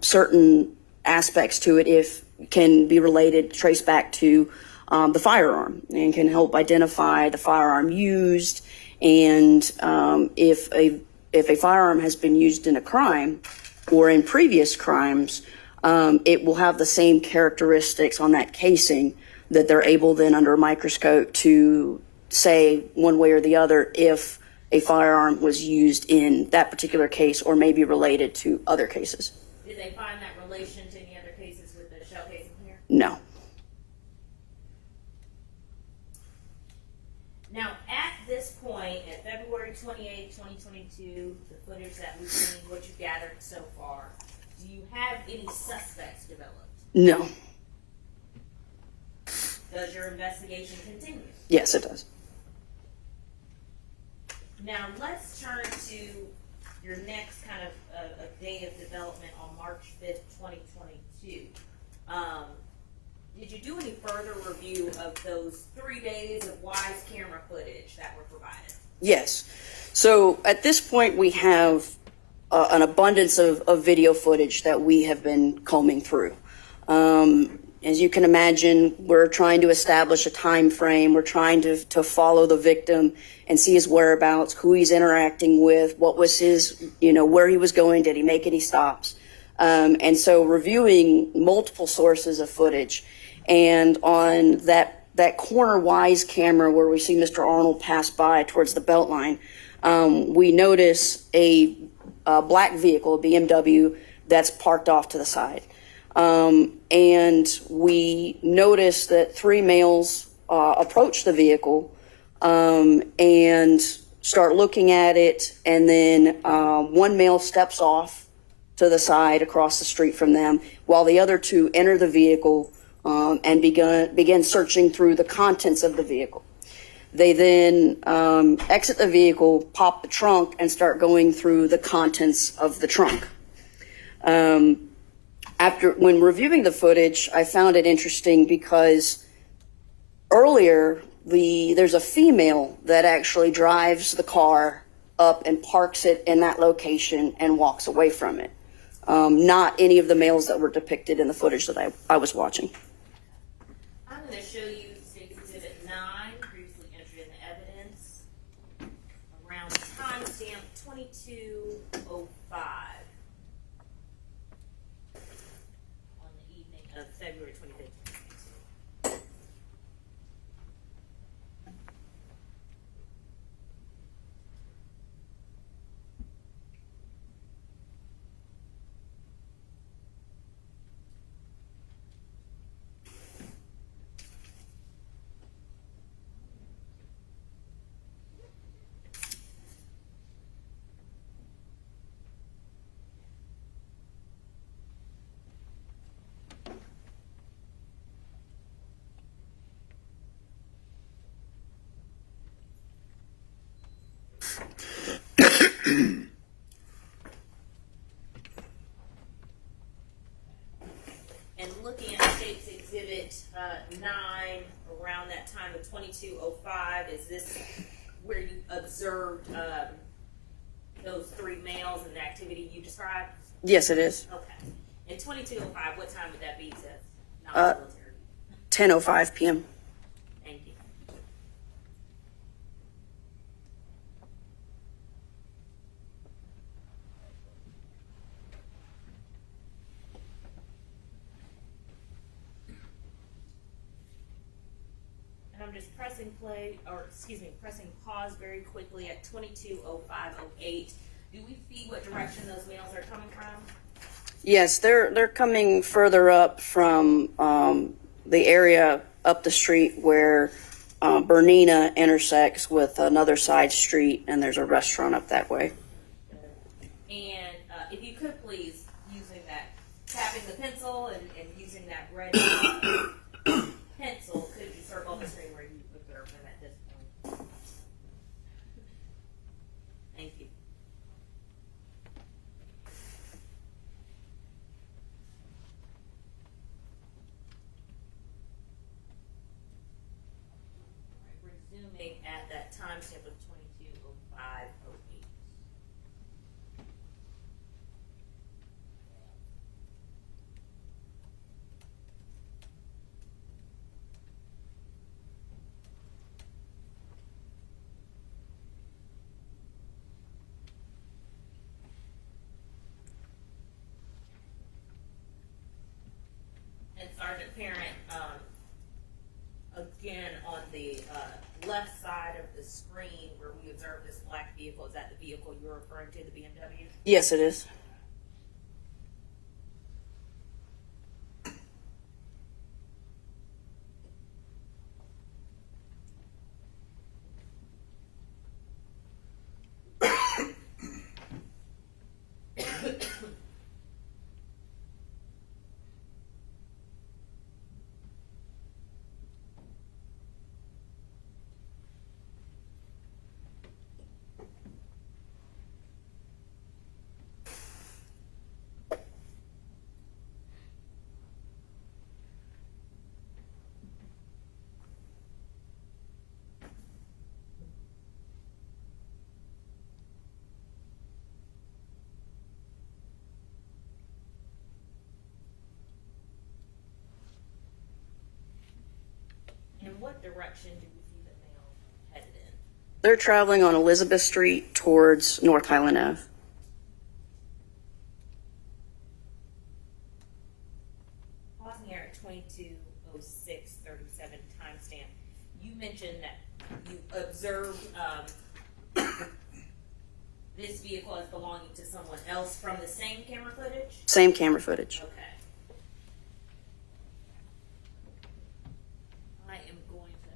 certain aspects to it if can be related, traced back to the firearm, and can help identify the firearm used, and if a firearm has been used in a crime or in previous crimes, it will have the same characteristics on that casing that they're able then under a microscope to say one way or the other if a firearm was used in that particular case or maybe related to other cases. Did they find that relation to any other cases with the shell casing here? No. Now, at this point, at February 28, 2022, the footage that we've seen, what you've gathered so far, do you have any suspects developed? No. Does your investigation continue? Yes, it does. Now let's turn to your next kind of a day of development on March 5th, 2022. Did you do any further review of those 3 days of Wise camera footage that were provided? Yes. So at this point, we have an abundance of video footage that we have been combing through. As you can imagine, we're trying to establish a time frame. We're trying to follow the victim and see his whereabouts, who he's interacting with, what was his, where he was going, did he make any stops? And so reviewing multiple sources of footage. And on that corner Wise camera where we see Mr. Arnold pass by towards the BeltLine, we notice a black vehicle, a BMW, that's parked off to the side. And we notice that 3 males approach the vehicle and start looking at it, and then 1 male steps off to the side across the street from them, while the other 2 enter the vehicle and begin searching through the contents of the vehicle. They then exit the vehicle, pop the trunk, and start going through the contents of the trunk. When reviewing the footage, I found it interesting because earlier there's a female that actually drives the car up and parks it in that location and walks away from it. Not any of the males that were depicted in the footage that I was watching. I'm going to show you State Exhibit 9, previously entered in the evidence, around timestamp 22:05 on the evening of February 25th. And looking at State's Exhibit 9, around that time of 22:05, is this where you observed those 3 males and the activity you described? Yes, it is. Okay. In 22:05, what time would that be to non-military? 10:05 p.m. Thank you. And I'm just pressing pressing pause very quickly at 22:05:08. Do we see what direction those males are coming from? Yes, they're coming further up from the area up the street where Bernina intersects with another side street, and there's a restaurant up that way. And if you could please, tapping the pencil and using that red pencil, could you circle the screen where you observe them at this point? Thank you. Resuming at that timestamp of 22:05:08. And Sergeant Parent, again, on the left side of the screen where we observe this black vehicle, is that the vehicle you're referring to, the BMW? Yes, it is. what direction do we see the male headed in? They're traveling on Elizabeth Street towards North Highland Ave. Pausing here at 22:06:37 timestamp. You mentioned that you observed this vehicle as belonging to someone else from the same camera footage? Same camera footage. Okay. I am going to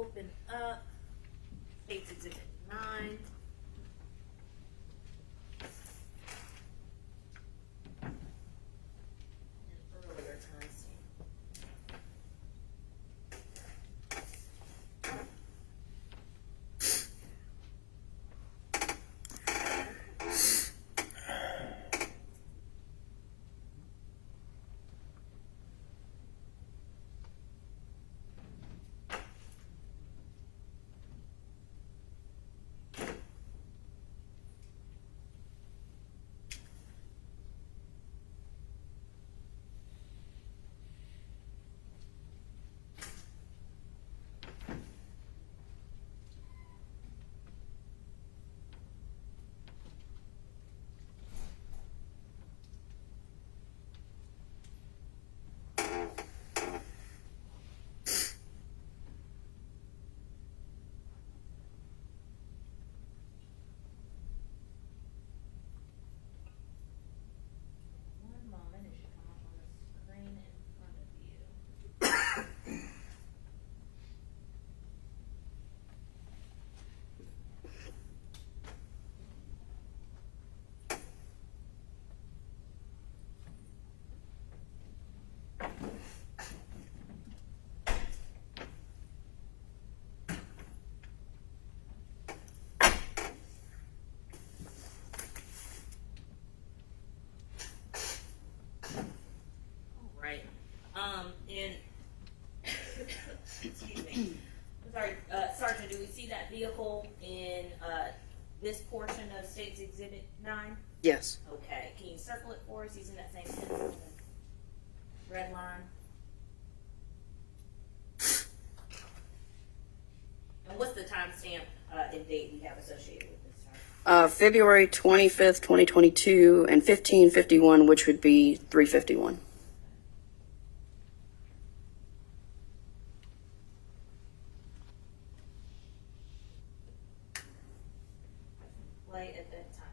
open up State's Exhibit 9. An earlier timestamp. One moment, it should come up on the screen in front of you. All right. And excuse me. I'm sorry, Sergeant. Do we see that vehicle in this portion of State's Exhibit 9? Yes. Okay. Can you circle it for us using that same pencil? Red line. And what's the timestamp and date we have associated with this, Sergeant? February 25th, 2022, and 1551, which would be 351. Play at that timestamp.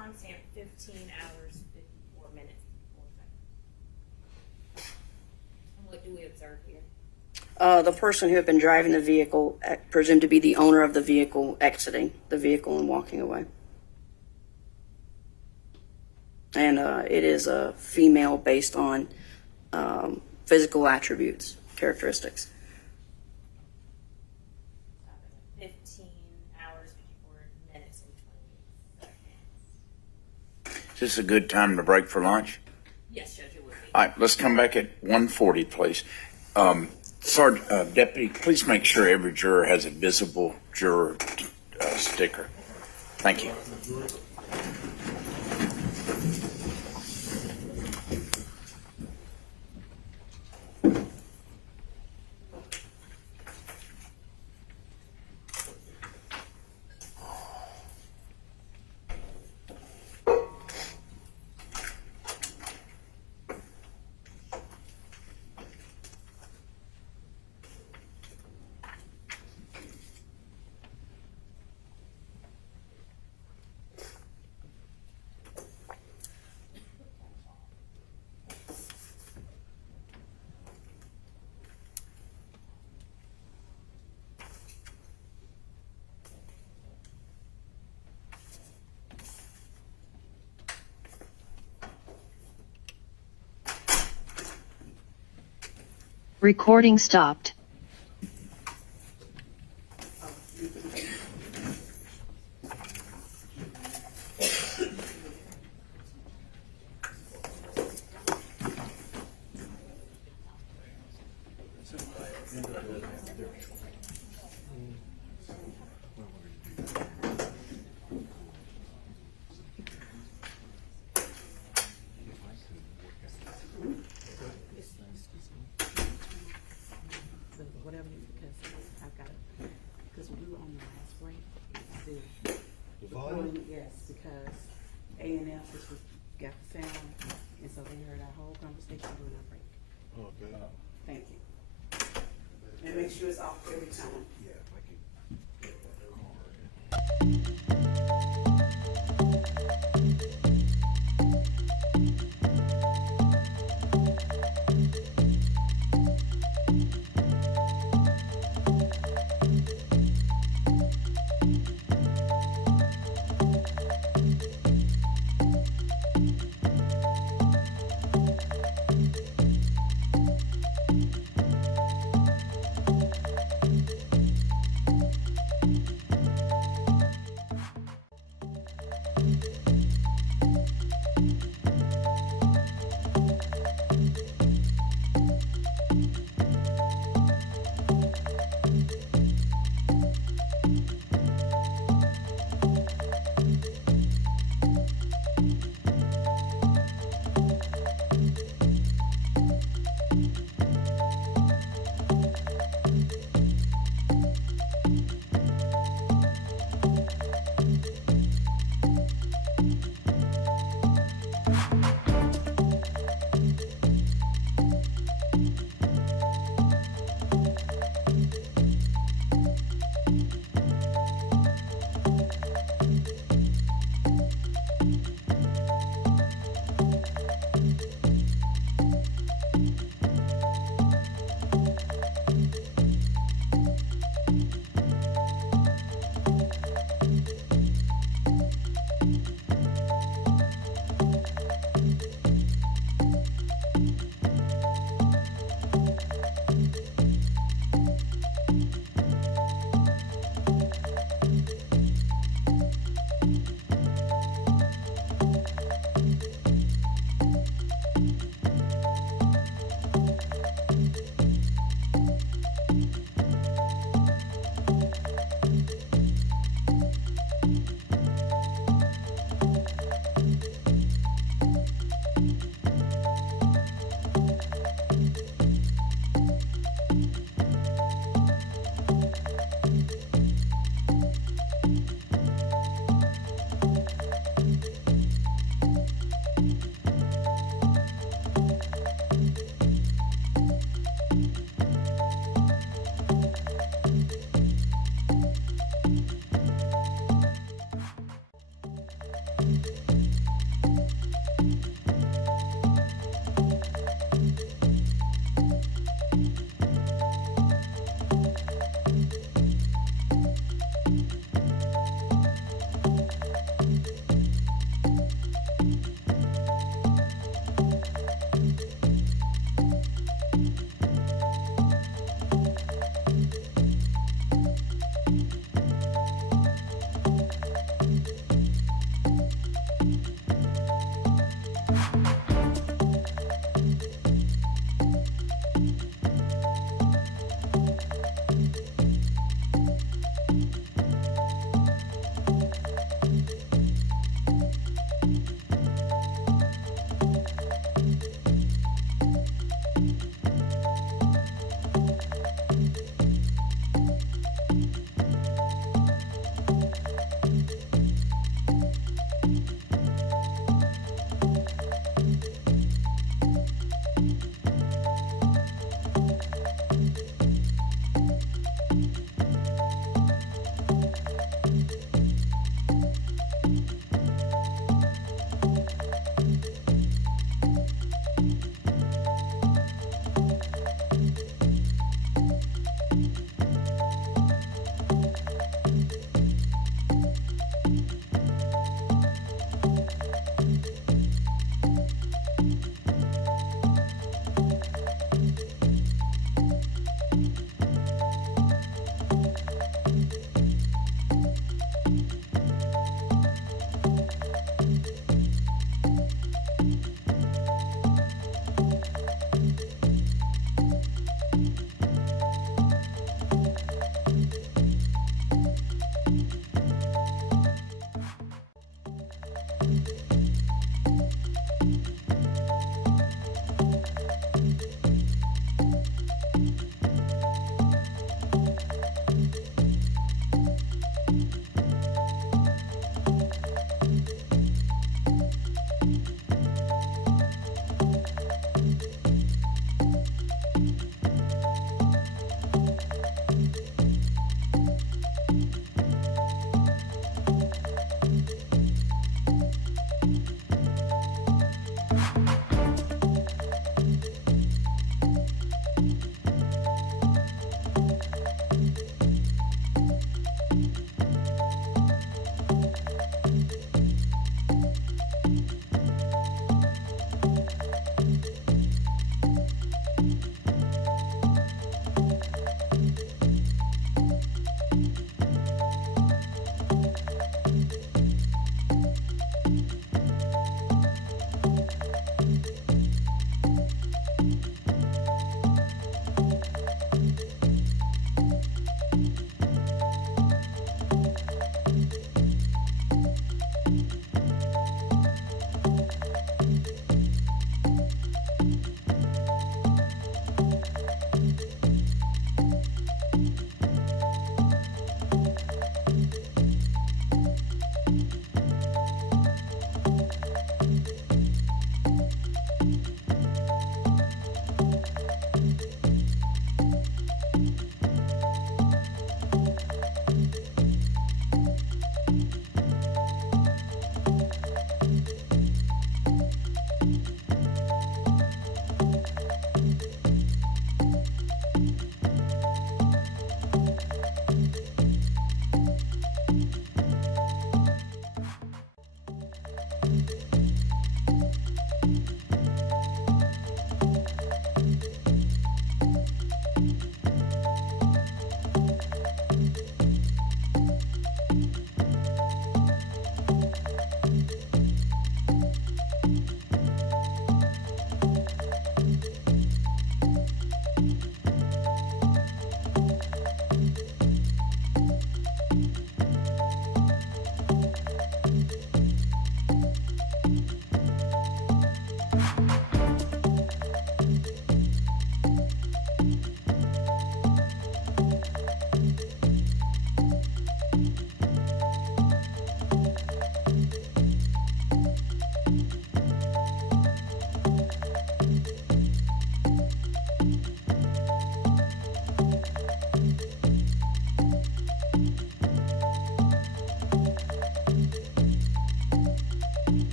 Timestamp 15 hours, 54 minutes, 4 seconds. And what do we observe here? The person who had been driving the vehicle, presumed to be the owner of the vehicle, exiting the vehicle and walking away. and it is a female based on physical attributes, characteristics. 15 hours, 54 minutes, and 20 seconds. Is this a good time to break for lunch? Yes, Judge, it would be. All right, let's come back at 1:40, please. Deputy, please make sure every juror has a visible juror sticker. Thank you. Recording stopped. Yes, because A&F got the sound, and so they heard our whole conversation during our break. Okay. Thank you. And make sure it's off every time.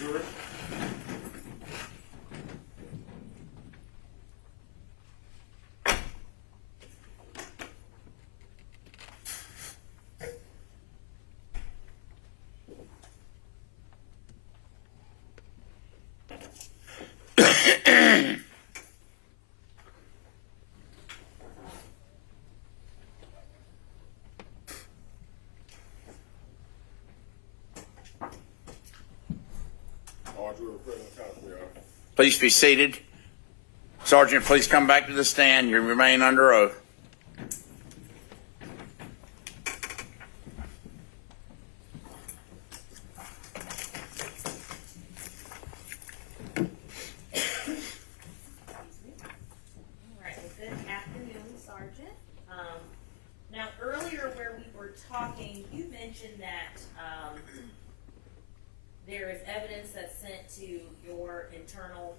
jury. Please be seated. Sergeant, please come back to the stand. You remain under oath. All right, well, good afternoon, Sergeant. Now, earlier where we were talking, you mentioned that there is evidence that's sent to your internal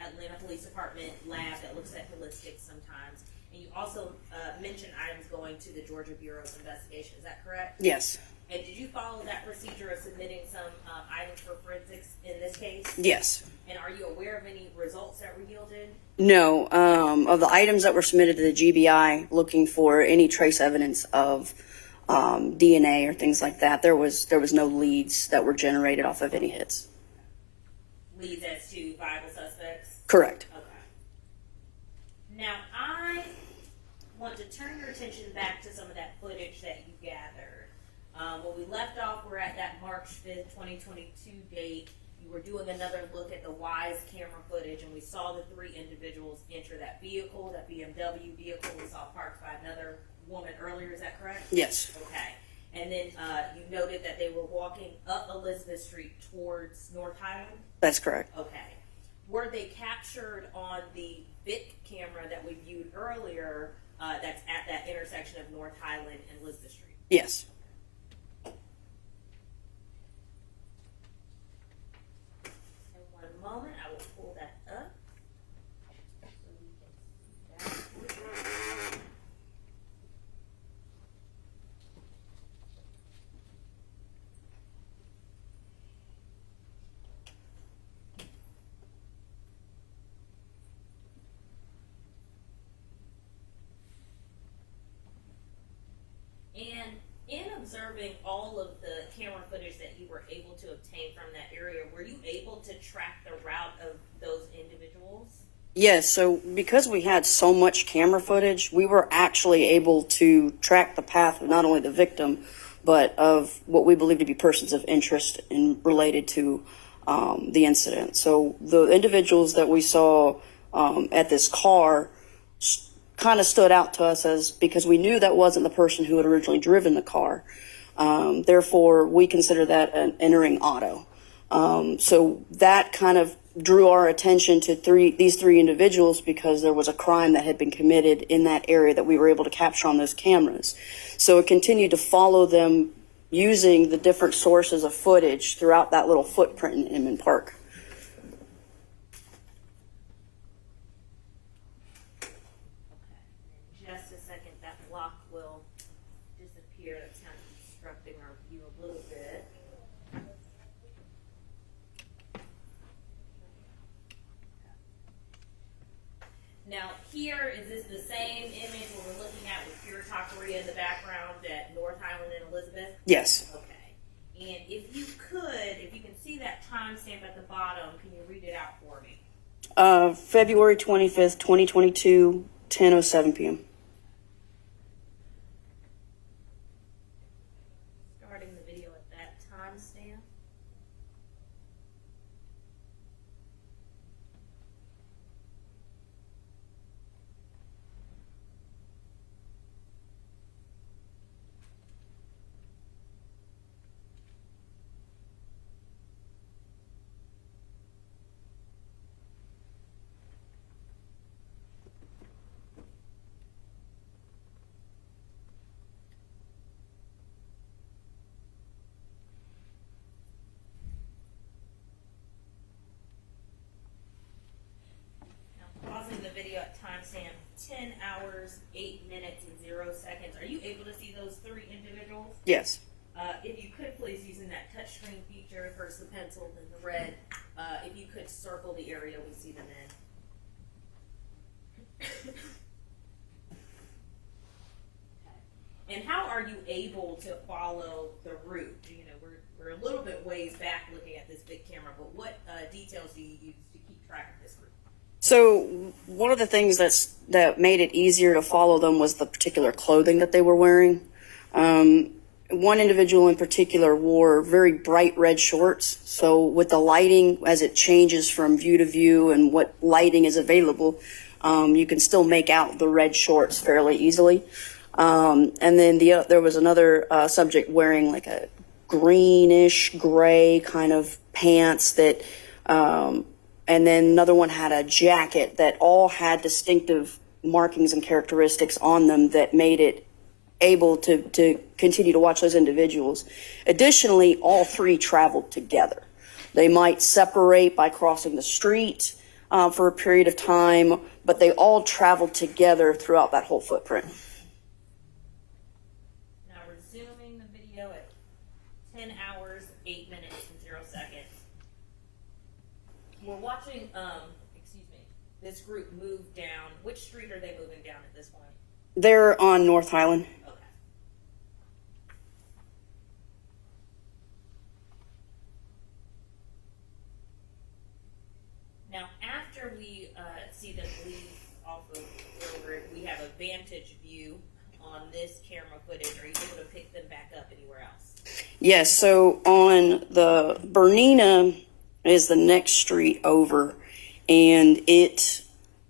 Atlanta Police Department lab that looks at ballistics sometimes. And you also mentioned items going to the Georgia Bureau of Investigation. Is that correct? Yes. And did you follow that procedure of submitting some items for forensics in this case? Yes. And are you aware of any results that were yielded? No. Of the items that were submitted to the GBI looking for any trace evidence of DNA or things like that, there was no leads that were generated off of any hits. Leads as to viable suspects? Correct. Okay. Now, I want to turn your attention back to some of that footage that you gathered. When we left off, we're at that March 5th, 2022 date. You were doing another look at the WISE camera footage, and we saw the three individuals enter that vehicle, that BMW vehicle we saw parked by another woman earlier. Is that correct? Yes. Okay. And then you noted that they were walking up Elizabeth Street towards North Highland? That's correct. Okay. Were they captured on the VIC camera that we viewed earlier that's at that intersection of North Highland and Elizabeth Street? Yes. In one moment, I will pull that up. So we can see that. And in observing all of the camera footage that you were able to obtain from that area, were you able to track the route of those individuals? Yes, so because we had so much camera footage, we were actually able to track the path of not only the victim, but of what we believe to be persons of interest and related to the incident. So the individuals that we saw at this car kind of stood out to us as because we knew that wasn't the person who had originally driven the car. Therefore, we consider that an entering auto. So that kind of drew our attention to these three individuals because there was a crime that had been committed in that area that we were able to capture on those cameras. So it continued to follow them using the different sources of footage throughout that little footprint in Inman Park. Just a second, that block will disappear. That's kind of obstructing our view a little bit. Now, here, is this the same image what we're looking at with pure Taqueria in the background at North Highland and Elizabeth? Yes. Okay. And if you could, if you can see that timestamp at the bottom, can you read it out for me? February 25th, 2022, 10:07 p.m. Starting the video at that timestamp. Pausing the video at timestamp 10 hours, 8 minutes, and 0 seconds. Are you able to see those three individuals? Yes. If you could please, using that touchscreen feature, feature, first the pencil, then the red. If you could circle the area we see them in. And how are you able to follow the route? You know, we're a little bit ways back looking at this big camera, but what details do you use to keep track of this route? So one of the things that made it easier to follow them was the particular clothing that they were wearing. One individual in particular wore very bright red shorts. So with the lighting, as it changes from view to view and what lighting is available, you can still make out the red shorts fairly easily. And then there was another subject wearing like a greenish gray kind of pants that, and then another one had a jacket that all had distinctive markings and characteristics on them that made it able to continue to watch those individuals. Additionally, all three traveled together. They might separate by crossing the street for a period of time, but they all traveled together throughout that whole footprint. Now resuming the video at 10 hours, 8 minutes, and 0 seconds. We're watching, this group move down. Which street are they moving down at this point? They're on North Highland. Now, after we see them leave off of where we have a vantage view on this camera footage, are you able to pick them back up anywhere else? Yes, so on the Bernina is the next street over, and it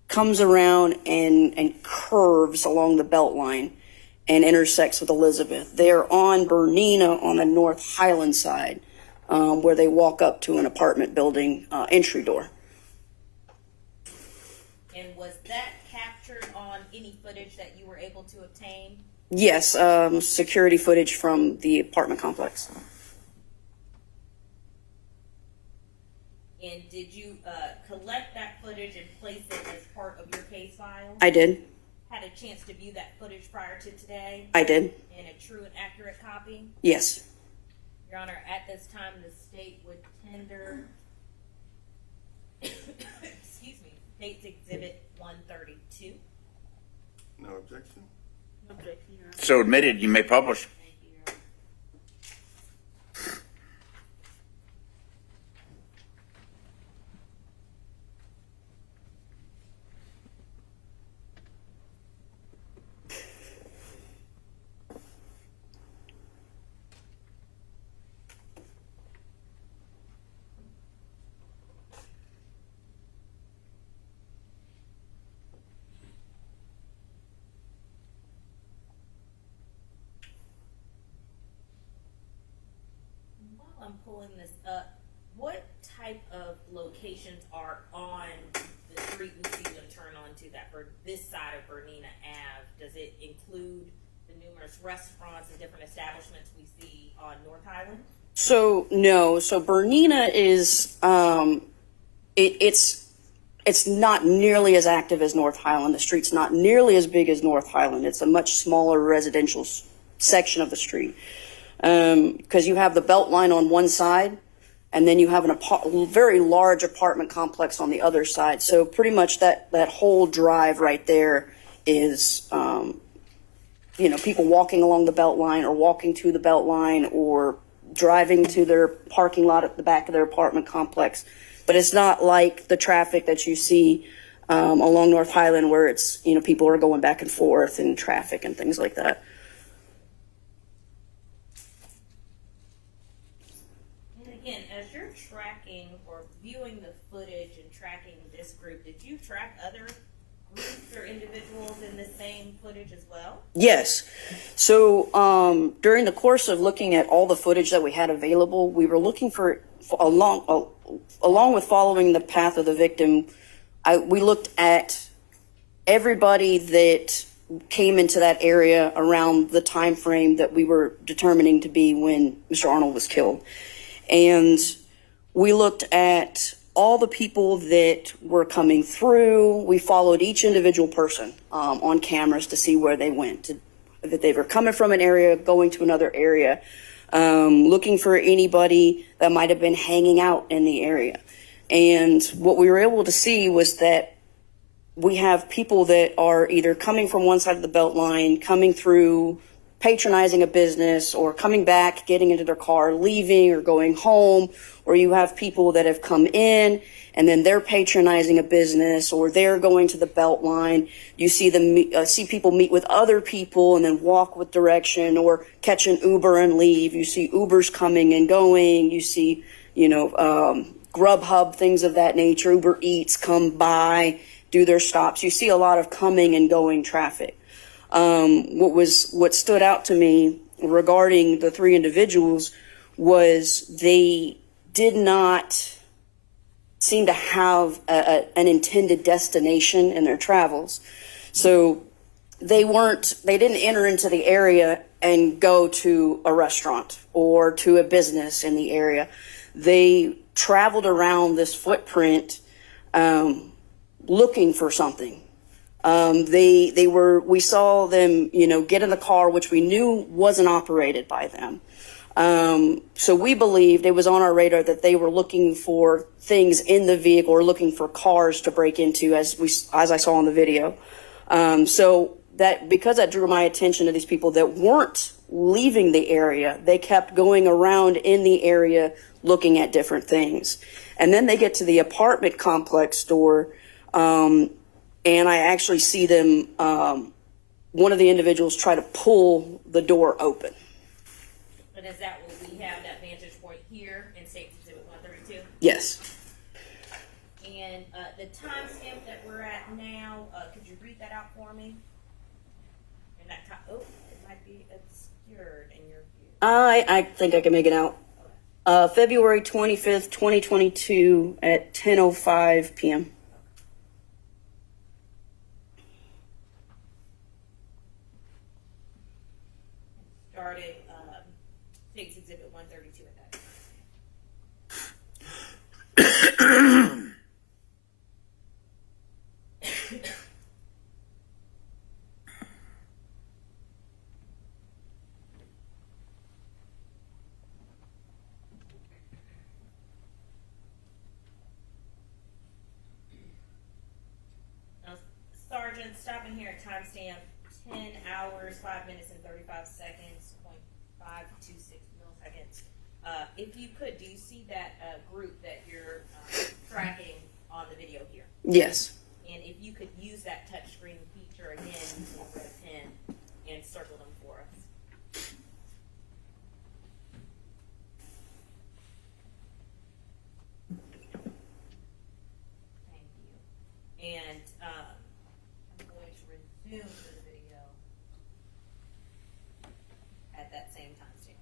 comes around and curves along the BeltLine and intersects with Elizabeth. They're on Bernina on the North Highland side, where they walk up to an apartment building entry door. And was that captured on any footage that you were able to obtain? Yes, security footage from the apartment complex. And did you collect that footage and place it as part of your case file? I did. Had a chance to view that footage prior to today? I did. And a true and accurate copy? Yes. Your Honor, at this time, the state would tender, excuse me, State's Exhibit 132. No objection? No objection, Your Honor. So admitted, you may publish. I'm pulling this up. What type of locations are on the street we see them turn onto that for this side of Bernina Ave? Does it include the numerous restaurants and different establishments we see on North Highland? So no. So Bernina is it's not nearly as active as North Highland. The street's not nearly as big as North Highland. It's a much smaller residential section of the street. Because you have the BeltLine on one side, and then you have a very large apartment complex on the other side. So pretty much that whole drive right there is, people walking along the BeltLine or walking to the BeltLine or driving to their parking lot at the back of their apartment complex. But it's not like the traffic that you see along North Highland where it's, people are going back and forth and traffic and things like that. Tracking or viewing the footage and tracking this group, did you track other groups or individuals in the same footage as well? Yes. So during the course of looking at all the footage that we had available, we were looking for along with following the path of the victim, we looked at everybody that came into that area around the time frame that we were determining to be when Mr. Arnold was killed. And we looked at all the people that were coming through. We followed each individual person on cameras to see where they went, that they were coming from an area, going to another area. looking for anybody that might have been hanging out in the area. And what we were able to see was that we have people that are either coming from one side of the BeltLine, coming through, patronizing a business, or coming back, getting into their car, leaving or going home, or you have people that have come in and then they're patronizing a business, or they're going to the BeltLine. You see them, see people meet with other people and then walk with direction, or catch an Uber and leave. You see Ubers coming and going. You see, Grubhub, things of that nature. Uber Eats come by, do their stops. You see a lot of coming and going traffic. What stood out to me regarding the three individuals was they did not seem to have an intended destination in their travels. So they didn't enter into the area and go to a restaurant or to a business in the area. They traveled around this footprint, looking for something. We saw them, get in the car, which we knew wasn't operated by them. So we believed, it was on our radar, that they were looking for things in the vehicle, or looking for cars to break into, as I saw in the video. So because that drew my attention to these people that weren't leaving the area, they kept going around in the area looking at different things. And then they get to the apartment complex door, and I actually see them, one of the individuals try to pull the door open. But is that what we have, that vantage point here in State Exhibit 132? Yes. And the timestamp that we're at now, could you read that out for me? And that it might be obscured in your view. I think I can make it out. February 25th, 2022 at 10:05 p.m. Starting State Exhibit 132 at that time. Sergeant, stopping here at timestamp 10 hours, 5 minutes and 35 seconds, 0.526 milliseconds. If you could, do you see that group that you're tracking on the video here? Yes. And if you could use that touchscreen feature again with a pen and circle them for us. Thank you. And I'm going to resume to the video at that same timestamp.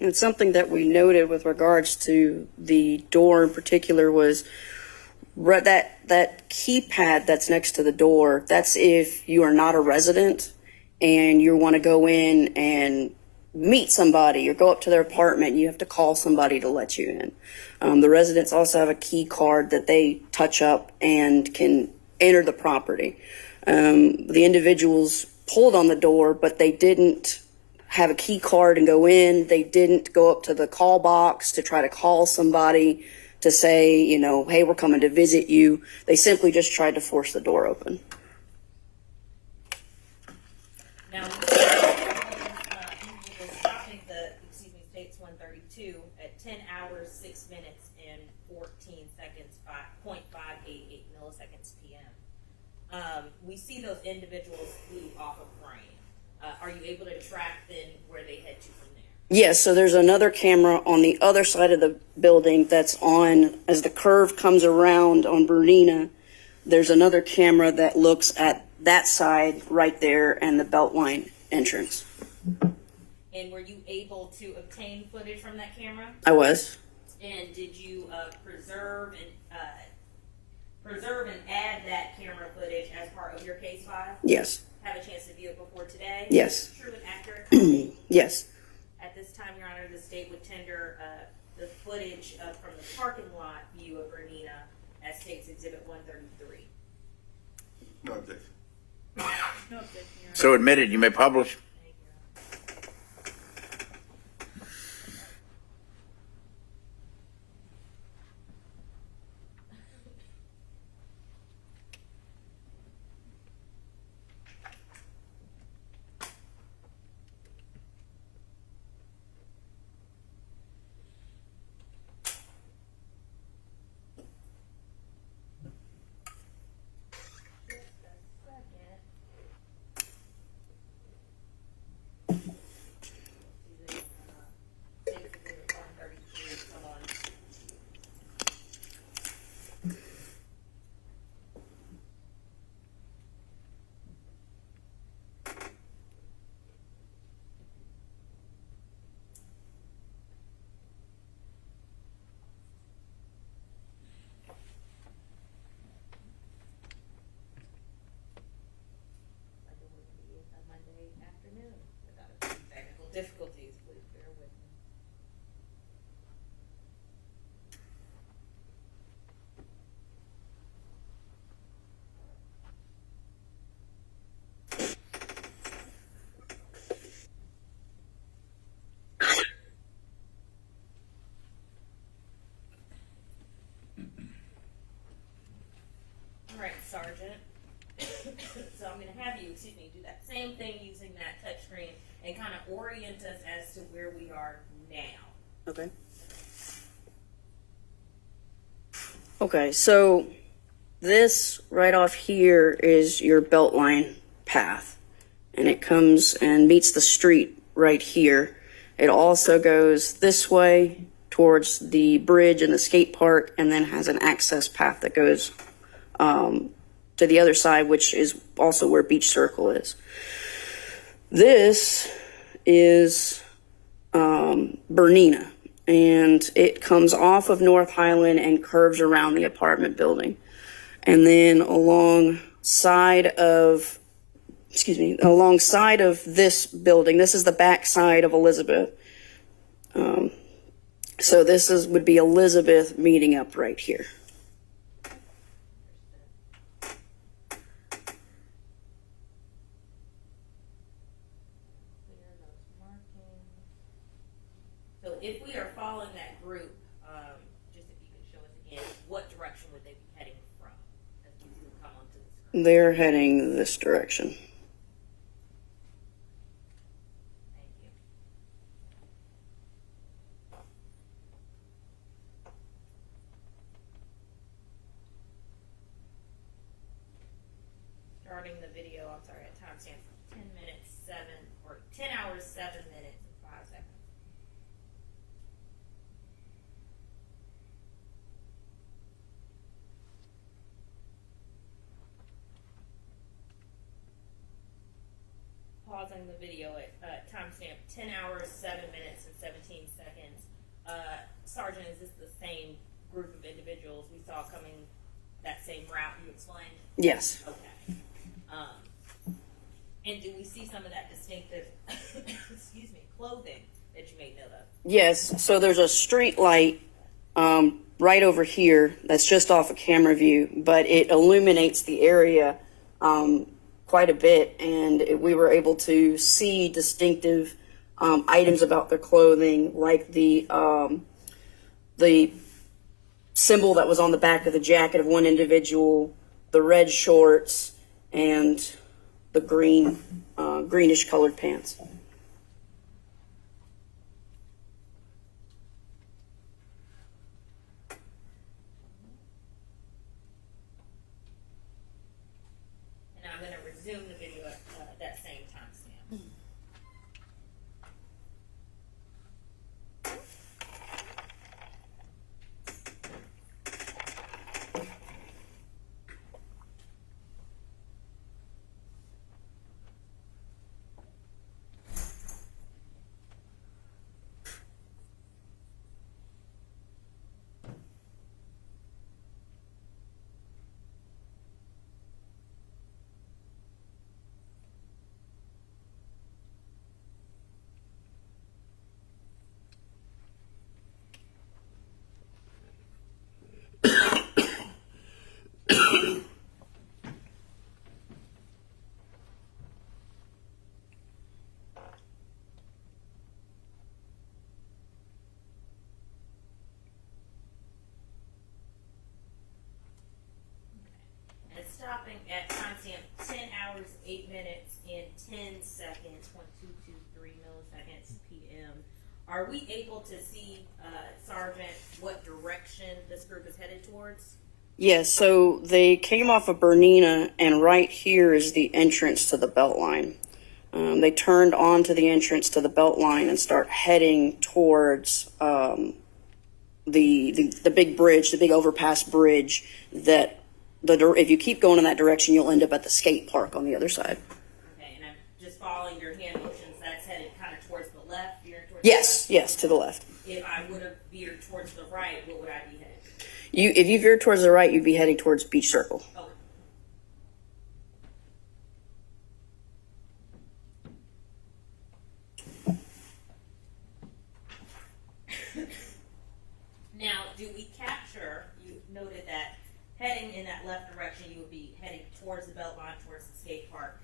And something that we noted with regards to the door in particular was that keypad that's next to the door. That's if you are not a resident and you want to go in and meet somebody or go up to their apartment. You have to call somebody to let you in. The residents also have a key card that they touch up and can enter the property. The individuals pulled on the door, but they didn't have a key card and go in. They didn't go up to the call box to try to call somebody to say, hey, we're coming to visit you. They simply just tried to force the door open. Now, stopping States 132 at 10 hours, 6 minutes, and 14 seconds, 5.588 milliseconds p.m. We see those individuals move off of frame. Are you able to track then where they head to from there? Yes, so there's another camera on the other side of the building that's on, as the curve comes around on Bernina, there's another camera that looks at that side right there and the BeltLine entrance. And were you able to obtain footage from that camera? I was. And did you preserve and add that camera footage as part of your case file? Yes. Have a chance to view it before today? Yes. True and accurate Yes. At this time, Your Honor, the state would tender the footage from the parking lot view of Bernina as State's Exhibit 133. No objection. No objection, Your Honor. So admitted, you may publish. Monday afternoon without a few technical difficulties. Please bear with me. All right, Sergeant. So I'm going to have you, do that same thing using that touchscreen and kind of orient us as to where we are now. Okay. Okay, so this right off here is your BeltLine path, and it comes and meets the street right here. It also goes this way towards the bridge and the skate park, and then has an access path that goes to the other side, which is also where Beach Circle is. This is Bernina, and it comes off of North Highland and curves around the apartment building. And then alongside of this building, this is the back side of Elizabeth. So this would be Elizabeth meeting up right here. So if we are following that group, just if you can show us again, what direction would they be heading from as we come onto the screen? They're heading this direction. Thank you. Starting the video, I'm sorry, at timestamp 10 hours, 7 minutes, and 5 seconds. Pausing the video at timestamp 10 hours, 7 minutes, and 17 seconds. Sergeant, is this the same group of individuals we saw coming that same route you explained? Yes. Okay. And do we see some of that distinctive, clothing that you made note of? Yes, so there's a street light right over here that's just off of camera view, but it illuminates the area quite a bit, and we were able to see distinctive items about their clothing, like the symbol that was on the back of the jacket of one individual, the red shorts, and the greenish colored pants. And I'm going to resume the video at that same timestamp. Are we able to see, Sergeant, what direction this group is headed towards? Yes, so they came off of Bernina, and right here is the entrance to the BeltLine. They turned onto the entrance to the BeltLine and start heading towards the big bridge, the big overpass bridge. That if you keep going in that direction, you'll end up at the skate park on the other side. Okay, and I'm just following your hand motions. That's headed kind of towards the left, veering towards Yes, the left? yes, to the left. If I would have veered towards the right, what would I be headed? If you veer towards the right, you'd be heading towards Beach Circle. Okay. Now, do we capture, you noted that heading in that left direction, you would be heading towards the BeltLine, towards the skate park.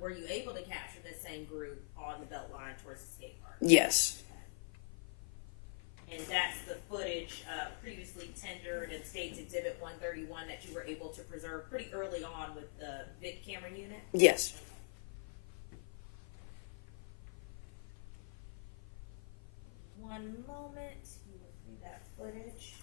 Were you able to capture the same group on the BeltLine towards the skate park? Yes. And that's the footage previously tendered in State's Exhibit 131 that you were able to preserve pretty early on with the Vic camera unit? Yes. One moment, you will see that footage.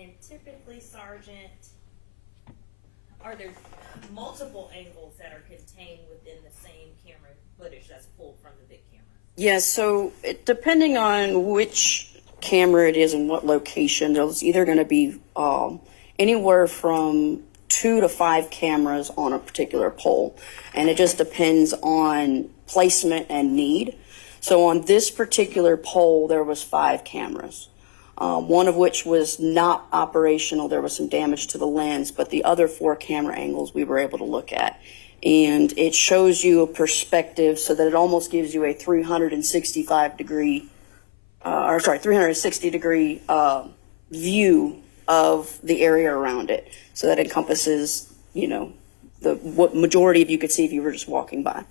And typically, Sergeant, are there multiple angles that are contained within the same camera footage that's pulled from the big camera? Yes, so depending on which camera it is and what location, there's either going to be anywhere from 2 to 5 cameras on a particular pole. And it just depends on placement and need. So on this particular pole, there was 5 cameras. One of which was not operational. There was some damage to the lens, but the other 4 camera angles we were able to look at. And it shows you a perspective so that it almost gives you a 360 degree view of the area around it. So that encompasses, what majority of you could see if you were just walking by.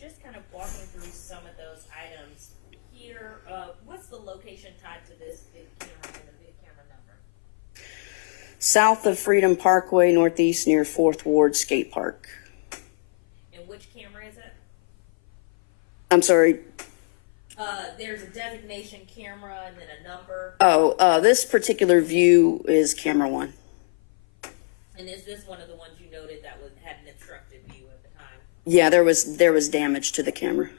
Just kind of walking through some of those items here. What's the location tied to this big camera and the big camera number? South of Freedom Parkway, northeast near 4th Ward Skate Park. And which camera is it? I'm sorry. There's a designation camera and then a number. Oh, this particular view is camera 1. And is this one of the ones you noted that had an obstructed view at the time? Yeah, there was damage to the camera. Okay.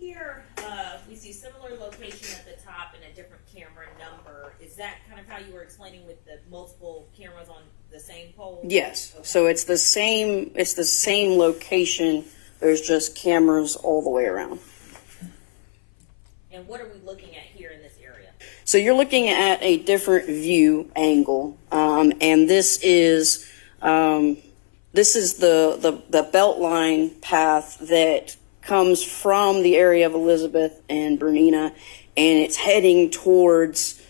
Here, we see similar location at the top and a different camera number. Is that kind of how you were explaining with the multiple cameras on the same pole? Yes. Okay. So it's the same location. There's just cameras all the way around. And what are we looking at here in this area? So you're looking at a different view angle, and this is this is the BeltLine path that comes from the area of Elizabeth and Bernina, and it's heading towards,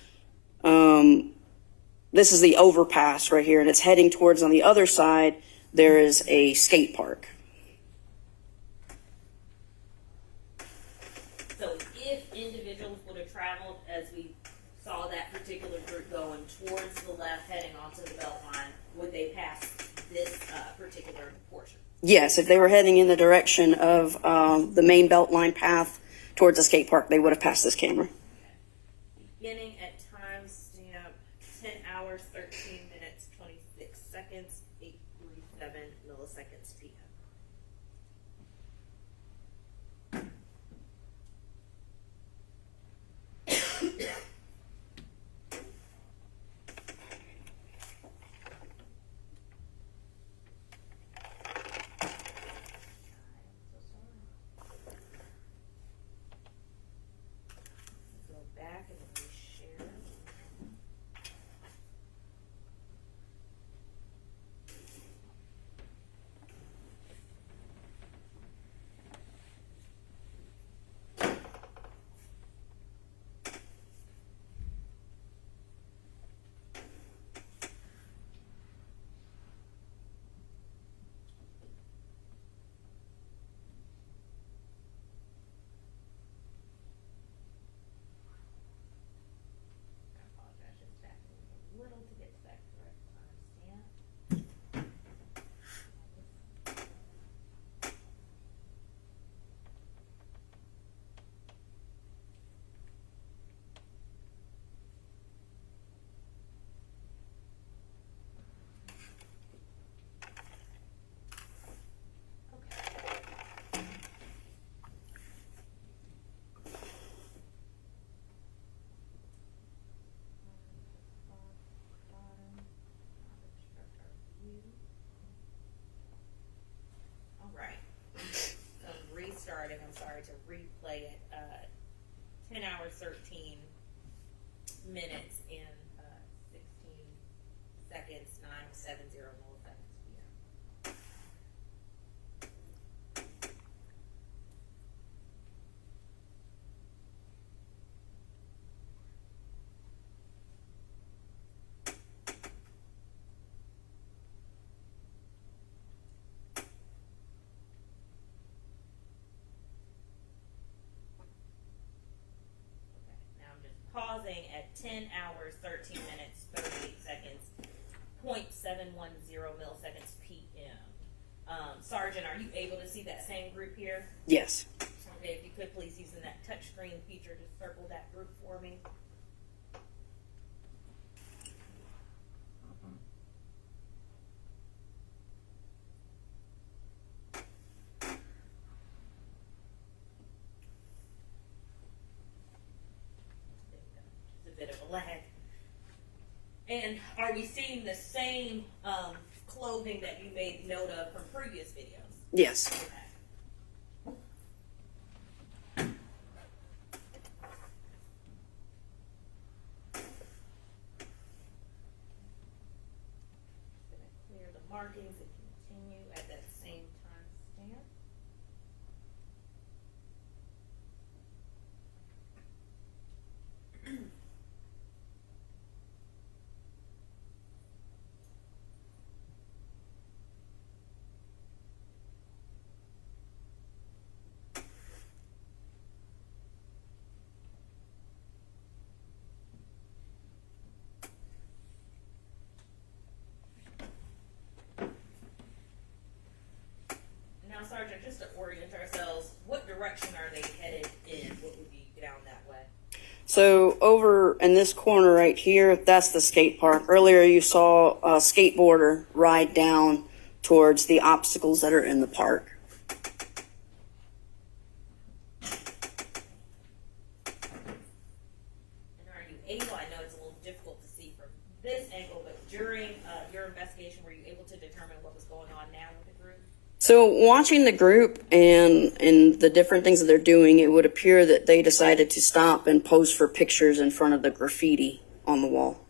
this is the overpass right here, and it's heading towards, on the other side, there is a skate park. So if individuals would have traveled as we saw that particular group going towards the left, heading onto the BeltLine, would they pass this particular portion? Yes, if they were heading in the direction of the main BeltLine path towards the skate park, they would have passed this camera. Beginning at timestamp 10 hours, 13 minutes, 26 seconds, 8:37 milliseconds p.m. Go back and reshare. I apologize, just backing up a little to get to that correct timestamp. All right. So restarting, I'm sorry to replay it. 10 hours, 13 minutes, and 16 seconds, 970 milliseconds p.m. Now I'm just pausing at 10 hours, 13 minutes, 38 seconds, 0.710 milliseconds p.m. Sergeant, are you able to see that same group here? Yes. Okay, if you could please, using that touchscreen feature, just circle that group for me. Just a bit of a lag. And are we seeing the same clothing that you made note of from previous videos? Yes. Okay. Gonna clear the markings and continue at that same time stamp. Now, Sergeant, just to orient ourselves, what direction are they headed in? What would be down that way? So over in this corner right here, that's the skate park. Earlier you saw a skateboarder ride down towards the obstacles that are in the park. And are you able, I know it's a little difficult to see from this angle, but during your investigation, were you able to determine what was going on now with the group? So watching the group and the different things that they're doing, it would appear that they decided to stop and pose for pictures in front of the graffiti on the wall.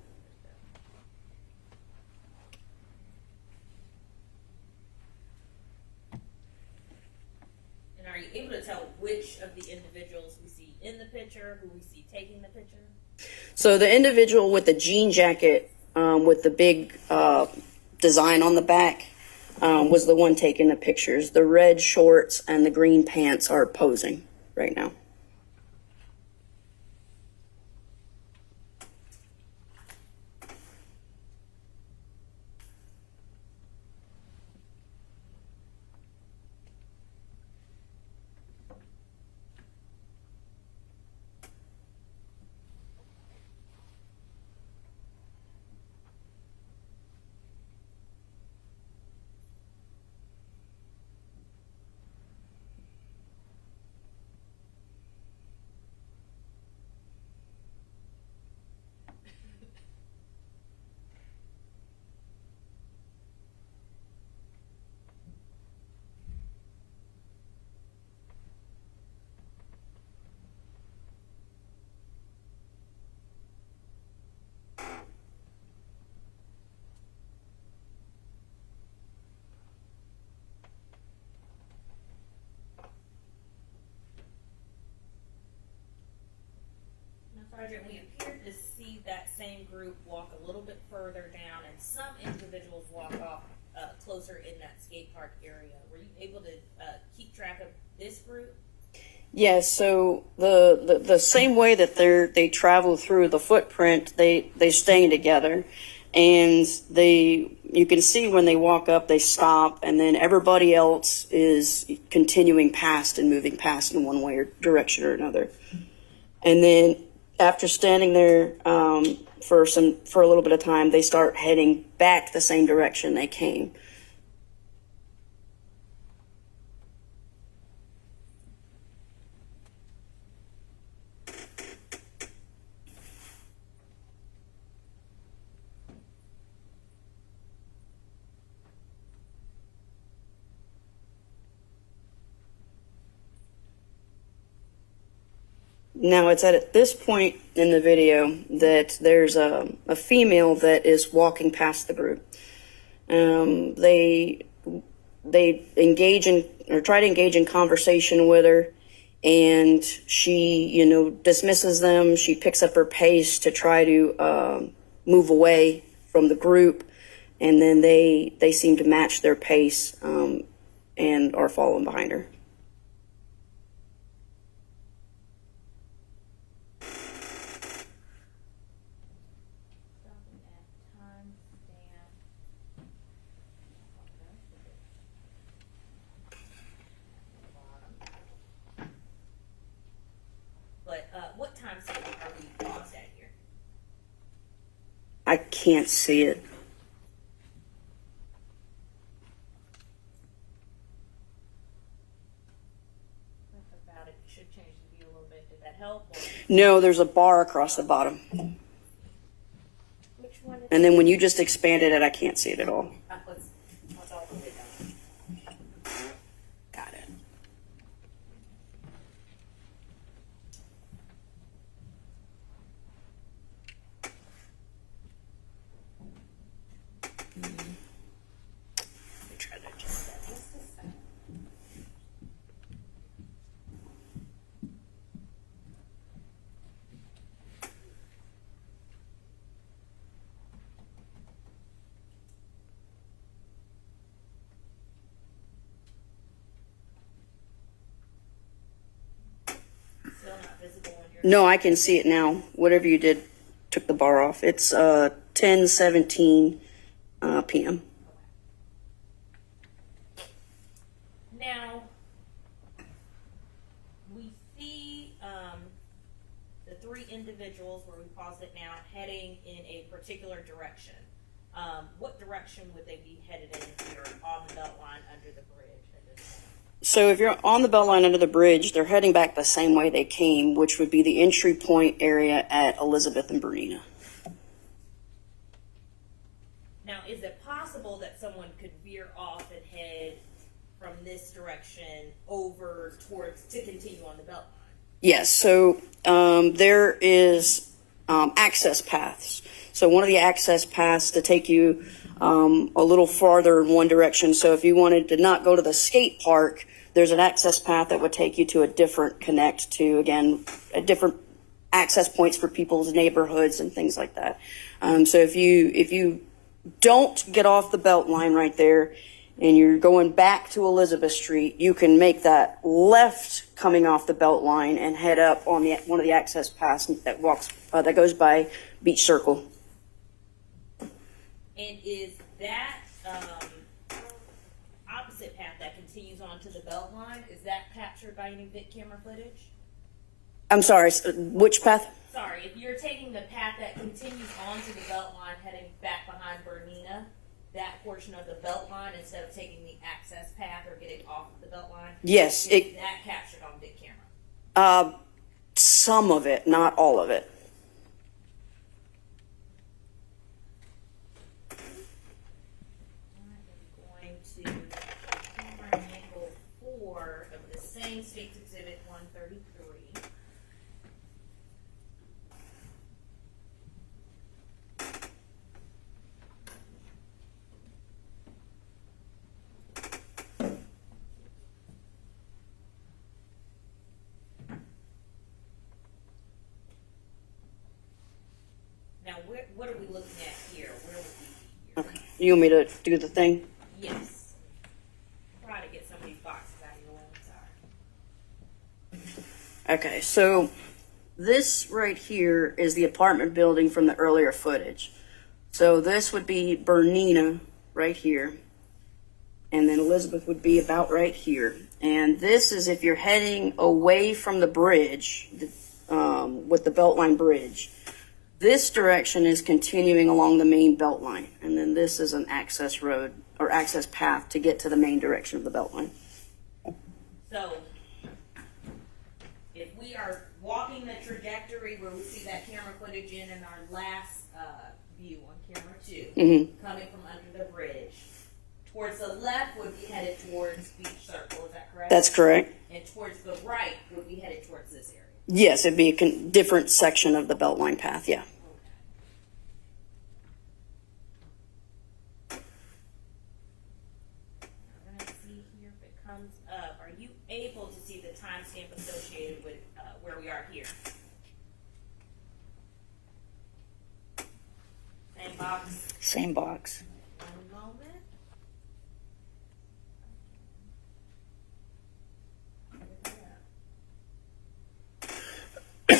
which of the individuals we see in the picture, who we see taking the picture? So the individual with the jean jacket with the big design on the back was the one taking the pictures. The red shorts and the green pants are posing right now. Sergeant, we appear to see that same group walk a little bit further down, and some individuals walk off closer in that skate park area. Were you able to keep track of this group? Yes, so the same way that they travel through the footprint, they stay together, and you can see when they walk up, they stop, and then everybody else is continuing past and moving past in one way or direction or another. And then after standing there for a little bit of time, they start heading back the same direction they came. Now, it's at this point in the video that there's a female that is walking past the group. They engage in, or try to engage in conversation with her, and she, dismisses them. She picks up her pace to try to move away from the group, and then they seem to match their pace and are following behind her. What time stamp are we paused at here? I can't see it. About it should change the view a little bit. Did that help? Or? No, there's a bar across the bottom. Which one? And then when you just expanded it, I can't see it at all. Let's all put it down. Got it. Try to adjust that. Still not visible on your. No, I can see it now. Whatever you did took the bar off. It's 10:17 p.m. Now, we see the three individuals where we paused it now heading in a particular direction. What direction would they be headed in if you're on the belt line under the bridge at this point? So if you're on the belt line under the bridge, they're heading back the same way they came, which would be the entry point area at Elizabeth and Bernina. Now, is it possible that someone could veer off and head from this direction over towards to continue on the belt line? Yes, so there is access paths. So one of the access paths to take you a little farther in one direction. So if you wanted to not go to the skate park, there's an access path that would take you to a different connect to, again, a different access points for people's neighborhoods and things like that. So if you don't get off the BeltLine right there and you're going back to Elizabeth Street, you can make that left coming off the BeltLine and head up on one of the access paths that goes by Beach Circle. And is that opposite path that continues on to the BeltLine, is that captured by any Vic camera footage? I'm sorry, which path? Sorry, if you're taking the path that continues on to the BeltLine heading back behind Bernina, that portion of the BeltLine, instead of taking the access path or getting off of the BeltLine, Yes. is that captured on Vic camera? Some of it, not all of it. Going to camera angle 4 of the same State's Exhibit 133. Now, what are we looking at here? Where would we be here? Okay. You want me to do the thing? Yes. Try to get some of these boxes out of your way. I'm sorry. Okay, so this right here is the apartment building from the earlier footage. So this would be Bernina right here. And then Elizabeth would be about right here. And this is if you're heading away from the bridge, with the BeltLine bridge. This direction is continuing along the main BeltLine. And then this is an access road or access path to get to the main direction of the BeltLine. So, if we are walking the trajectory where we see that camera footage in our last view on camera 2, coming from under the bridge, towards the left would be headed towards Beach Circle, is that correct? That's correct. And towards the right would be headed towards this area. Yes, it'd be a different section of the BeltLine path, yeah. I'm going to see here if it comes up. Are you able to see the timestamp associated with where we are here? Same box. Same box. One moment. Are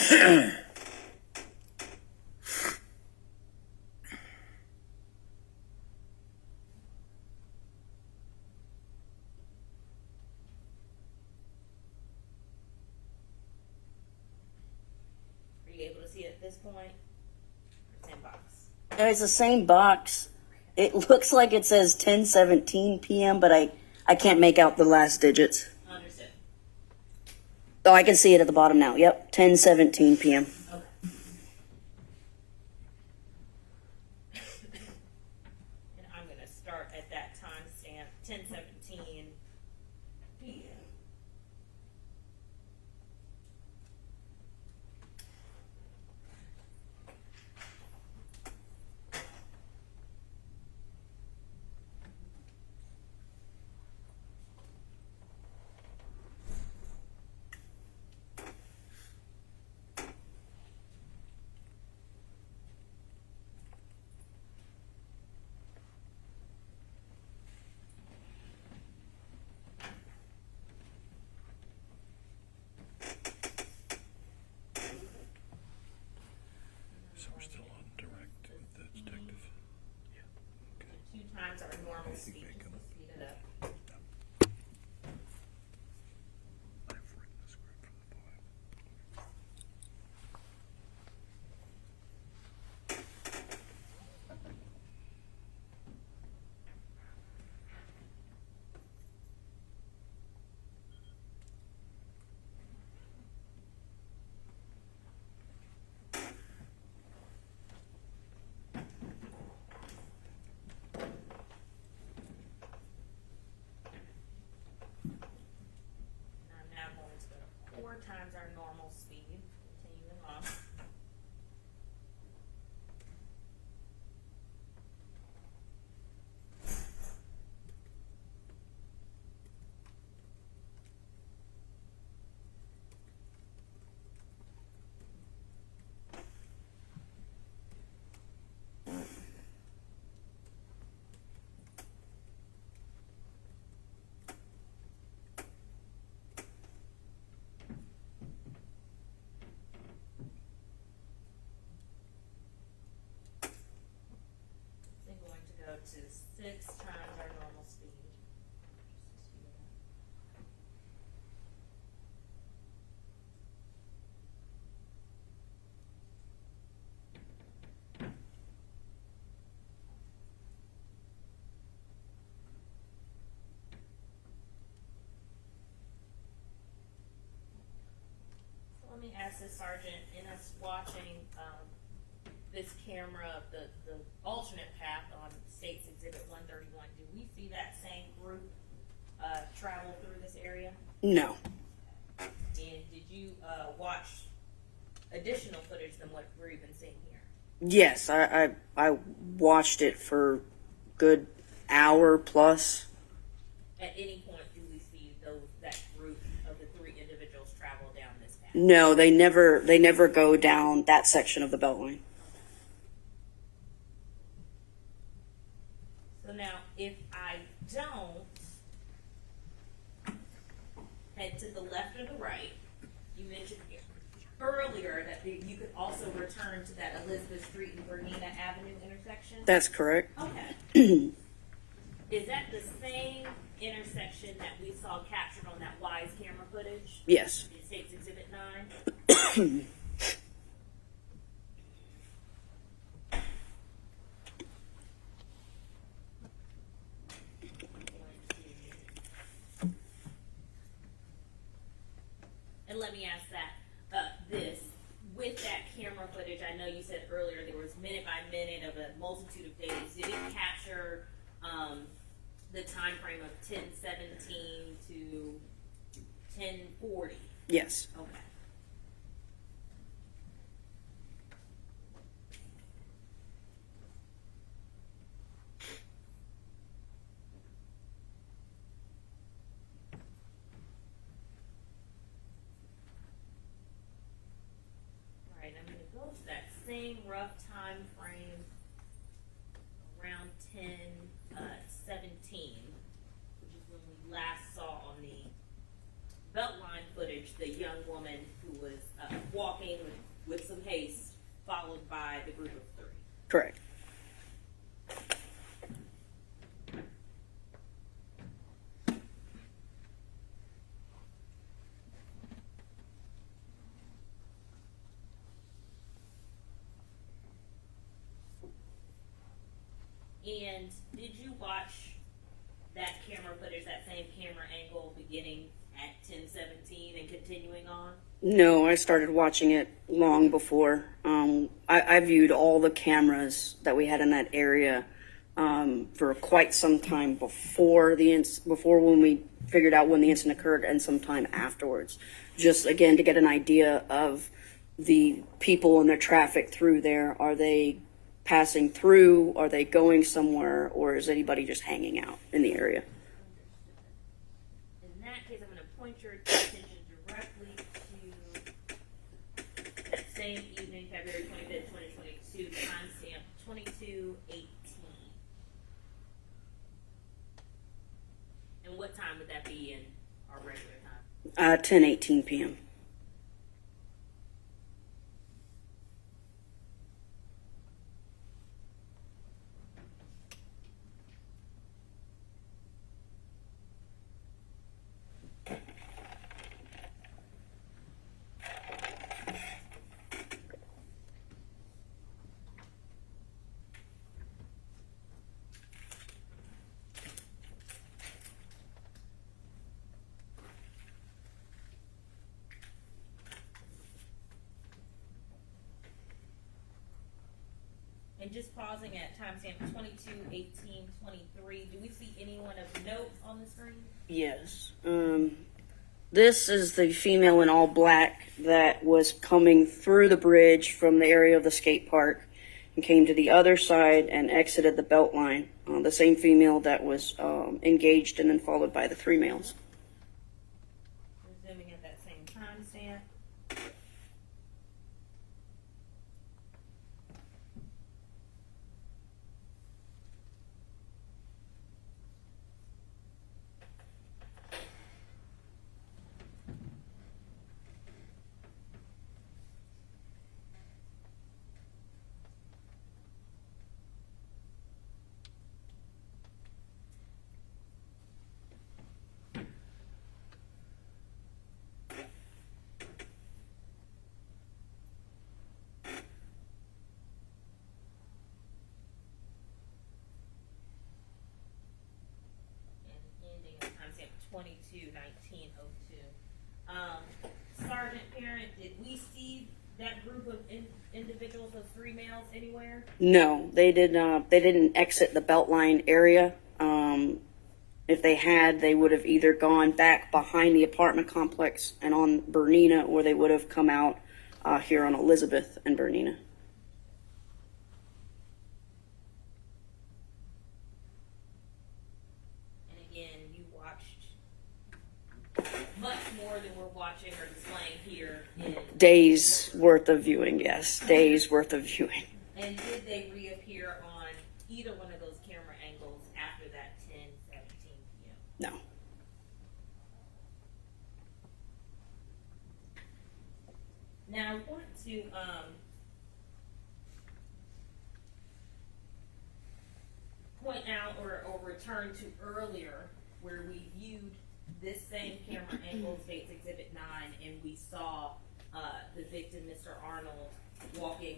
you able to see it at this point? Same box. It's the same box. It looks like it says 10:17 p.m., but I can't make out the last digits. Understood. Oh, I can see it at the bottom now. Yep, 10:17 p.m. Okay. And I'm going to start at that timestamp, 10:17 p.m. analysis, Sergeant, in us watching this camera, the alternate path on State's Exhibit 131, do we see that same group travel through this area? No. And did you watch additional footage than what we're even seeing here? Yes, I watched it for good hour plus. At any point, do we see that group of the three individuals travel down this path? No, they never go down that section of the BeltLine. So now, if I don't head to the left or the right, you mentioned earlier that you could also return to that Elizabeth Street and Bernina Avenue intersection? That's correct. Okay. Is that the same intersection that we saw captured on that WISE camera footage? Yes. In State's Exhibit 9? And let me ask with that camera footage, I know you said earlier there was minute by minute of a multitude of days. Did it capture the time frame of 10:17 to 10:40? Yes. Okay. Same rough time frame around 10:17, which is when we last saw on the BeltLine footage the young woman who was walking with some haste, followed by the group of three. Correct. And did you watch that camera footage, that same camera angle, beginning at 10:17 and continuing on? No, I started watching it long before. I viewed all the cameras that we had in that area for quite some time before when we figured out when the incident occurred, and some time afterwards. Just again to get an idea of the people and their traffic through there. Are they passing through? Are they going somewhere? Or is anybody just hanging out in the area? In that case, I'm going to point your attention directly to that same evening, February 25th, 2022, timestamp 22:18. And what time would that be in our regular time? 10:18 p.m. And just pausing at timestamp 22:18:23, do we see anyone of note on the screen? Yes. This is the female in all black that was coming through the bridge from the area of the skate park and came to the other side and exited the BeltLine. The same female that was engaged and then followed by the three males. Resuming at that same timestamp. Ending at timestamp 22:19:02. Sergeant Parent, did we see that group of individuals, those 3 males, anywhere? No, they did not. They didn't exit the BeltLine area. If they had, they would have either gone back behind the apartment complex and on Bernina, or they would have come out here on Elizabeth and Bernina. And again, you watched much more than we're watching or displaying here in. Days worth of viewing, yes. Days worth of viewing. And did they reappear on either one of those camera angles after that 10:17 p.m.? No. Now I want to point out or return to earlier where we viewed this same camera angle, States Exhibit 9, and we saw the victim, Mr. Arnold, walking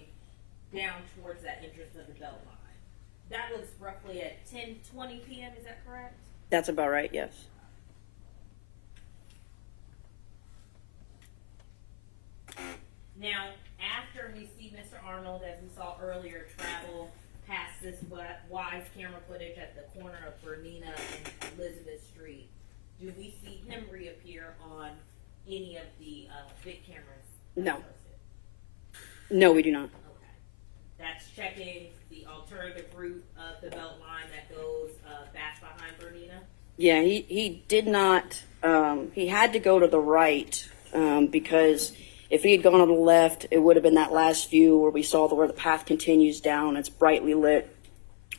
down towards that entrance of the BeltLine. That was roughly at 10:20 p.m., is that correct? That's about right, yes. Now, after we see Mr. Arnold, as we saw earlier, travel past this wise camera footage at the corner of Bernina and Elizabeth Street, do we see him reappear on any of the big cameras? No. No, we do not. Okay. That's checking the alternative route of the BeltLine that goes back behind Bernina? Yeah, he did not, he had to go to the right because if he had gone on the left, it would have been that last view where we saw where the path continues down, it's brightly lit,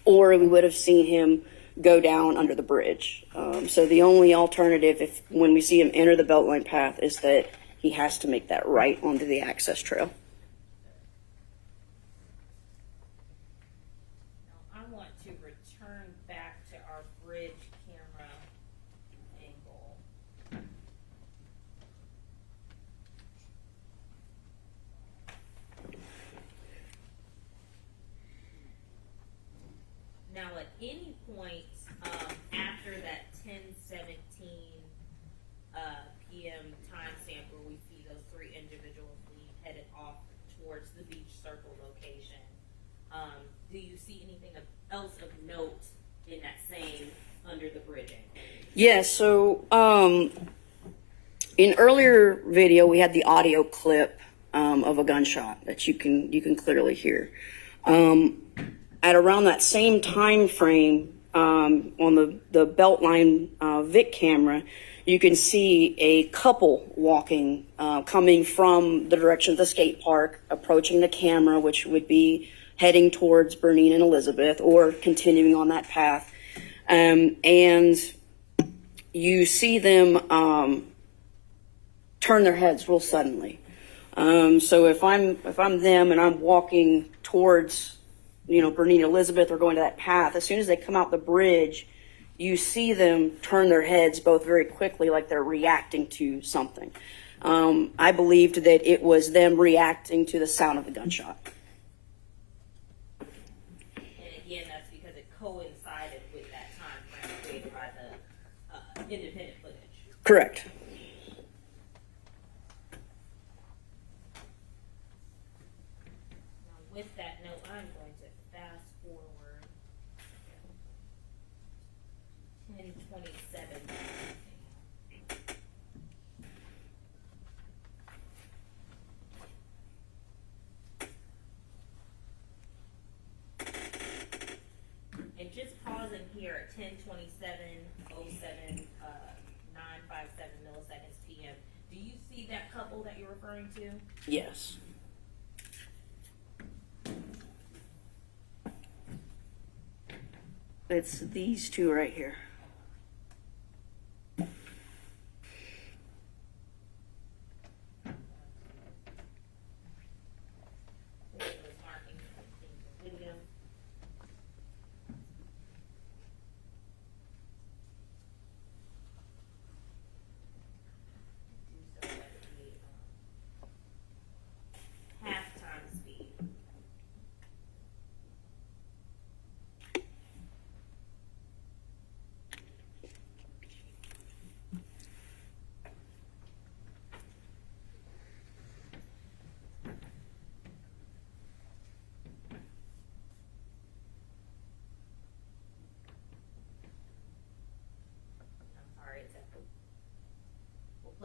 or we would have seen him go down under the bridge. So the only alternative, when we see him enter the BeltLine path, is that he has to make that right onto the access trail. Now, I want to return back to our bridge camera angle. Now, at any point after that 10:17 p.m. timestamp where we see those 3 individuals leave headed off towards the beach circle location, do you see anything else of note in that same under the bridge angle? Yeah, so in earlier video we had the audio clip of a gunshot that you can clearly hear. At around that same time frame on the BeltLine Vic camera, you can see a couple walking, coming from the direction of the skate park, approaching the camera, which would be heading towards Bernina and Elizabeth, or continuing on that path. And you see them turn their heads real suddenly. So if I'm them and I'm walking towards, Bernina Elizabeth, or going to that path, as soon as they come out the bridge, you see them turn their heads both very quickly, like they're reacting to something. I believed that it was them reacting to the sound of the gunshot. And again, that's because it coincided with that time frame created by the independent footage. Correct. Now, with that note, I'm going to fast forward 10:27. And just pausing here at 10:27:07, 957 milliseconds p.m. Do you see that couple that you're referring to? Yes. It's these two right here. Halftime speed.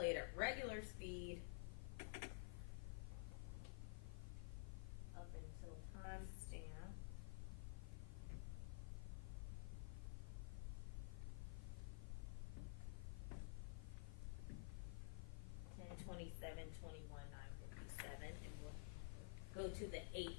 play it at regular speed up until timestamp 10:27:21 9:57, and we'll go to the 8.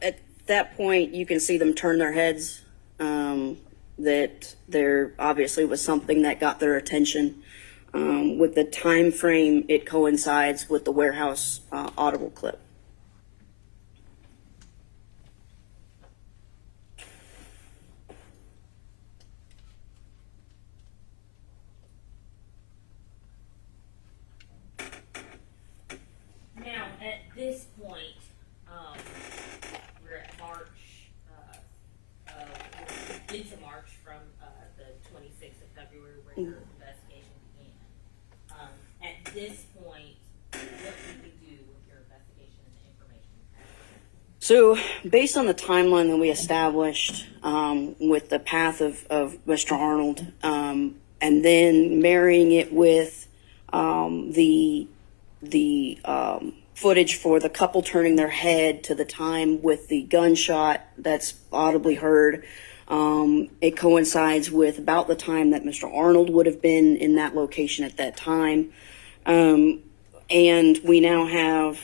At that point, you can see them turn their heads, that there obviously was something that got their attention. With the time frame, it coincides with the warehouse audible clip. Now, at this point, we're at March, into March from the 26th of February where your investigation began. At this point, what did you do with your investigation and the information you had? So, based on the timeline that we established with the path of Mr. Arnold, and then marrying it with the footage for the couple turning their head to the time with the gunshot that's audibly heard, it coincides with about the time that Mr. Arnold would have been in that location at that time. And we now have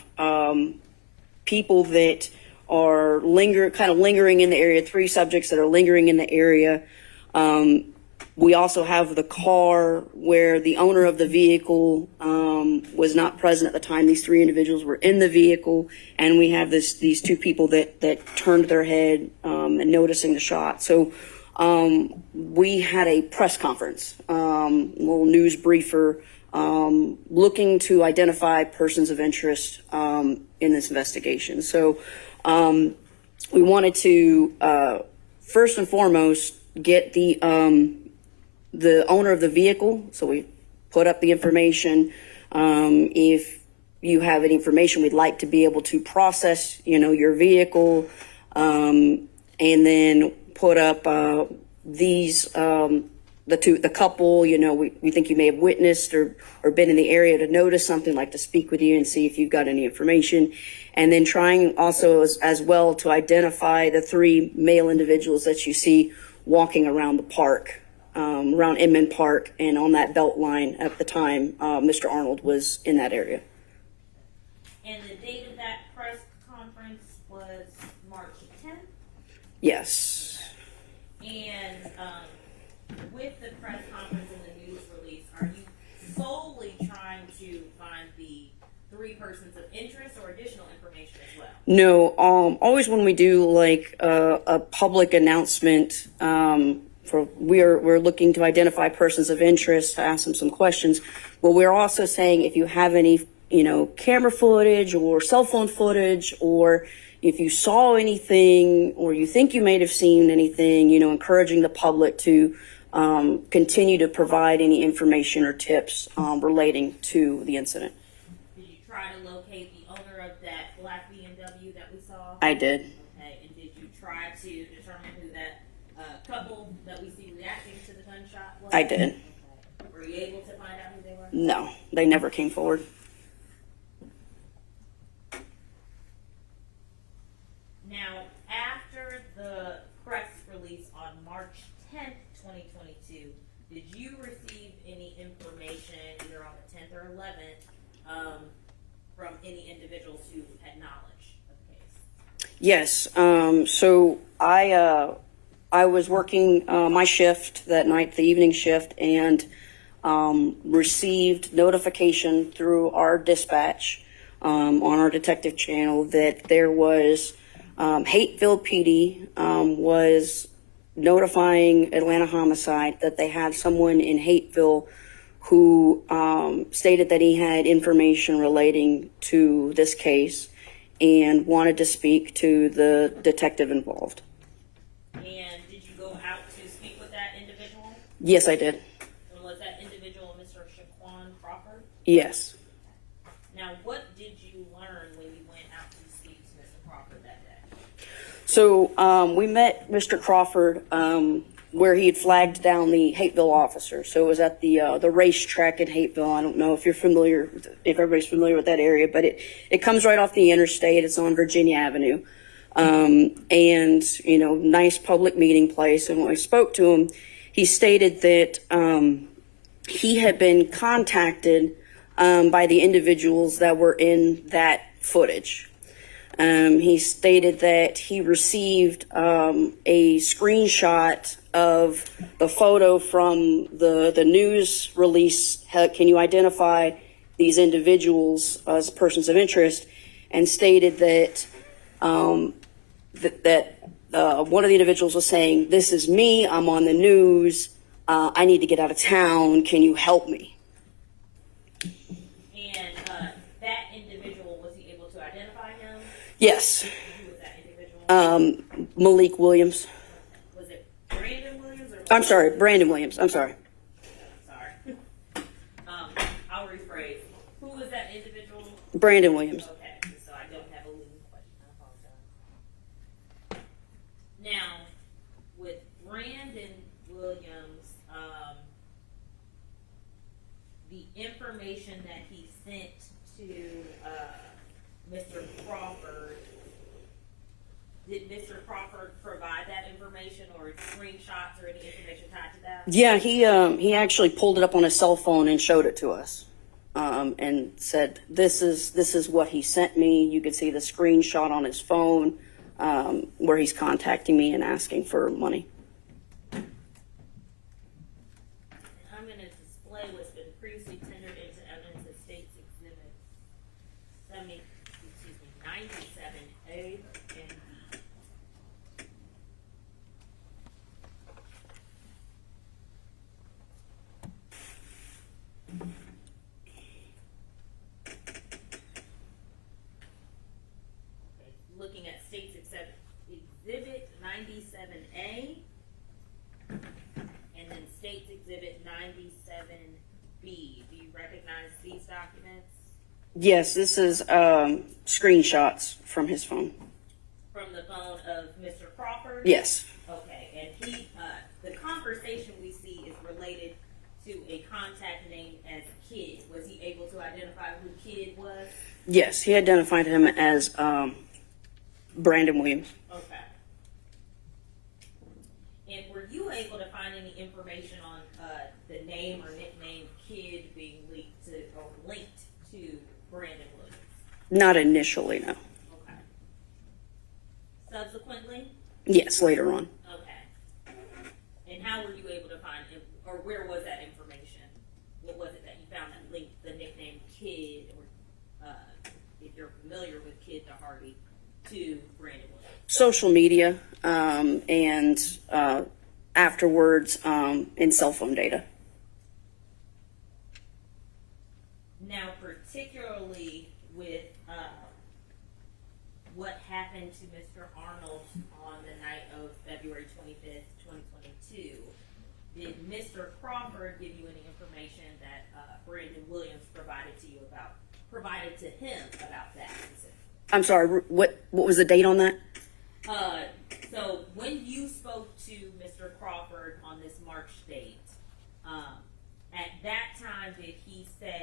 people that are lingering in the area, 3 subjects that are lingering in the area. We also have the car where the owner of the vehicle was not present at the time. These 3 individuals were in the vehicle, and we have these 2 people that turned their head and noticing the shot. So we had a press conference, little news briefer, looking to identify persons of interest in this investigation. So we wanted to first and foremost get the owner of the vehicle. So we put up the information. If you have any information, we'd like to be able to process, your vehicle, and then put up the couple. We think you may have witnessed or been in the area to notice something, like to speak with you and see if you've got any information. And then trying also as well to identify the 3 male individuals that you see walking around the park. Around Inman Park and on that BeltLine at the time Mr. Arnold was in that area. And the date of that press conference was March 10th? Yes. And with the press conference and the news release, are you solely trying to find the 3 persons of interest or additional information as well? No, always when we do like a public announcement, we're looking to identify persons of interest, to ask them some questions. But we're also saying if you have any, camera footage or cell phone footage, or if you saw anything or you think you may have seen anything, encouraging the public to continue to provide any information or tips relating to the incident. Did you try to locate the owner of that black BMW that we saw? I did. Okay, and did you try to determine who that couple that we see reacting to the gunshot was? I did. Okay. Were you able to find out who they were? No, they never came forward. Now, after the press release on March 10th, 2022, did you receive any information either on the 10th or 11th from any individuals who had knowledge of the case? Yes. So I was working my shift that night, the evening shift, and received notification through our dispatch on our detective channel that there was Hateville PD was notifying Atlanta Homicide that they had someone in Hateville who stated that he had information relating to this case and wanted to speak to the detective involved. And did you go out to speak with that individual? Yes, I did. And was that individual Mr. Shaquan Crawford? Yes. Now, what did you learn when you went out to speak to Mr. Crawford that day? So we met Mr. Crawford where he had flagged down the Hateville officer. So it was at the racetrack in Hateville. I don't know if you're familiar, if everybody's familiar with that area, but it comes right off the interstate. It's on Virginia Avenue. And, you know, nice public meeting place. And when I spoke to him, he stated that he had been contacted by the individuals that were in that footage. He stated that he received a screenshot of the photo from the news release. Can you identify these individuals as persons of interest? And stated that one of the individuals was saying, "This is me. I'm on the news. I need to get out of town. Can you help me?" And that individual, was he able to identify him? Yes. Who was that individual? Malik Williams. Was it Brandon Williams? Or I'm sorry, Brandon Williams. I'm sorry. Sorry. I'll rephrase. Who was that individual? Brandon Williams. Okay, so I don't have a leading question. I apologize. Now, with Brandon Williams, the information that he sent to Mr. Crawford, did Mr. Crawford provide that information or screenshots or any information tied to that? Yeah, he actually pulled it up on his cell phone and showed it to us, and said, "This is what he sent me." You could see the screenshot on his phone where he's contacting me and asking for money. I'm going to display what's been previously tendered into evidence as State's Exhibit 97A and B. Looking at State's Exhibit 97A and then State's Exhibit 97B. Do you recognize these documents? Yes, this is screenshots from his phone. From the phone of Mr. Crawford? Yes. Okay, and the conversation we see is related to a contact named as Kid. Was he able to identify who Kid was? Yes, he identified him as Brandon Williams. Okay. And were you able to find any information on the name or nickname Kid being linked to Brandon Williams? Not initially, no. Okay. Subsequently? Yes, later on. Okay. And how were you able to find it, or where was that information? What was it that you found that linked the nickname Kid, or if you're familiar with Kid DeHardy, to Brandon Williams? Social media, and afterwards in cell phone data. Now, particularly with what happened to Mr. Arnold on the night of February 25th, 2022, did Mr. Crawford give you any information that Brandon Williams provided to him about that? I'm sorry, what was the date on that? So when you spoke to Mr. Crawford on this March date, at that time did he say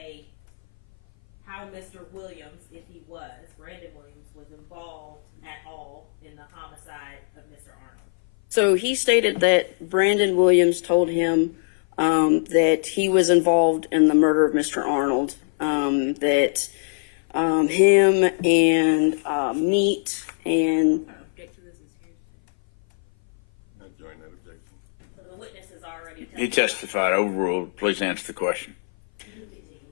Mr. Williams, if he was, Brandon Williams, was involved at all in the homicide of Mr. Arnold. So he stated that Brandon Williams told him that he was involved in the murder of Mr. Arnold, that him and Meat and I join that objection. So the witness has already He testified. Overruled. Please answer the question.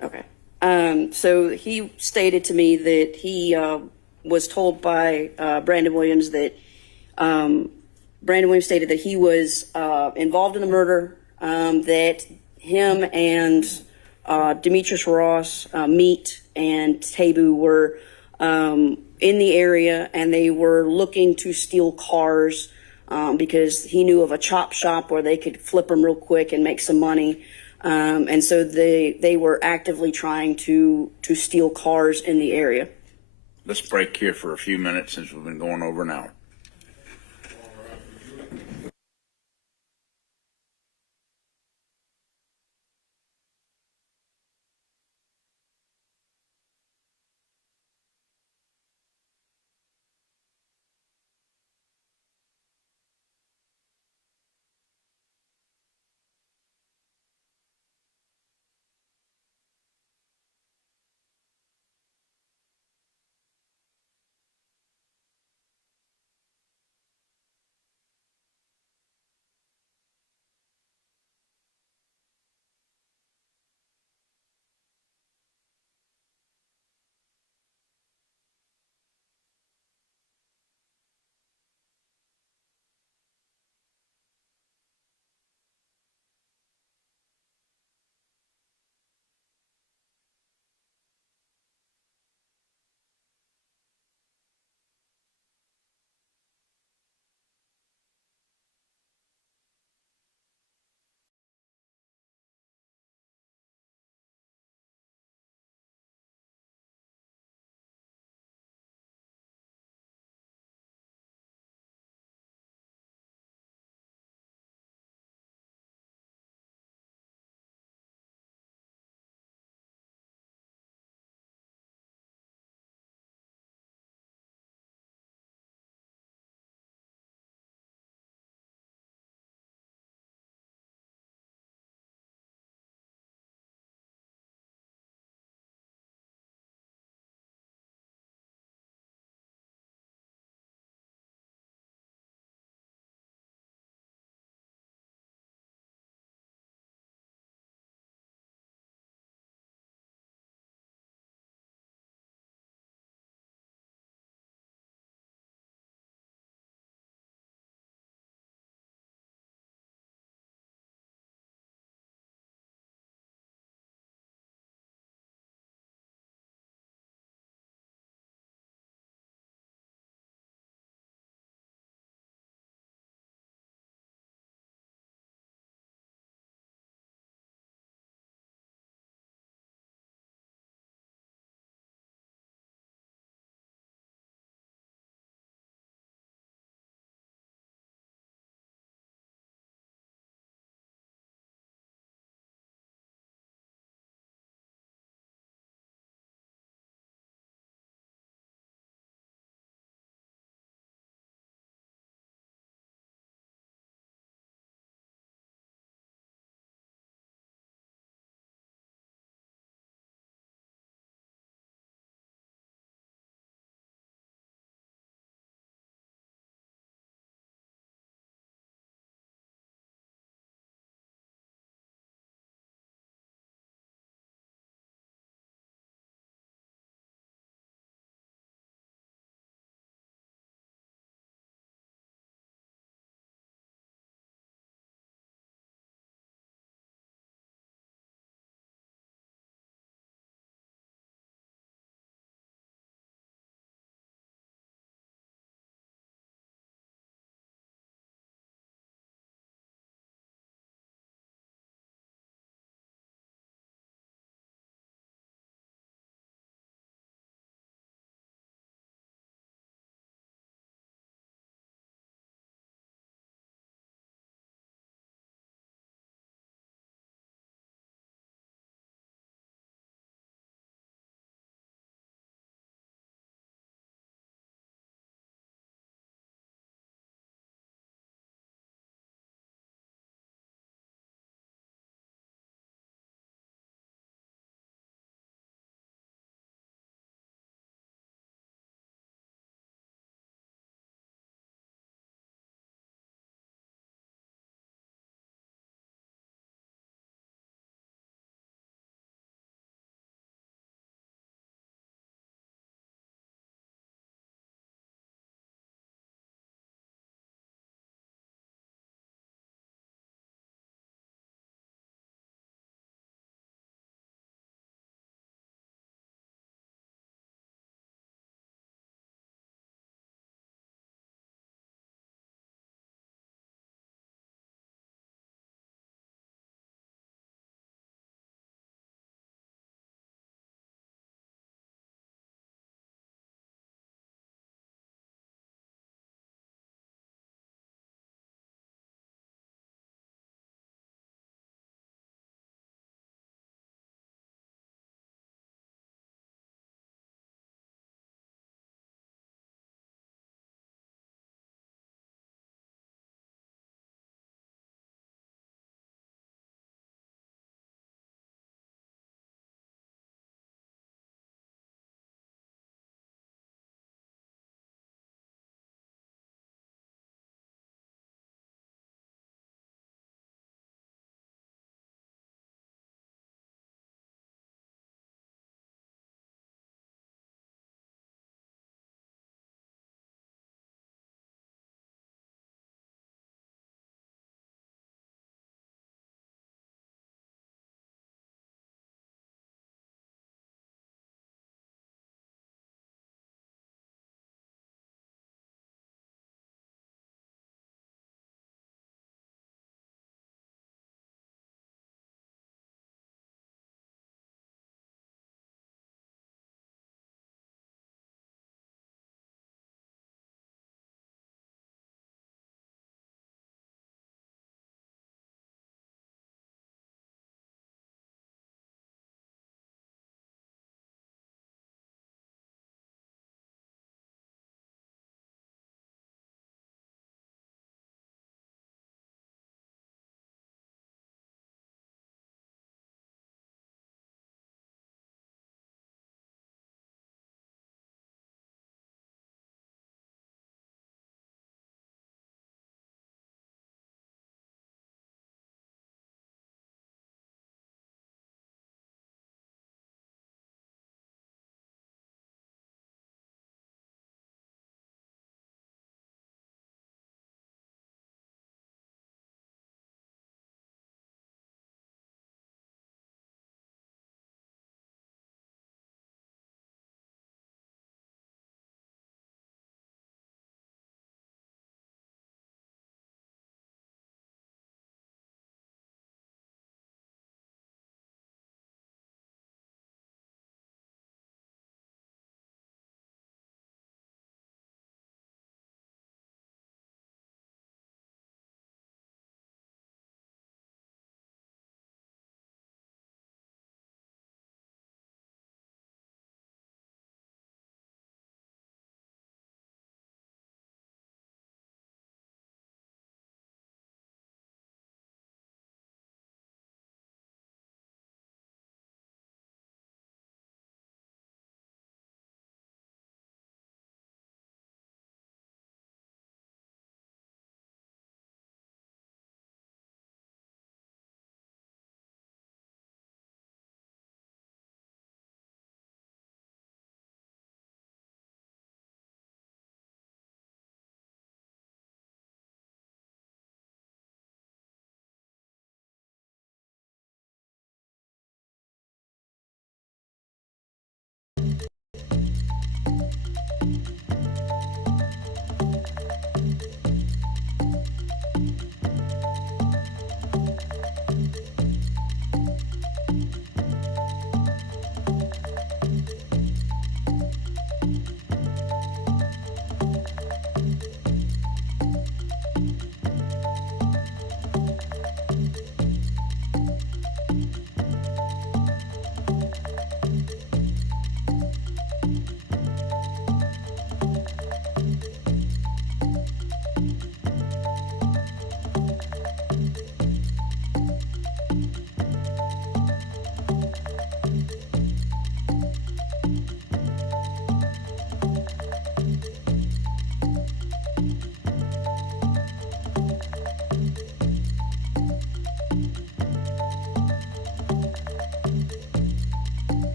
okay. So he stated to me that he was told by Brandon Williams that Brandon Williams stated that he was involved in the murder, that him and Demetrius Ross, Meat, and Tabu were in the area, and they were looking to steal cars because he knew of a chop shop where they could flip them real quick and make some money. And so they were actively trying to steal cars in the area. Let's break here for a few minutes since we've been going over an hour.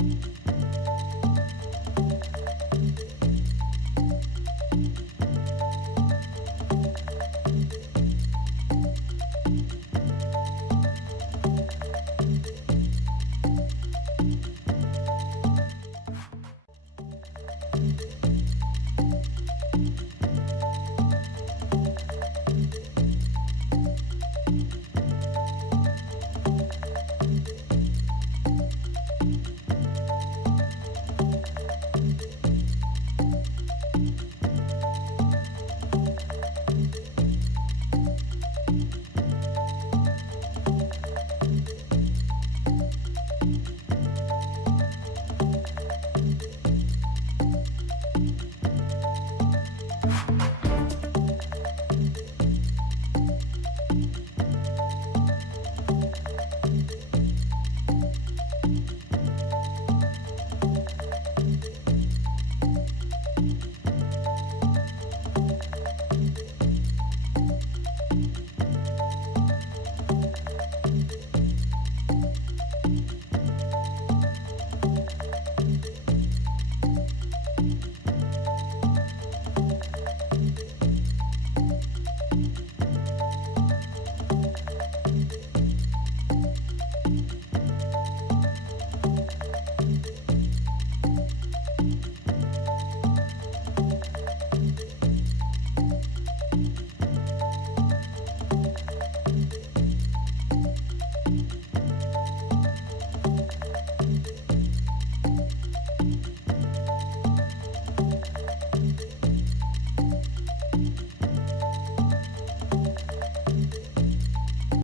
Thank you.